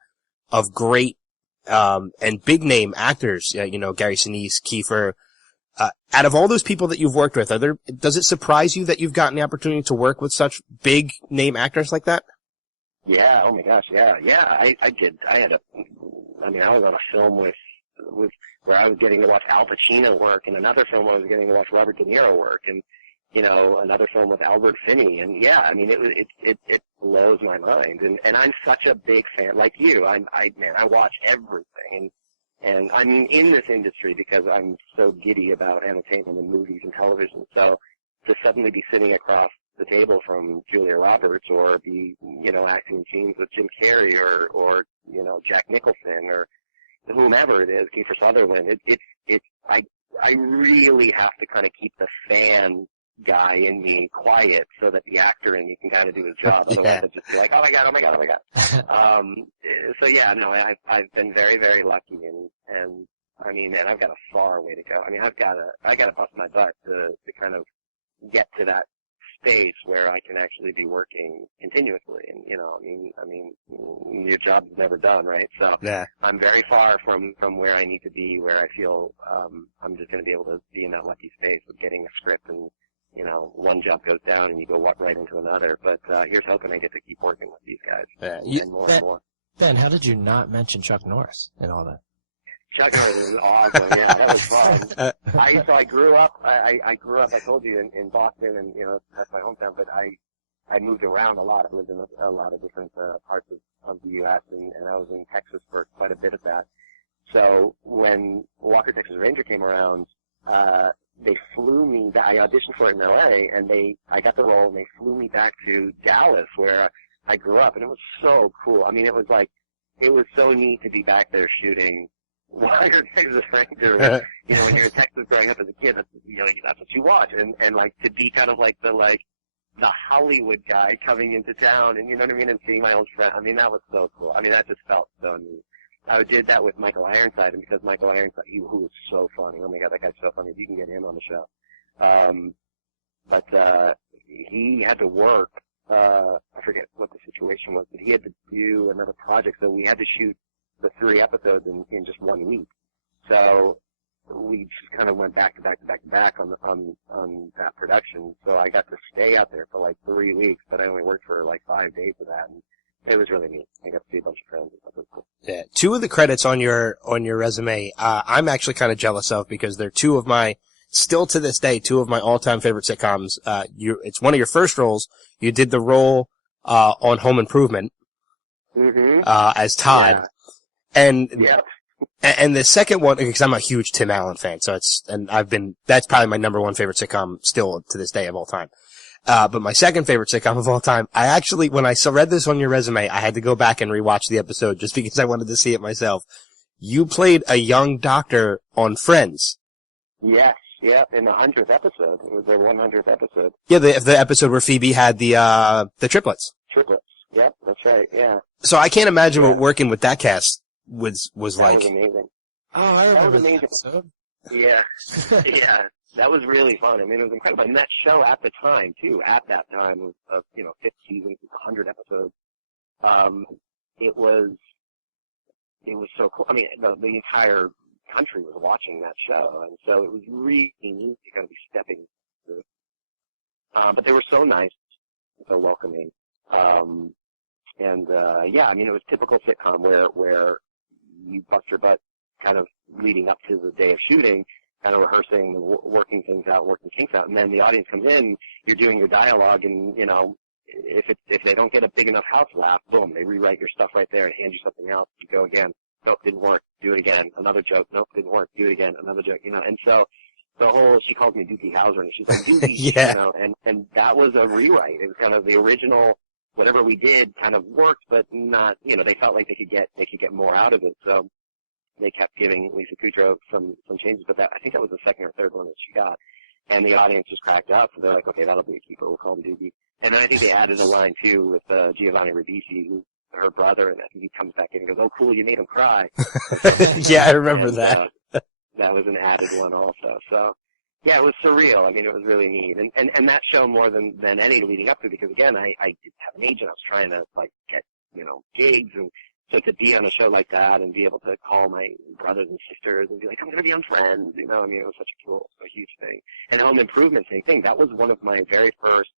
of great, and big name actors, Gary Sinise, Kiefer. Out of all those people that you've worked with, does it surprise you that you've gotten the opportunity to work with such big name actors like that? Yeah. Oh my gosh. Yeah. I did. I was on a film with where I was getting to watch Al Pacino work, and another film where I was getting to watch Robert De Niro work, and another film with Albert Finney, and it blows my mind, and I'm such a big fan, like you. I watch everything, and I'm in this industry because I'm so giddy about entertainment and movies and television. So to suddenly be sitting across the table from Julia Roberts, or be, acting in scenes with Jim Carrey or Jack Nicholson or whomever it is, Kiefer Sutherland. I really have to kind of keep the fan guy in me quiet so that the actor in me can kind of do his job. Otherwise, I'd just be like, oh my god. So yeah, no, I've been very, very lucky, and I mean, man, I've got a far way to go. I mean, I got to bust my butt to kind of get to that space where I can actually be working continuously, and I mean, your job is never done, right? So yeah. I'm very far from where I need to be, where I feel I'm just going to be able to be in that lucky space of getting a script, and one job goes down and you go right into another. But here's hoping I get to keep working with these guys, and more and more. Ben, how did you not mention Chuck Norris and all that? Chuck Norris was awesome. Yeah, that was fun. I grew up. I grew up. I told you in Boston, and that's my hometown. But I moved around a lot. I lived in a lot of different parts of the U.S. and I was in Texas for quite a bit of that. So when Walker Texas Ranger came around, they flew me. I auditioned for it in L.A. and I got the role, and they flew me back to Dallas, where I grew up, and it was so cool. I mean, it was so neat to be back there shooting Walker Texas Ranger. When you're in Texas growing up as a kid, that's what you watch, and like to be kind of like the Hollywood guy coming into town, and you know what I mean, and seeing my old friend. I mean, that was so cool. I mean, that just felt so neat. I did that with Michael Ironside, and because Michael Ironside, who is so funny. Oh my God, that guy's so funny. If you can get him on the show. But he had to work. I forget what the situation was, but he had to do another project, so we had to shoot the 3 episodes in just 1 week. So we just kind of went back to back on that production. So I got to stay out there for like 3 weeks, but I only worked for like 5 days of that, and it was really neat. I got to see a bunch of friends. That was cool. Yeah, 2 of the credits on your resume, I'm actually kind of jealous of, because they're 2 of my, still to this day, 2 of my all-time favorite sitcoms. It's one of your first roles. You did the role on Home Improvement as Todd. Yeah. And the second one, because I'm a huge Tim Allen fan, that's probably my number 1 favorite sitcom still to this day of all time. But my second favorite sitcom of all time, I actually, when I read this on your resume, I had to go back and rewatch the episode just because I wanted to see it myself. You played a young doctor on Friends. Yes, yeah, in the 100th episode. It was their 100th episode. Yeah, the episode where Phoebe had the triplets. Triplets. Yep, that's right, yeah. So I can't imagine what working with that cast was like. That was amazing. Oh, I remember that episode. Yeah. Yeah. That was really fun. I mean, it was incredible. And that show at the time, too, was, 5 seasons, 100 episodes. It was so cool. I mean, the entire country was watching that show. And so it was really neat to kind of be stepping through. But they were so nice, so welcoming. Yeah, I mean, it was typical sitcom where you bust your butt kind of leading up to the day of shooting, kind of rehearsing, working things out, working kinks out, and then the audience comes in, you're doing your dialogue, and, if they don't get a big enough house laugh, boom, they rewrite your stuff right there and hand you something else. You go again. Nope, didn't work. Do it again. Another joke. Nope, didn't work. Do it again. Another joke, and so the whole, she calls me Dookie Howser, and she's like, Dookie, yeah. And that was a rewrite. It was kind of the original, whatever we did kind of worked, but not, they felt like they could get more out of it, so they kept giving Lisa Kudrow some changes, but I think that was the second or third one that she got. And the audience just cracked up, so they're like, okay, that'll be a keeper, we'll call him Doogie. And then I think they added a line, too, with Giovanni Ribisi, who's her brother, and I think he comes back in and goes, oh, cool, you made him cry. Yeah, I remember that. That was an added one also. So, yeah, it was surreal. I mean, it was really neat. And that show more than any leading up to it, because, again, I didn't have an agent. I was trying to, get, gigs, and so to be on a show like that and be able to call my brothers and sisters and be like, I'm going to be on Friends, I mean, it was such a huge thing. And Home Improvement, same thing. That was one of my very first,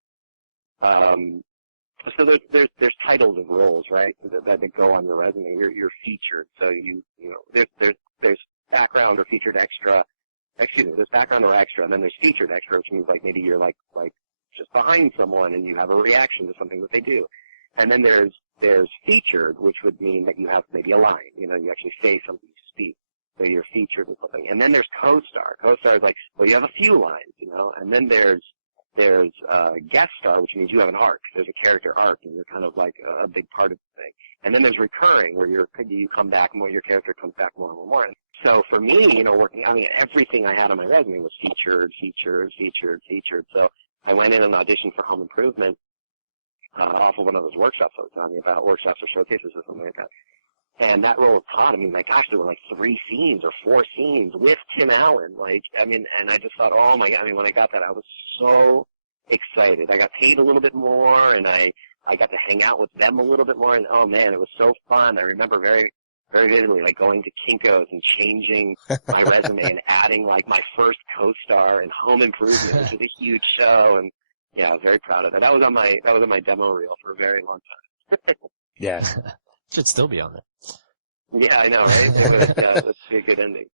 so there's titles of roles, right, that go on your resume. You're featured, so there's background or featured extra. Excuse me, there's background or extra, and then there's featured extra, which means like maybe you're like just behind someone and you have a reaction to something that they do. And then there's featured, which would mean that you have maybe a line, you actually say something, you speak, so you're featured with something. And then there's co-star. Co-star is like, well, you have a few lines, and then there's there's a guest star, which means you have an arc. There's a character arc, and you're kind of like a big part of the thing. And then there's recurring, where you come back more, your character comes back more and more and more. So for me, everything I had on my resume was featured. So I went in and auditioned for Home Improvement off of one of those workshops I was telling you about, workshops or showcases or something like that. And that role was hot. My gosh, there were like 3 scenes or 4 scenes with Tim Allen. And I just thought, oh my God, when I got that, I was so excited. I got paid a little bit more, and I got to hang out with them a little bit more, and oh man, it was so fun. I remember very, very vividly, going to Kinko's and changing my resume and adding my first co-star in Home Improvement, which was a huge show, and yeah, I was very proud of that. That was on my demo reel for a very long time. Yeah. Should still be on there. Yeah, I know, right? Let's be a good ending.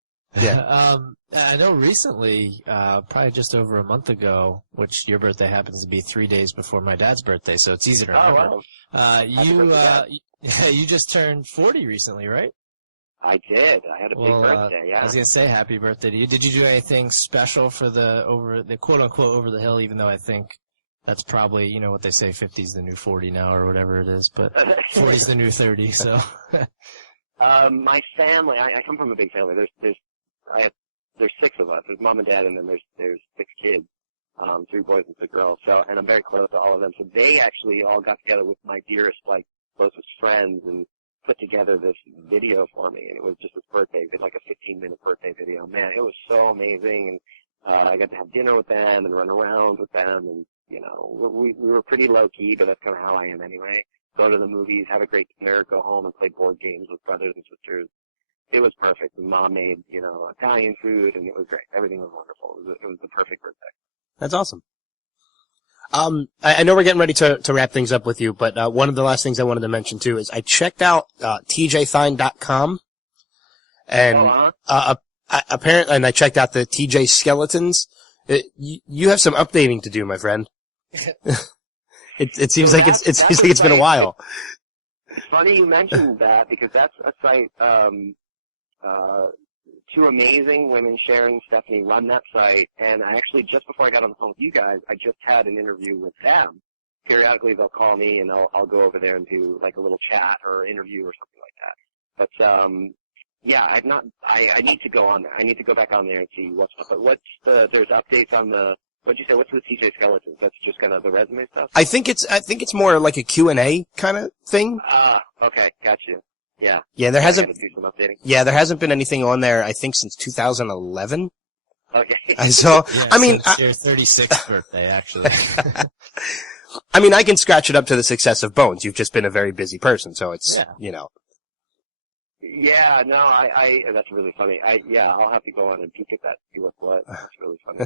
Yeah. I know recently, probably just over a month ago, which your birthday happens to be 3 days before my dad's birthday, so it's easy to remember. Oh, wow. You just turned 40 recently, right? I did. I had a big birthday, yeah. I was going to say happy birthday to you. Did you do anything special for the quote-unquote over the hill, even though I think that's probably, what they say, 50's the new 40 now or whatever it is, but 40's the new 30, so. My family, I come from a big family. There's 6 of us. There's mom and dad, and then there's 6 kids, 3 boys and 2 girls. So, and I'm very close to all of them. So they actually all got together with my dearest, closest friends and put together this video for me. And it was just this birthday. It was a 15-minute birthday video. Man, it was so amazing. And I got to have dinner with them and run around with them. And, we were pretty low-key, but that's kind of how I am anyway. Go to the movies, have a great dinner, go home and play board games with brothers and sisters. It was perfect. And Mom made, Italian food, and it was great. Everything was wonderful. It was the perfect birthday. That's awesome. I know we're getting ready to wrap things up with you, but one of the last things I wanted to mention too is I checked out TJThyne.com, and apparently, and I checked out the TJ Skeletons. You have some updating to do, my friend. It seems like it's been a while. It's funny you mentioned that, because that's a site, 2 amazing women, Sharon and Stephanie, run that site, and I actually, just before I got on the phone with you guys, I just had an interview with them. Periodically they'll call me, and I'll go over there and do a little chat or interview or something like that. But, yeah, I need to go on there. I need to go back on there and see what's up. But there's updates on what'd you say, what's with TJ Skeletons? That's just kind of the resume stuff? I think it's more like a Q&A kind of thing. Okay, got you. Yeah. Yeah, there hasn't. Do some updating. Yeah, there hasn't been anything on there, I think, since 2011. Okay. I saw. Yeah, I mean, your 36th birthday, actually. I mean, I can scratch it up to the success of Bones. You've just been a very busy person, so it's Yeah, no, that's really funny. I'll have to go on and peek at that, see what's what. That's really funny.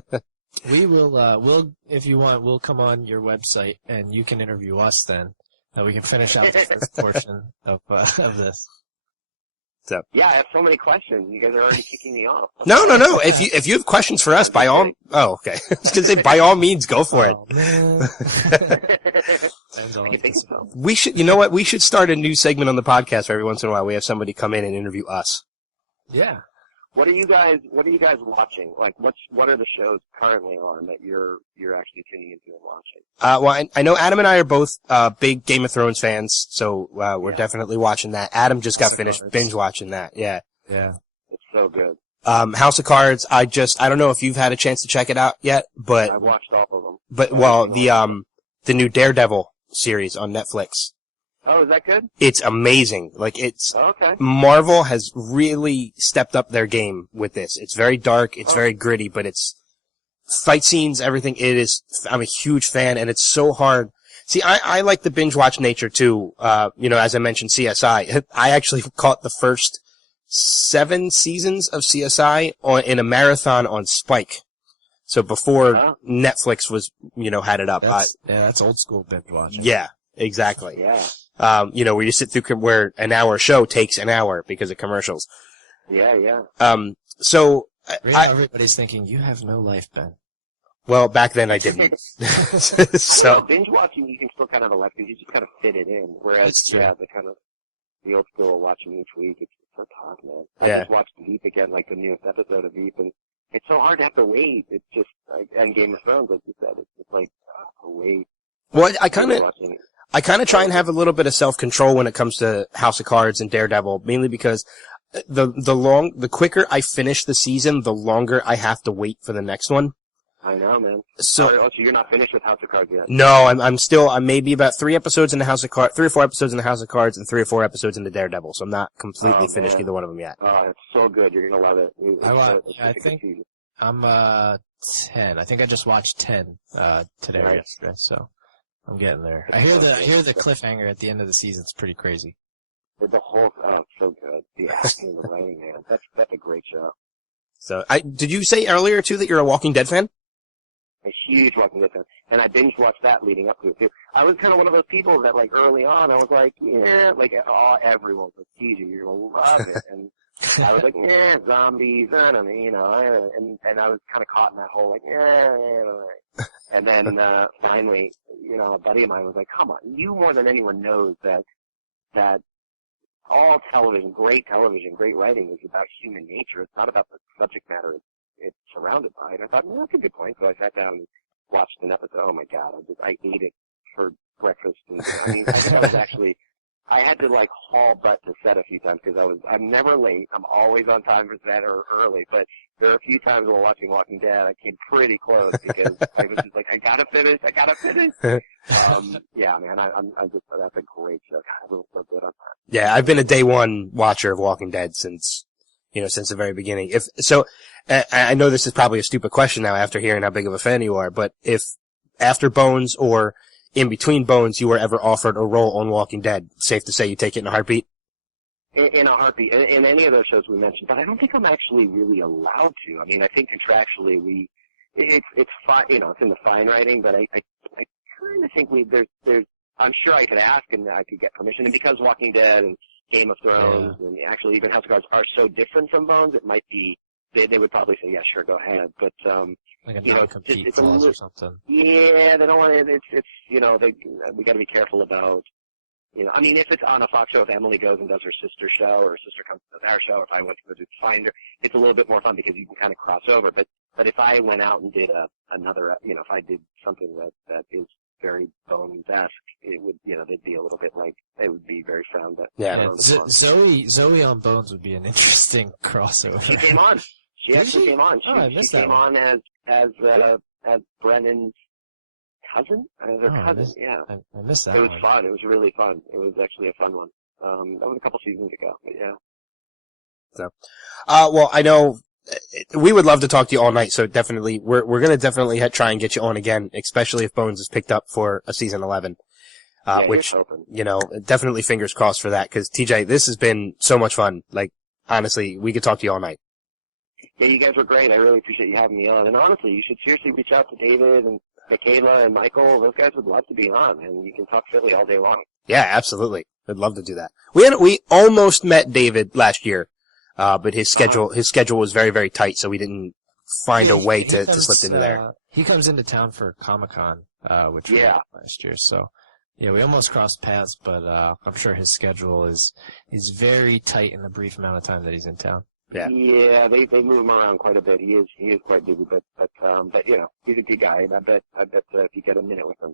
We will, if you want, we'll come on your website and you can interview us then. That we can finish out the first portion of this. So. Yeah, I have so many questions. You guys are already kicking me off. No. If you have questions for us, by all okay. I was gonna say by all means, go for it. We should. You know what? We should start a new segment on the podcast where every once in a while we have somebody come in and interview us. Yeah. What are you guys watching? What are the shows currently on that you're actually tuning into and watching? Well, I know Adam and I are both big Game of Thrones fans, so we're definitely watching that. Adam just got finished binge watching that. Yeah. Yeah. It's so good. House of Cards. I don't know if you've had a chance to check it out yet, but I watched all of them. But the new Daredevil series on Netflix. Oh, is that good? It's amazing. Marvel has really stepped up their game with this. It's very dark, it's very gritty, but it's fight scenes, everything. I'm a huge fan, and it's so hard. See, I like the binge watch nature too. As I mentioned, CSI. I actually caught the first 7 seasons of CSI in a marathon on Spike. So before Netflix was, had it up. That's old school binge watching. Yeah, exactly. Yeah. Where you sit through where an hour show takes an hour because of commercials. Yeah. So everybody's thinking you have no life, Ben. Well, back then I didn't. So binge watching, you can still kind of have a life because you just kind of fit it in. Whereas, the old school watching each week, it's so tough, man. I just watched Veep again, the newest episode of Veep, and it's so hard to have to wait. It's just, and Game of Thrones, like you said, it's just like, wait. Well, I kind of try and have a little bit of self-control when it comes to House of Cards and Daredevil, mainly because the quicker I finish the season, the longer I have to wait for the next one. I know, man. So you're not finished with House of Cards yet? No, I'm maybe about 3 episodes in the House of Cards, 3 or 4 episodes in the House of Cards, and 3 or 4 episodes in the Daredevil. So I'm not completely finished either one of them yet. Oh, it's so good. You're gonna love it. I think I'm 10. I think I just watched 10 today or yesterday. So I'm getting there. I hear the cliffhanger at the end of the season is pretty crazy. The whole so good. The acting and the writing, man. That's a great show. So did you say earlier too that you're a Walking Dead fan? A huge Walking Dead fan, and I binge watched that leading up to it too. I was kind of one of those people that, like, early on, I was like, yeah, like, everyone was like, TJ, you're gonna love it, and I was like, yeah, zombies, I don't know, you know, and I was kind of caught in that whole, like, yeah. And then finally, you know, a buddy of mine was like, come on, you more than anyone knows that all television, great writing is about human nature. It's not about the subject matter it's surrounded by. And I thought, well, that's a good point. So I sat down and watched an episode. Oh my God, I ate it for breakfast. And I mean, I think I had to like haul butt to set a few times because I'm never late. I'm always on time for set or early. But there are a few times while watching Walking Dead, I came pretty close because I was just like, I gotta finish. Yeah, man, I'm just, that's a great show. God, I feel so good on that. Yeah, I've been a day one watcher of Walking Dead since the very beginning. I know this is probably a stupid question now after hearing how big of a fan you are, but if after Bones or in between Bones you were ever offered a role on Walking Dead, safe to say you take it in a heartbeat? In a heartbeat, in any of those shows we mentioned, but I don't think I'm actually really allowed to. I mean, I think contractually it's fine, you know, it's in the fine writing, but I kind of think there's, I'm sure I could ask and I could get permission, and because Walking Dead and Game of Thrones and actually even House of Cards are so different from Bones, it might be, they would probably say, yeah, sure, go ahead, but, like a non-compete clause or something. Yeah, they don't want to, it's, you know, we gotta be careful about, you know, I mean, if it's on a Fox show, if Emily goes and does her sister show, or her sister comes to our show, if I went to go do Finder, it's a little bit more fun because you can kind of cross over, but if I went out and did another, you know, if I did something that is very Bones-esque, it would, you know, they'd be a little bit like, they would be very frowned at. Yeah, Zoe on Bones would be an interesting crossover. She came on. She actually came on. She came on as Brennan's cousin? Her cousin, yeah. I missed that. It was fun. It was really fun. It was actually a fun one. That was a couple seasons ago, but yeah. So, well, I know we would love to talk to you all night, so definitely, we're going to definitely try and get you on again, especially if Bones is picked up for a season 11. Which, you know, definitely fingers crossed for that, because TJ, this has been so much fun. Like, honestly, we could talk to you all night. Yeah, you guys were great. I really appreciate you having me on. And honestly, you should seriously reach out to David and Michaela and Michael. Those guys would love to be on, and you can talk Philly all day long. Yeah, absolutely. I'd love to do that. We almost met David last year, but his schedule was very, very tight, so we didn't find a way to slip into there. He comes into town for Comic-Con, which we had last year, so yeah, we almost crossed paths, but I'm sure his schedule is very tight in the brief amount of time that he's in town. Yeah, they move him around quite a bit. He is quite busy, but you know, he's a good guy, and I bet if you get a minute with him,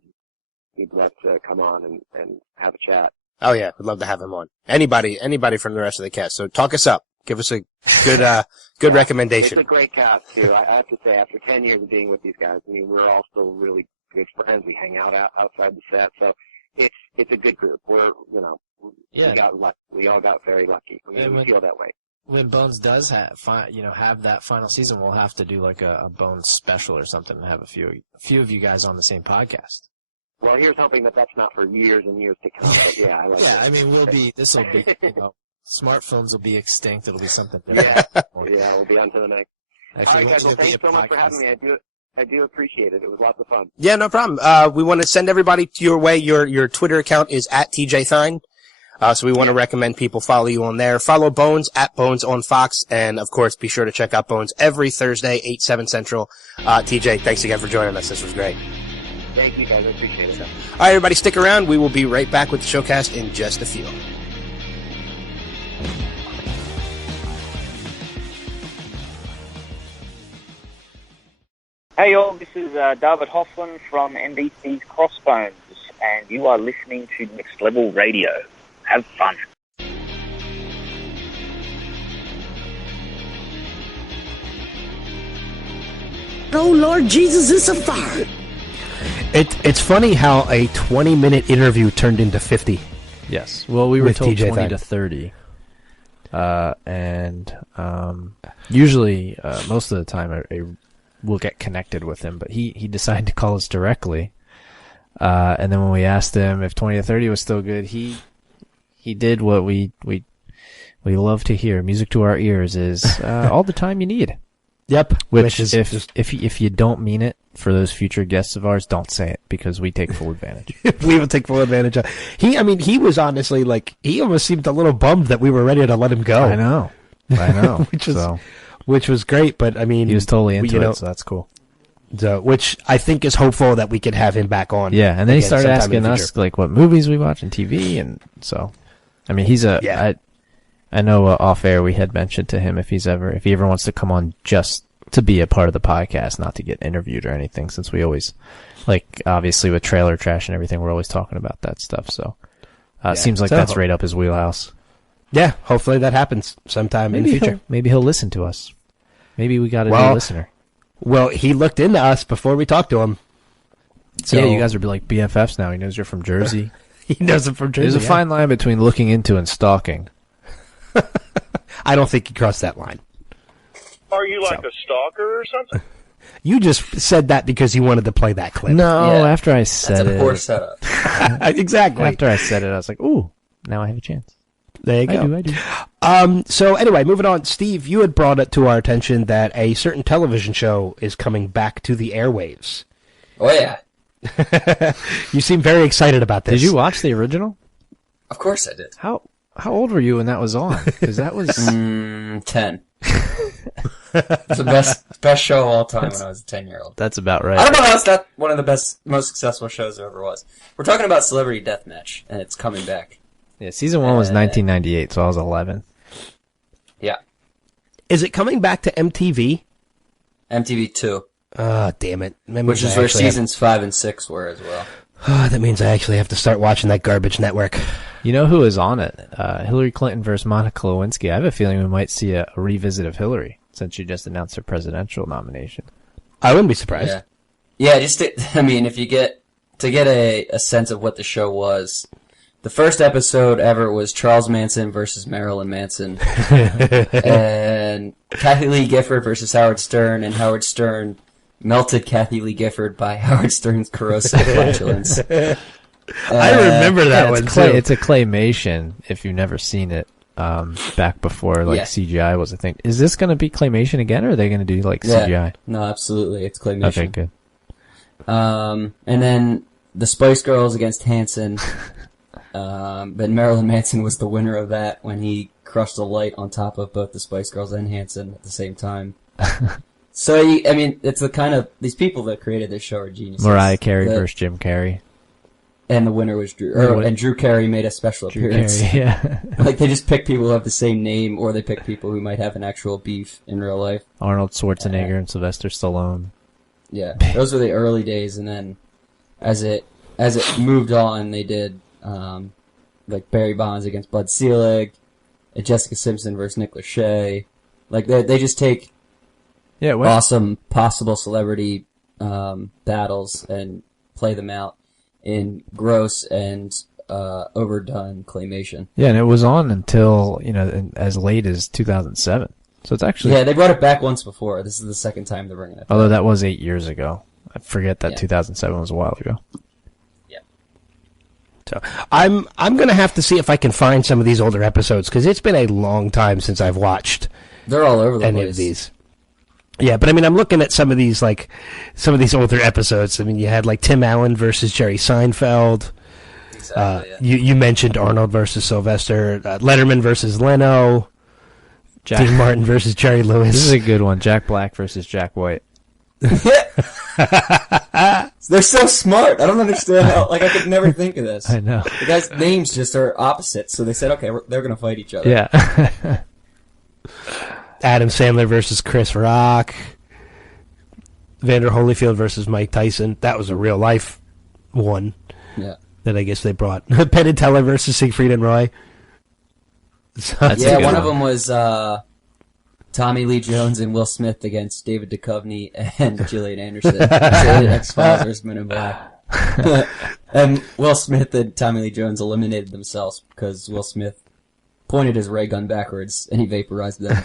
he'd love to come on and have a chat. Oh yeah, we'd love to have him on. Anybody from the rest of the cast. So talk us up. Give us a good recommendation. It's a great cast too. I have to say, after 10 years of being with these guys, I mean, we're all still really good friends. We hang out outside the set, so it's a good group. We're, you know, we all got very lucky. We feel that way. When Bones does have that final season, we'll have to do like a Bones special or something and have a few of you guys on the same podcast. Well, here's hoping that that's not for years and years to come. But yeah, I like yeah, I mean, this will be, you know, smartphones will be extinct. It'll be something different. Yeah, we'll be on to the next. All right, guys, well, thanks so much for having me. I do appreciate it. It was lots of fun. Yeah, no problem. We want to send everybody to your way. Your Twitter account is at TJ Thyne. So we want to recommend people follow you on there. Follow Bones at Bones on Fox. And of course, be sure to check out Bones every Thursday, 8/7 Central. TJ, thanks again for joining us. This was great. Thank you guys. I appreciate it. All right, everybody, stick around. We will be right back with the Showcast in just a few. Hey all, this is David Hoffman from NBC's Crossbones, and you are listening to Next Level Radio. Have fun. Oh Lord Jesus, it's a fire! It's funny how a 20-minute interview turned into 50. Yes. Well, we were With told TJ 20 Thyne. to 30. Usually, most of the time, we'll get connected with him, but he decided to call us directly. And then when we asked him if 20 to 30 was still good, he did what we love to hear. Music to our ears is all the time you need. Yep. Which is if you don't mean it for those future guests of ours, don't say it because we take full advantage. We will take full advantage of. He was honestly he almost seemed a little bummed that we were ready to let him go. I know. which was great, but I mean, he was totally into it, so that's cool. So, which I think is hopeful that we could have him back on. Yeah, and then he started sometime in asking the us future. like what movies we watch on TV, and so, I mean, he's I know off air we had mentioned to him if he ever wants to come on just to be a part of the podcast, not to get interviewed or anything, since we always, obviously with Trailer Trash and everything, we're always talking about that stuff. So, it seems like that's right up his wheelhouse. Yeah, hopefully that happens sometime in the future. Maybe he'll listen to us. Maybe we got a new listener. Well, he looked into us before we talked to him. So yeah, you guys are like BFFs now. He knows you're from Jersey. He knows I'm from Jersey. There's a fine line between looking into and stalking. I don't think he crossed that line. Are you like a stalker or something? You just said that because you wanted to play that clip. No, after I said That's a poor setup. Exactly. After I said it, I was like, ooh, now I have a chance. There you go. I do. So anyway, moving on. Steve, you had brought it to our attention that a certain television show is coming back to the airwaves. Oh, yeah. You seem very excited about this. Did you watch the original? Of course I did. How old were you when that was on? Because that was 10. It's the best show of all time when I was a 10-year-old. That's about right. I don't know how it's not one of the most successful shows there ever was. We're talking about Celebrity Deathmatch, and it's coming back. Yeah, season 1 was 1998, so I was 11. Yeah. Is it coming back to MTV? MTV 2. Damn it. That Which means is I where actually have- seasons 5 and 6 were as well. That means I actually have to start watching that garbage network. You know who is on it? Hillary Clinton versus Monica Lewinsky. I have a feeling we might see a revisit of Hillary since she just announced her presidential nomination. I wouldn't be surprised. Yeah, if you get a sense of what the show was, the first episode ever was Charles Manson versus Marilyn Manson, and Kathy Lee Gifford versus Howard Stern, and Howard Stern melted Kathy Lee Gifford by Howard Stern's corrosive flatulence. I remember that one too. It's a claymation, if you've never seen it, back before CGI was a thing. Is this going to be claymation again, or are they going to do CGI? No, absolutely, it's claymation. Okay, good. And then the Spice Girls against Hanson. But Marilyn Manson was the winner of that when he crushed a light on top of both the Spice Girls and Hanson at the same time. So, it's the kind of... These people that created this show are geniuses. Mariah Carey versus Jim Carrey. And the winner was and Drew Carey made a special appearance. Carey, yeah. They just pick people who have the same name, or they pick people who might have an actual beef in real life. Arnold Schwarzenegger and Sylvester Stallone. Yeah, those were the early days, and then as it moved on, they did Barry Bonds against Bud Selig, and Jessica Simpson versus Nick Lachey. They just take awesome possible celebrity battles and play them out in gross and overdone claymation. Yeah, and it was on until as late as 2007. So it's actually they brought it back once before. This is the second time they're bringing it back. Although that was 8 years ago. I forget that 2007 was a while ago. Yeah. So I'm going to have to see if I can find some of these older episodes because it's been a long time since I've watched. They're all over the any place. of these. Yeah, but I'm looking at some of these older episodes. You had Tim Allen versus Jerry Seinfeld. Exactly. You mentioned Arnold versus Sylvester, Letterman versus Leno, Dean Martin versus Jerry Lewis. This is a good one. Jack Black versus Jack White. They're so smart. I don't understand how. I could never think of this. I know. The guys' names just are opposites, so they said, okay, they're going to fight each other. Yeah. Adam Sandler versus Chris Rock. Vander Holyfield versus Mike Tyson. That was a real life one. Yeah. That I guess they brought. Penn and Teller versus Siegfried and Roy. So, one of them was Tommy Lee Jones and Will Smith against David Duchovny and Gillian Anderson. X-Files versus Men in Black. And Will Smith and Tommy Lee Jones eliminated themselves because Will Smith pointed his ray gun backwards and he vaporized them.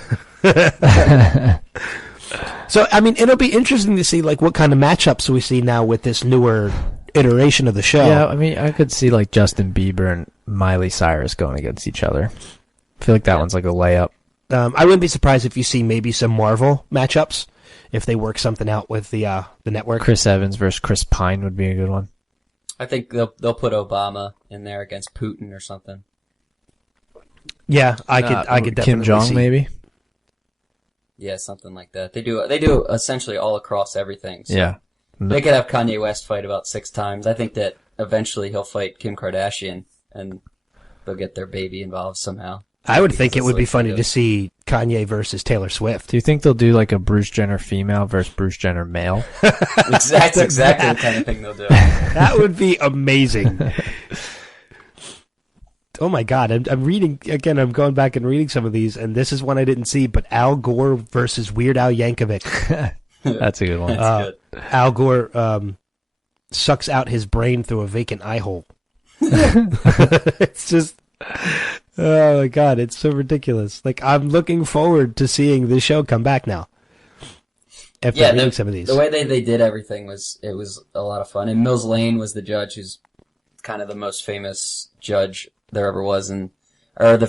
So, I mean, it'll be interesting to see like what kind of matchups we see now with this newer iteration of the show. Yeah, I mean, I could see like Justin Bieber and Miley Cyrus going against each other. I feel like that one's like a layup. I wouldn't be surprised if you see maybe some Marvel matchups if they work something out with the network. Chris Evans versus Chris Pine would be a good one. I think they'll put Obama in there against Putin or something. Yeah, I could definitely Kim Jong see. maybe. Yeah, something like that. They do essentially all across everything. So Yeah. They could have Kanye West fight about 6 times. I think that eventually he'll fight Kim Kardashian and they'll get their baby involved somehow. I would think it would be funny to see Kanye versus Taylor Swift. Do you think they'll do like a Bruce Jenner female versus Bruce Jenner male? That's exactly the kind of thing they'll do. That would be amazing. Oh my God, I'm reading, again, I'm going back and reading some of these, and this is one I didn't see, but Al Gore versus Weird Al Yankovic. That's a good one. That's good. Al Gore sucks out his brain through a vacant eye hole. It's just, oh my God, it's so ridiculous. Like, I'm looking forward to seeing this show come back now. After reading some of these. The way they did everything was a lot of fun. And Mills Lane was the judge, who's kind of the most famous judge there ever was, or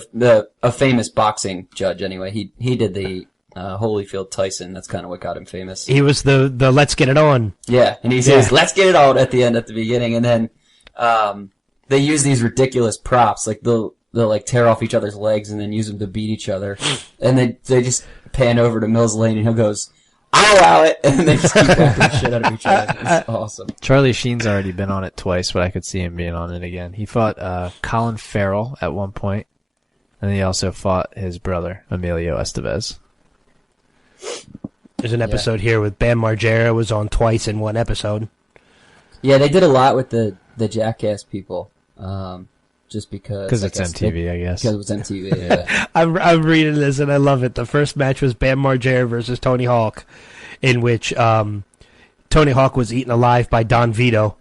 a famous boxing judge anyway. He did the Holyfield Tyson. That's kind of what got him famous. He was the let's get it on. Yeah, and he says let's get it on at the beginning, and then they use these ridiculous props, like they'll like tear off each other's legs and then use them to beat each other, and they just pan over to Mills Lane and he goes, "I'll allow it," and they just keep whacking the shit out of each other. It's awesome. Charlie Sheen's already been on it twice, but I could see him being on it again. He fought Colin Farrell at one point, and he also fought his brother, Emilio Estevez. There's an episode here with Bam Margera was on twice in one episode. Yeah, they did a lot with the Jackass people, just because it's MTV, I guess. Because it was MTV, yeah. I'm reading this and I love it. The first match was Bam Margera versus Tony Hawk, in which Tony Hawk was eaten alive by Don Vito.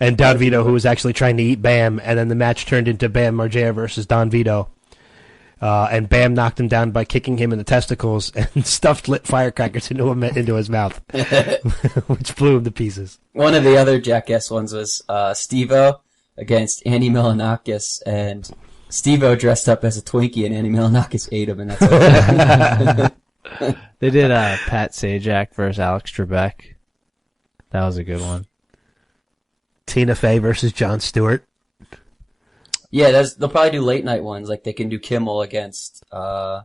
And Don Vito, who was actually trying to eat Bam, and then the match turned into Bam Margera versus Don Vito. And Bam knocked him down by kicking him in the testicles and stuffed lit firecrackers into his mouth, which blew him to pieces. One of the other Jackass ones was Steve-O against Andy Milonakis, and Steve-O dressed up as a Twinkie, and Andy Milonakis ate him, and that's what They did Pat Sajak versus Alex Trebek. That was a good one. Tina Fey versus Jon Stewart. Yeah, they'll probably do late night ones, like they can do Kimmel against Fallon.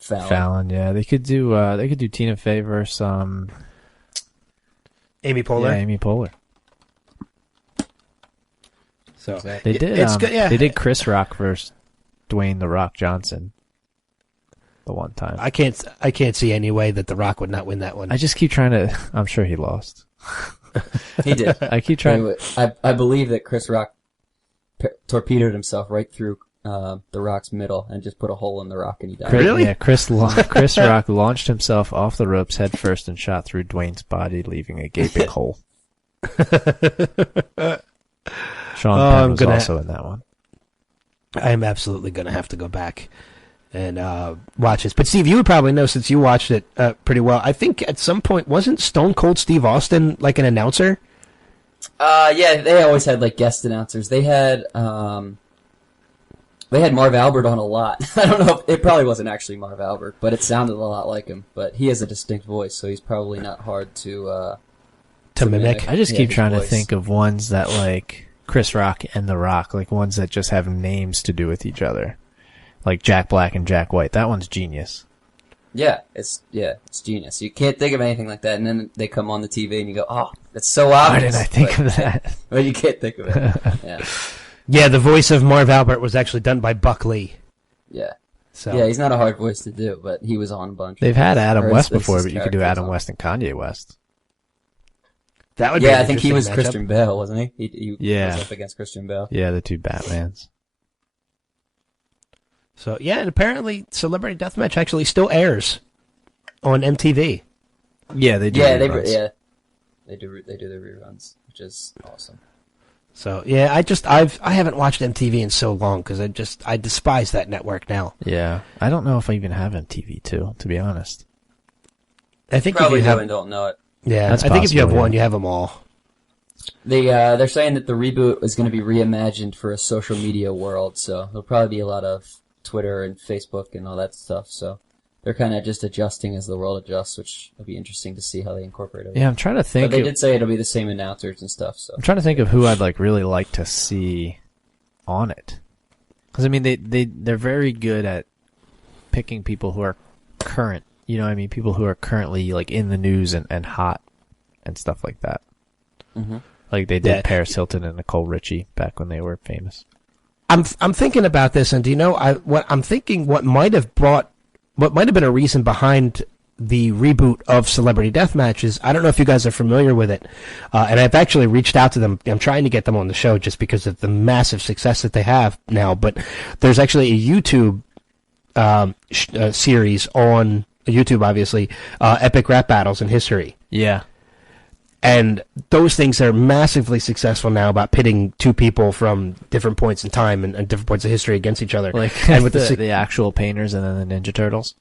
Fallon, yeah. They could do Tina Fey versus Amy Poehler. Yeah, Amy Poehler. So they did. They did Chris Rock versus Dwayne The Rock Johnson. The one time. I can't see any way that The Rock would not win that one. I just keep trying to. I'm sure he lost. He did. I keep trying. I believe that Chris Rock torpedoed himself right through The Rock's middle and just put a hole in The Rock, and he died. Really? Yeah. Chris Rock launched himself off the ropes head first and shot through Dwayne's body, leaving a gaping hole. Sean Penn was also in that one. I am absolutely going to have to go back and watch this. But Steve, you would probably know since you watched it pretty well. I think at some point, wasn't Stone Cold Steve Austin like an announcer? Yeah, they always had like guest announcers. They had Marv Albert on a lot. I don't know if it probably wasn't actually Marv Albert, but it sounded a lot like him. But he has a distinct voice, so he's probably not hard to mimic. I just keep trying to think of ones that like Chris Rock and The Rock, like ones that just have names to do with each other, like Jack Black and Jack White. That one's genius. Yeah, it's genius. You can't think of anything like that, and then they come on the TV and you go, "Oh, that's so obvious." Why didn't I think of that? Well, you can't think of it. Yeah. Yeah, the voice of Marv Albert was actually done by Buck Lee. Yeah. So yeah, he's not a hard voice to do, but he was on a bunch. They've had Adam West before, but you could do Adam West and Kanye West. That would be I think he was matchup. Christian Bale, wasn't he? He Yeah. was up against Christian Bale. Yeah, the two Batmans. So, yeah, and apparently Celebrity Deathmatch actually still airs on MTV. Yeah, they do. Yeah, reruns. they do the reruns, which is awesome. So, yeah, I haven't watched MTV in so long because I despise that network now. Yeah. I don't know if I even have MTV too, to be honest. I think Probably if you do have, and don't know it. Yeah, That's I think if you have possible, one, yeah. you have them all. They're saying that the reboot is going to be reimagined for a social media world, so there'll probably be a lot of Twitter and Facebook and all that stuff. So they're kind of just adjusting as the world adjusts, which will be interesting to see how they incorporate it. Yeah, I'm trying to think. But they did say it'll be the same announcers and stuff. So I'm trying to think of who I'd really like to see on it. Because I mean, they're very good at picking people who are current. You know what I mean? People who are currently like in the news and hot and stuff like that. Mm-hmm. Like they did Paris Hilton and Nicole Richie back when they were famous. I'm thinking about this, and do you know what might have been a reason behind the reboot of Celebrity Deathmatch is, I don't know if you guys are familiar with it, and I've actually reached out to them. I'm trying to get them on the show just because of the massive success that they have now. But there's actually a YouTube series on YouTube, obviously, Epic Rap Battles in History. Yeah. And those things are massively successful now about pitting two people from different points in time and different points of history against each other. Like and with the actual painters and then the Ninja Turtles.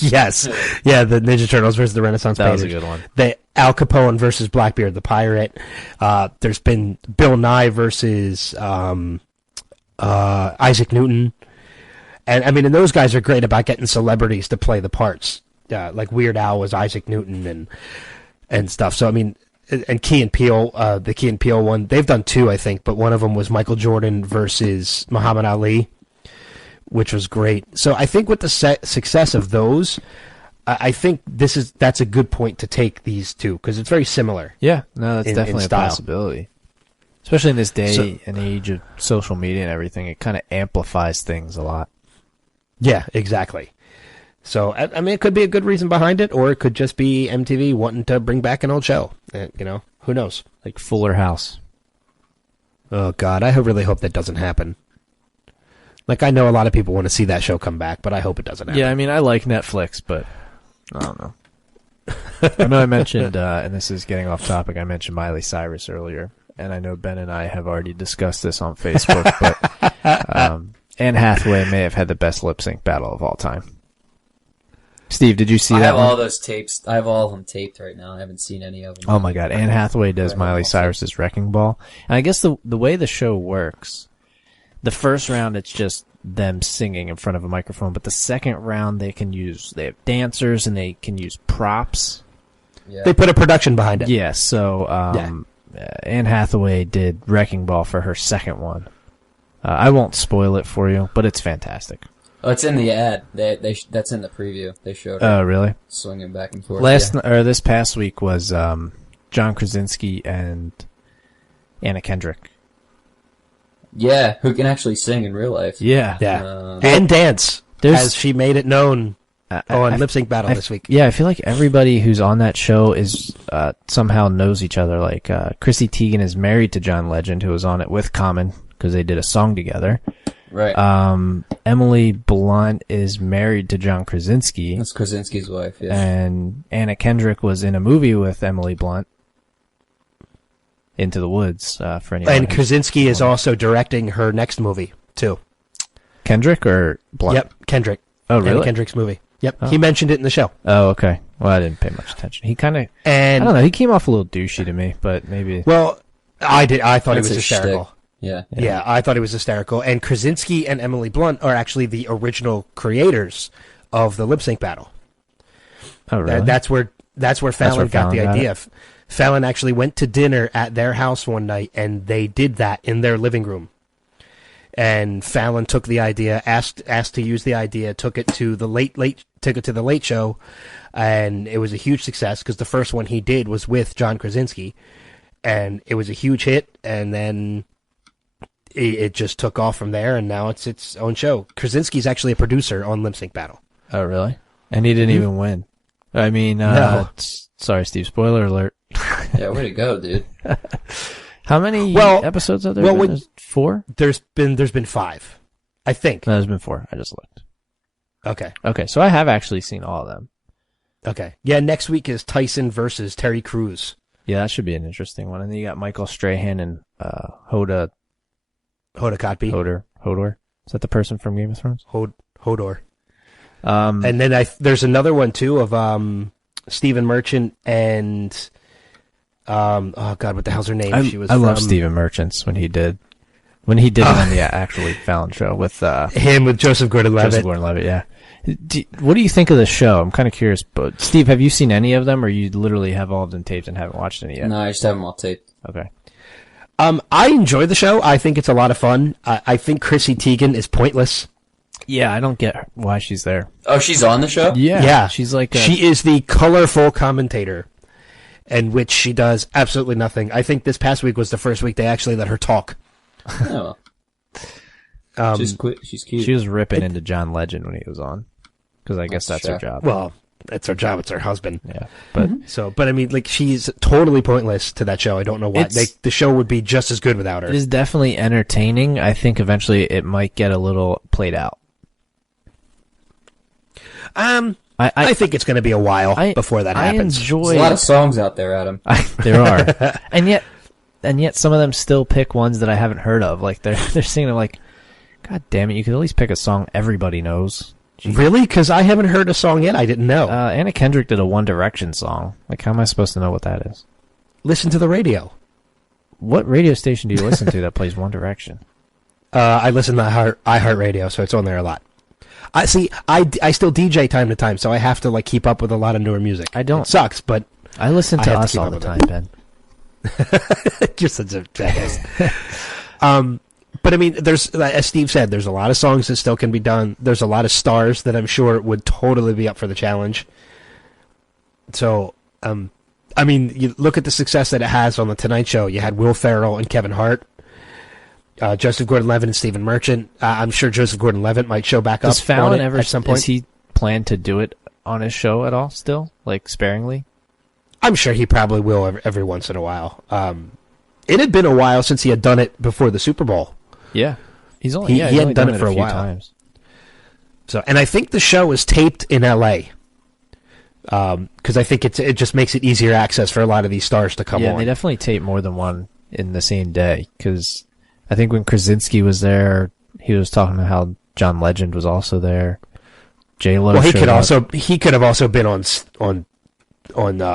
Yes. Yeah, the Ninja Turtles versus the Renaissance painters. That was a good one. The Al Capone versus Blackbeard the Pirate. There's been Bill Nye versus Isaac Newton. And I mean, and those guys are great about getting celebrities to play the parts. Like Weird Al was Isaac Newton and stuff. So I mean, and Key and Peele, the Key and Peele one, they've done two, I think, but one of them was Michael Jordan versus Muhammad Ali, which was great. So I think with the success of those, I think that's a good point to take these two because it's very similar. Yeah, no, that's definitely in a possibility. Especially in this day and age of social media and everything, it kind of amplifies things a lot. Yeah, exactly. So, I mean, it could be a good reason behind it, or it could just be MTV wanting to bring back an old show. You know, who knows? Like Fuller House. Oh, God, I really hope that doesn't happen. Like, I know a lot of people want to see that show come back, but I hope it doesn't happen. Yeah, I mean, I like Netflix, but I don't know. I know I mentioned, and this is getting off topic, I mentioned Miley Cyrus earlier, and I know Ben and I have already discussed this on Facebook, but Anne Hathaway may have had the best lip sync battle of all time. Steve, did you see that? I have all those tapes. I have all of them taped right now. I haven't seen any of them. Oh my God, Anne Hathaway does Miley Cyrus's Wrecking Ball, and I guess the way the show works, the first round it's just them singing in front of a microphone, but the second round they have dancers and they can use props. Yeah. They put a production behind it. Yeah, so Anne Hathaway did Wrecking Ball for her second one. I won't spoil it for you, but it's fantastic. Oh, it's in the ad. That's in the preview. They showed it. Oh, really? Swinging back and forth. This past week was John Krasinski and Anna Kendrick. Yeah, who can actually sing in real life. Yeah. And dance, as she made it known on Lip Sync Battle this week. Yeah, I feel like everybody who's on that show is somehow knows each other. Like Chrissy Teigen is married to John Legend, who was on it with Common, because they did a song together. Right. Emily Blunt is married to John Krasinski. That's Krasinski's wife, yeah. And Anna Kendrick was in a movie with Emily Blunt, Into the Woods, for anyone. And Krasinski is also directing her next movie, too. Kendrick or Blunt? Yep, Kendrick. Oh, really? Anna Kendrick's movie. Yep, Oh. he mentioned it in the show. Oh, okay. Well, I didn't pay much attention. He kind of, I don't know, he came off a little douchey to me, but maybe. Well, I thought he was That's his hysterical. shtick. Yeah. Yeah, I thought he was hysterical. And Krasinski and Emily Blunt are actually the original creators of the lip sync battle. Oh, really? That's where Fallon got the Fallon got idea. Fallon actually went to dinner at their house one night, and they did that in their living room. And Fallon took the idea, asked to use the idea, took it to the Late Show, and it was a huge success because the first one he did was with John Krasinski, and it was a huge hit. And then it just took off from there, and now it's its own show. Krasinski's actually a producer on Lip Sync Battle. Oh, really? And he didn't even win. I mean, No. Sorry, Steve. Spoiler alert. Yeah, way to go, dude. How many episodes are there? Well, been? There's 4? There's been 5, I think. No, there's been 4. I just looked. Okay. Okay, so I have actually seen all of them. Okay. Yeah, next week is Tyson versus Terry Crews. Yeah, that should be an interesting one. And then you got Michael Strahan and Hodor. Hodor. Is that the person from Game of Thrones? Hodor. And then there's another one too of Stephen Merchant and oh god, what the hell's her name? I love Stephen Merchant's when he did it on the actually Fallon show with him with Joseph Gordon-Levitt. Joseph Gordon-Levitt, yeah. What do you think of the show? I'm kind of curious. But Steve, have you seen any of them, or you literally have all of them taped and haven't watched any yet? No, I just have them all taped. Okay. I enjoy the show. I think it's a lot of fun. I think Chrissy Teigen is pointless. Yeah, I don't get why she's there. Oh, she's on the show? Yeah. She's like she is the colorful commentator, in which she does absolutely nothing. I think this past week was the first week they actually let her talk. Oh. She's cute. She was ripping into John Legend when he was on, because I guess that's her job. Well, that's her job. It's her husband. Yeah, but I mean, like, she's totally pointless to that show. I don't know why. The show would be just as good without her. It is definitely entertaining. I think eventually it might get a little played out. I think it's going to be a while before that happens. There's a lot of songs out there, Adam. There are, and yet some of them still pick ones that I haven't heard of. Like they're singing like, God damn it! You could at least pick a song everybody knows. Jeez. Really? Because I haven't heard a song yet. I didn't know. Anna Kendrick did a One Direction song. Like, how am I supposed to know what that is? Listen to the radio. What radio station do you listen to that plays One Direction? I listen to iHeartRadio, so it's on there a lot. I still DJ time to time, so I have to like keep up with a lot of newer music. I don't. It sucks, but I listen to us all the time, Ben. You're such a jackass. But I mean, there's, as Steve said, there's a lot of songs that still can be done. There's a lot of stars that I'm sure would totally be up for the challenge. So, I mean, you look at the success that it has on the Tonight Show. You had Will Ferrell and Kevin Hart, Joseph Gordon-Levitt and Stephen Merchant. I'm sure Joseph Gordon-Levitt might show back Does up Fallon on it ever, at some point. Does he plan to do it on his show at all still? Like, sparingly? I'm sure he probably will every once in a while. It had been a while since he had done it before the Super Bowl. Yeah. He's only, he hadn't done it for a while. Times. So, and I think the show is taped in LA. Because I think it just makes it easier access for a lot of these stars to come on. Yeah, they definitely tape more than one in the same day. Because I think when Krasinski was there, he was talking about how John Legend was also there. J-Lo. Well, he could have also been on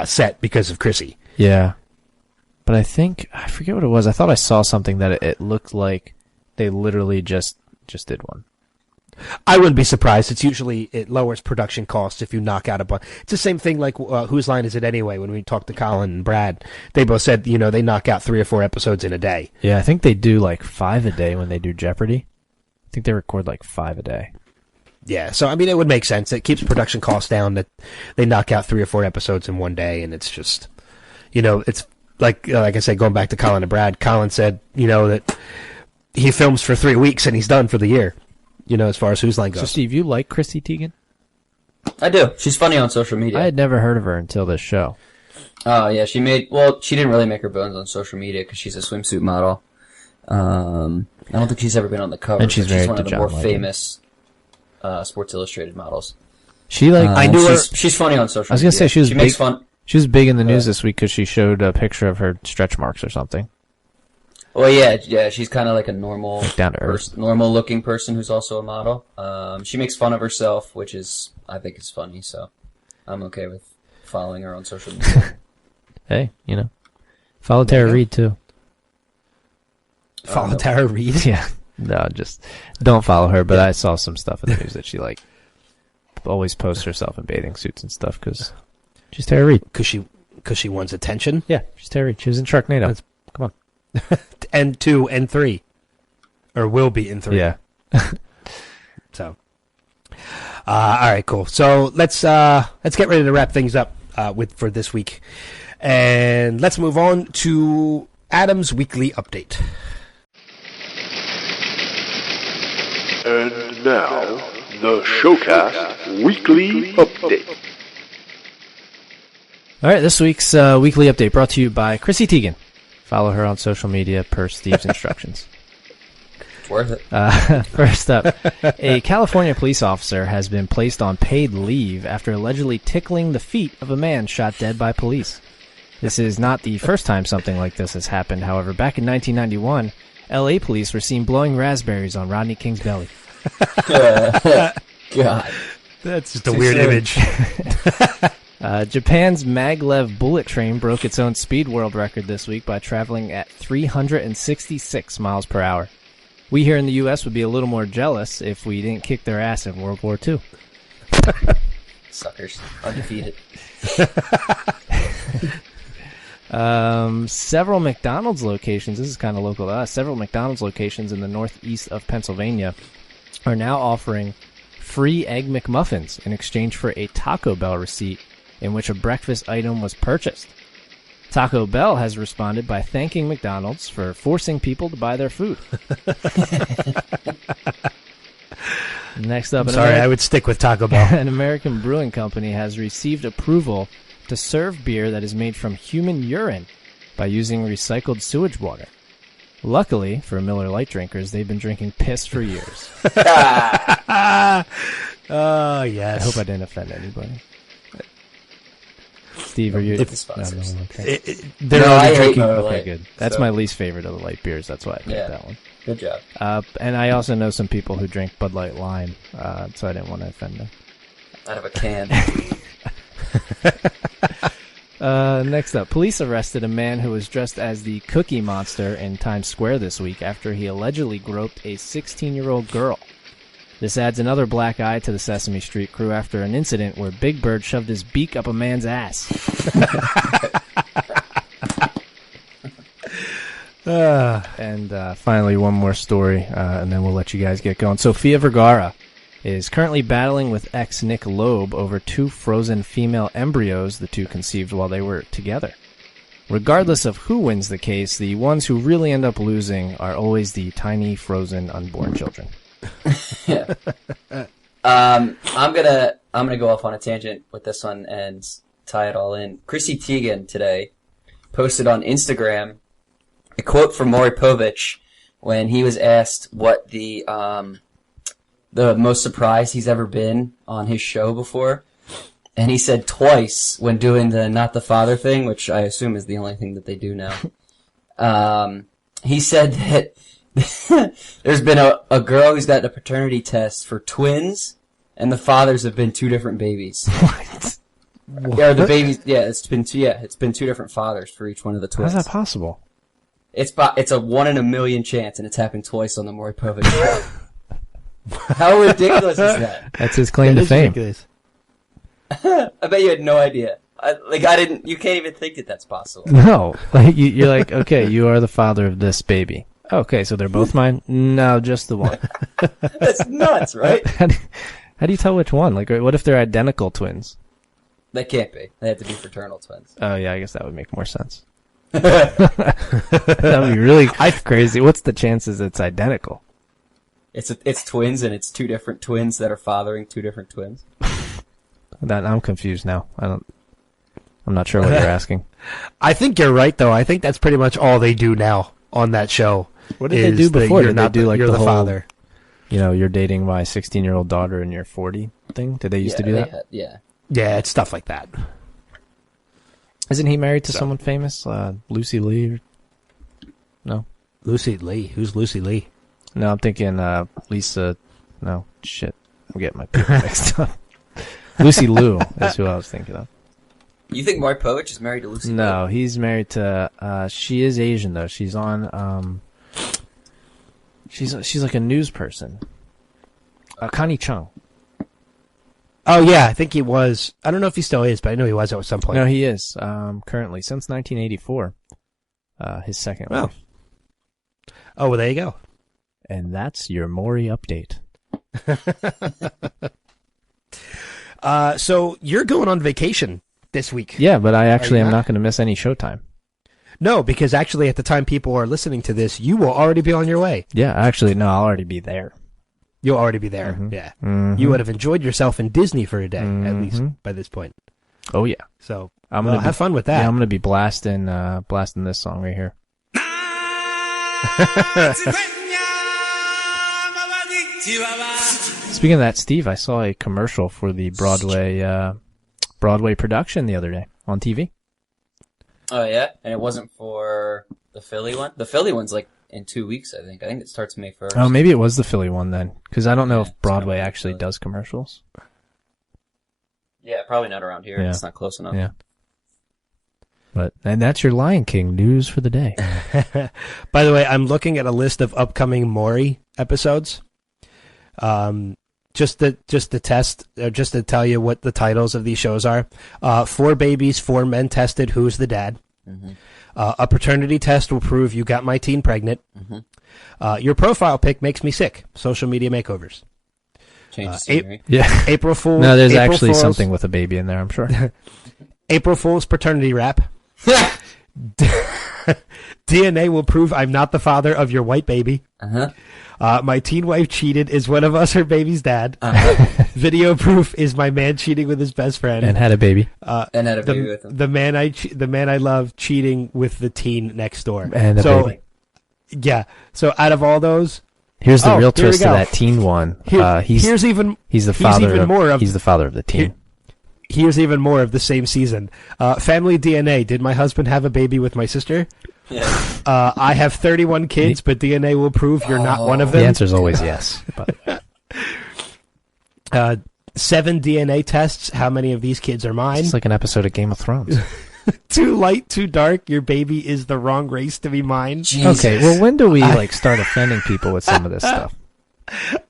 set because of Chrissy. Yeah, but I forget what it was. I thought I saw something that it looked like they literally just did one. I wouldn't be surprised. It lowers production costs if you knock out a bunch. It's the same thing like Whose Line Is It Anyway? When we talked to Colin and Brad, they both said, they knock out 3 or 4 episodes in a day. Yeah, I think they do like 5 a day when they do Jeopardy. I think they record like 5 a day. Yeah, so I mean, it would make sense. It keeps production costs down that they knock out 3 or 4 episodes in one day, and it's just, it's like I said, going back to Colin and Brad. Colin said, that he films for 3 weeks and he's done for the year. As far as Whose Line goes. So, Steve, you like Chrissy Teigen? I do. She's funny on social media. I had never heard of her until this show. Oh, yeah. She didn't really make her bones on social media because she's a swimsuit model. I don't think she's ever been on the cover. And she's one of the John more Legend. famous Sports Illustrated models. She I knew her. She's funny on social media. I was going to say, she makes fun. She was big in the news this week because she showed a picture of her stretch marks or something. Well, yeah, she's kind of like a normal, down to earth, normal-looking person who's also a model. She makes fun of herself, which I think is funny. So, I'm okay with following her on social media. Hey, follow Tara Reid too. Follow Tara Reid? Yeah, no, just don't follow her. But I saw some stuff in the news that she always posts herself in bathing suits and stuff because she's Tara Reid. Because she wants attention. Yeah, she's Tara Reid. She was in Sharknado. Come on. and 2 and 3, or will be in 3. Yeah. So, all right, cool. So let's get ready to wrap things up for this week, and let's move on to Adam's weekly update. And now the Showcast weekly update. All right, this week's weekly update brought to you by Chrissy Teigen. Follow her on social media per Steve's instructions. It's worth it. First up, a California police officer has been placed on paid leave after allegedly tickling the feet of a man shot dead by police. This is not the first time something like this has happened. However, back in 1991, L.A. police were seen blowing raspberries on Rodney King's belly. God. That's just a weird image. Japan's maglev bullet train broke its own speed world record this week by traveling at 366 miles per hour. We here in the U.S. would be a little more jealous if we didn't kick their ass in World War II. Suckers. Undefeated. Several McDonald's locations, this is kind of local to us, several McDonald's locations in the northeast of Pennsylvania are now offering free Egg McMuffins in exchange for a Taco Bell receipt in which a breakfast item was purchased. Taco Bell has responded by thanking McDonald's for forcing people to buy their food. Next up, I would stick with Taco Bell. An American brewing company has received approval to serve beer that is made from human urine by using recycled sewage water. Luckily, for Miller Lite drinkers, they've been drinking piss for years. Oh, yes. I hope I didn't offend anybody. Steve, are you... They're already drinking... Okay, good. That's my least favorite of the light beers. That's why I picked that one. Good job. And I also know some people who drink Bud Light Lime, so I didn't want to offend them. Out of a can. Next up, police arrested a man who was dressed as the Cookie Monster in Times Square this week after he allegedly groped a 16-year-old girl. This adds another black eye to the Sesame Street crew after an incident where Big Bird shoved his beak up a man's ass. And finally, one more story, and then we'll let you guys get going. Sofia Vergara is currently battling with ex Nick Loeb over 2 frozen female embryos the two conceived while they were together. Regardless of who wins the case, the ones who really end up losing are always the tiny frozen unborn children. Yeah. I'm gonna go off on a tangent with this one and tie it all in. Chrissy Teigen today posted on Instagram a quote from Maury Povich when he was asked what the most surprised he's ever been on his show before, and he said twice when doing the not the father thing, which I assume is the only thing that they do now. He said that there's been a girl who's gotten a paternity test for twins, and the fathers have been 2 different babies. What? Yeah, the babies. Yeah, it's been 2 different fathers for each one of the twins. How's that possible? It's a 1 in a million chance, and it's happened twice on the Maury Povich show. How ridiculous is that? That's his claim to fame. Ridiculous. I bet you had no idea. You can't even think that that's possible. No, you're like, okay, you are the father of this baby. Okay, so they're both mine? No, just the one. That's nuts, right? How do you tell which one? Like, what if they're identical twins? They can't be. They have to be fraternal twins. Oh, yeah, I guess that would make more sense. That would be really crazy. What's the chances it's identical? It's twins, and it's 2 different twins that are fathering 2 different twins. I'm confused now. I'm not sure what you're asking. I think you're right, though. I think that's pretty much all they do now on that show. What did they do before? Did they do like you're the whole, father? You know, you're dating my 16-year-old daughter and you're 40 thing? Did they used to do that? Yeah, it's stuff like that. Isn't he married to someone famous? Lucy Lee? No. Lucy Lee? Who's Lucy Lee? No, I'm thinking Lisa. No, shit. I'm getting my people mixed up. Lucy Liu is who I was thinking of. You think Maury Povich is married to Lucy Liu? No, he's married to... she is Asian, though. She's on... She's like a news person. Connie Chung. Oh, yeah, I think he was. I don't know if he still is, but I know he was at some point. No, he is, currently, since 1984. His second wife. Oh, well, there you go. And that's your Maury update. So you're going on vacation this week. Yeah, but I actually am not going to miss any showtime. No, because actually at the time people are listening to this, you will already be on your way. Yeah, actually, no, I'll already be there. You'll already be there, yeah. Mm-hmm. You would have enjoyed yourself in Disney for a day, at least, by this point. Oh yeah. So I'm gonna have fun with that. Yeah, I'm gonna be blasting this song right here. Speaking of that, Steve, I saw a commercial for the Broadway production the other day on TV. Oh yeah, and it wasn't for the Philly one. The Philly one's like in 2 weeks, I think. I think it starts May 1st. Oh, maybe it was the Philly one then, because I don't know if Broadway actually does commercials. Yeah, probably not around here. Yeah. It's not close enough. Yeah. And that's your Lion King news for the day. By the way, I'm looking at a list of upcoming Maury episodes. Just to test, just to tell you what the titles of these shows are. 4 babies, 4 men tested. Who's the dad? Mm-hmm. A paternity test will prove you got my teen pregnant. Mm-hmm. Your profile pic makes me sick. Social media makeovers. Change the scenery. Yeah. April Fool's. No, there's April actually Fool's, something with a baby in there, I'm sure. April Fool's paternity rap. DNA will prove I'm not the father of your white baby. My teen wife cheated. Is one of us her baby's dad? Video proof is my man cheating with his best friend And had a baby. And had a baby with him. The man I love cheating with the teen next door. And a baby. Yeah. So out of all those, here's the real here we twist go. of that teen one. He's the father of the teen. Here's even more of the same season. Family DNA. Did my husband have a baby with my sister? Yeah. I have 31 kids, but DNA will prove you're not one of them. The answer is always yes. But 7 DNA tests. How many of these kids are mine? it's like an episode of Game of Thrones. Too light, too dark. Your baby is the wrong race to be mine. Jesus. Okay, well, when do we start offending people with some of this stuff?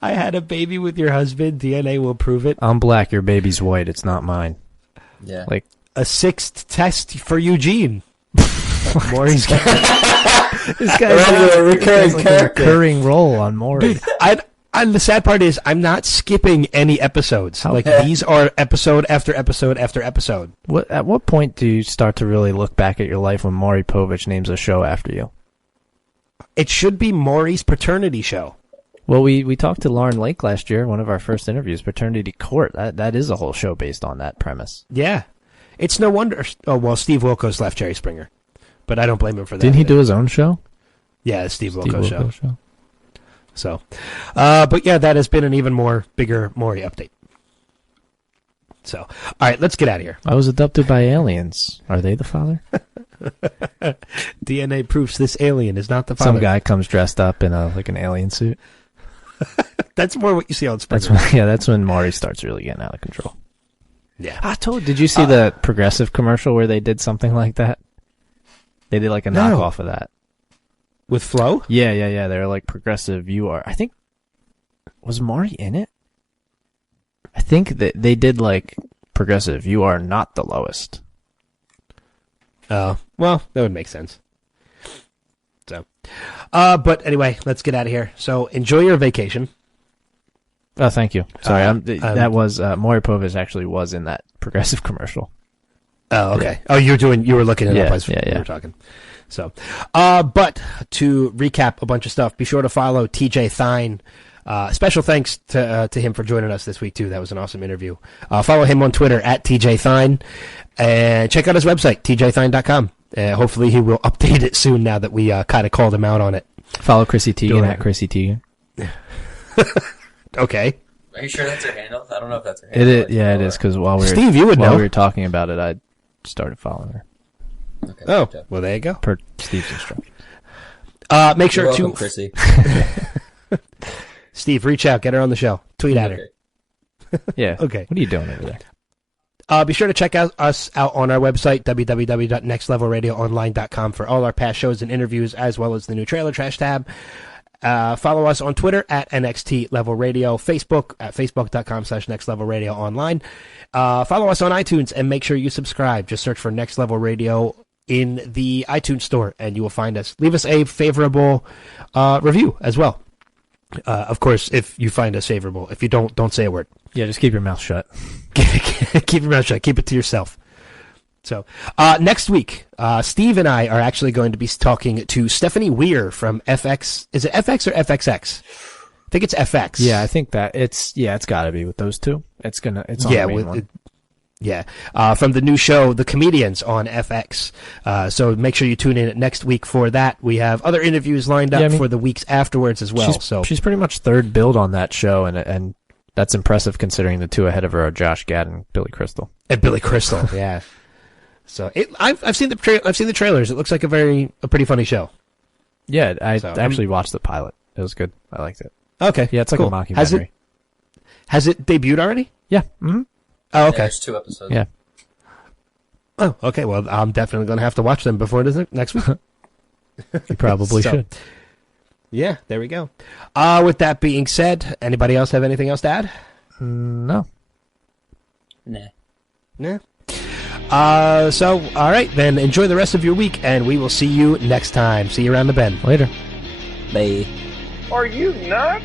I had a baby with your husband. DNA will prove it. I'm black. Your baby's white. It's not mine. Yeah. A 6th test for Eugene. Maury's this guy's a recurring character. Recurring role on Maury. Dude, and the sad part is I'm not skipping any episodes. These are episode after episode after episode. At what point do you start to really look back at your life when Maury Povich names a show after you? It should be Maury's paternity show. Well, we talked to Lauren Lake last year, one of our first interviews, Paternity Court. That is a whole show based on that premise. Yeah. It's no wonder. Oh, well, Steve Wilkos left Jerry Springer. But I don't blame him for that. Didn't he do his own show? Yeah, the Steve Wilkos show. So, but yeah, that has been an even bigger Maury update. So, all right, let's get out of here. I was adopted by aliens. Are they the father? DNA proves this alien is not the father. Some guy comes dressed up in an alien suit. That's more what you see on Springer. That's when Maury starts really getting out of control. Yeah. Did you see the Progressive commercial where they did something like that? They did like a knockoff of that. With Flo? Yeah. They're like Progressive, you are. I think, was Maury in it? I think that they did like Progressive, you are not the lowest. Oh, well, that would make sense. So, but anyway, let's get out of here. So, enjoy your vacation. Oh, thank you. Sorry, that was Maury Povich actually was in that Progressive commercial. Oh, okay. Yeah. Oh, you were looking it up as we were talking. So, but to recap a bunch of stuff, be sure to follow TJ Thyne. Special thanks to him for joining us this week too. That was an awesome interview. Follow him on Twitter at TJ Thyne, and check out his website tjthyne.com. Hopefully he will update it soon now that we kind of called him out on it. Follow Chrissy Teigen at Chrissy Teigen. Okay. Are you sure that's her handle? I don't know if that's her handle. It is because while we were talking about it, I started following her. Okay, oh, well, there you go. Per Steve's instruction. Make sure You're welcome, Chrissy. Steve, reach out, get her on the show, tweet at her. Yeah. Okay. What are you doing over there? Be sure to check us out on our website, www.nextlevelradioonline.com, for all our past shows and interviews, as well as the new Trailer Trash tab. Follow us on Twitter at NXT Level Radio, Facebook at facebook.com/nextlevelradioonline. Follow us on iTunes and make sure you subscribe. Just search for Next Level Radio in the iTunes store and you will find us. Leave us a favorable review as well. Of course, if you find us favorable. If you don't say a word. Yeah, just keep your mouth shut. Keep your mouth shut. Keep it to yourself. So, next week, Steve and I are actually going to be talking to Stephanie Weir from FX. Is it FX or FXX? I think it's FX. Yeah, I think that it's gotta be with those two. It's on the main one. Yeah, from the new show, The Comedians on FX. So make sure you tune in next week for that. We have other interviews lined up for the weeks afterwards as well. She's pretty much third billed on that show, and that's impressive considering the two ahead of her are Josh Gad and Billy Crystal. And Billy Crystal, yeah. So I've seen the trailers. It looks like a pretty funny show. Yeah, I actually watched the pilot. It was good. I liked it. Okay, yeah, it's like cool. a mockumentary. Has it debuted already? Yeah. Mm-hmm. Oh, okay. There's 2 episodes. Yeah. Oh, okay. Well, I'm definitely going to have to watch them before it is next week. You probably should. Yeah, there we go. With that being said, anybody else have anything else to add? No. Nah. So, all right, then enjoy the rest of your week, and we will see you next time. See you around the bend. Later. Bye. Are you nuts?